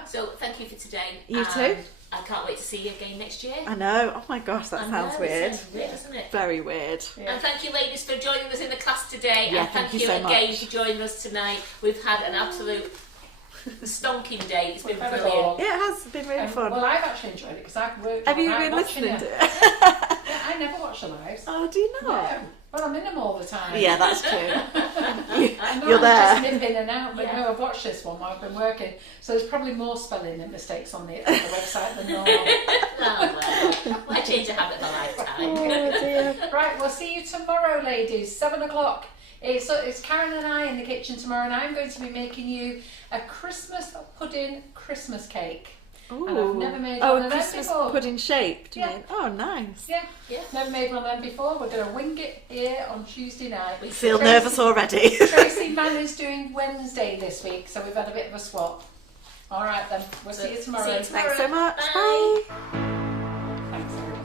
So thank you for today. You too. I can't wait to see you again next year. I know. Oh my gosh, that sounds weird. It sounds weird, doesn't it? Very weird. Yeah. And thank you, ladies, for joining us in the class today. Yeah, and thank you so again much for joining us tonight. We've had an absolute stonking day. It's been brilliant. Yeah, it has been really fun. Well, I've actually enjoyed it because I've worked. Have you been listening to it? Yeah, I never watch the lives. Oh, do you not? No. Well, I'm in them all the time. Yeah, that's true. You're You're there. Just nip in and out, but no, I've watched this one while I've been working. So there's probably more spelling mistakes on the website than normal. Oh, well, I change a habit of a lifetime. Oh, dear. Right, we'll see you tomorrow, ladies, 7 o'clock. It's Karen and I in the kitchen tomorrow, and I'm going to be making you a Christmas pudding Christmas cake. Ooh. And I've never made one of them Christmas before. pudding shaped. You mean? Oh, nice. Yeah, never made one of them before. We're going to wing it here on Tuesday night. We feel nervous already. Tracy Mann is doing Wednesday this week, so we've had a bit of a swap. All right then, we'll see you tomorrow. Thanks so much. Bye. Bye. Thanks everybody.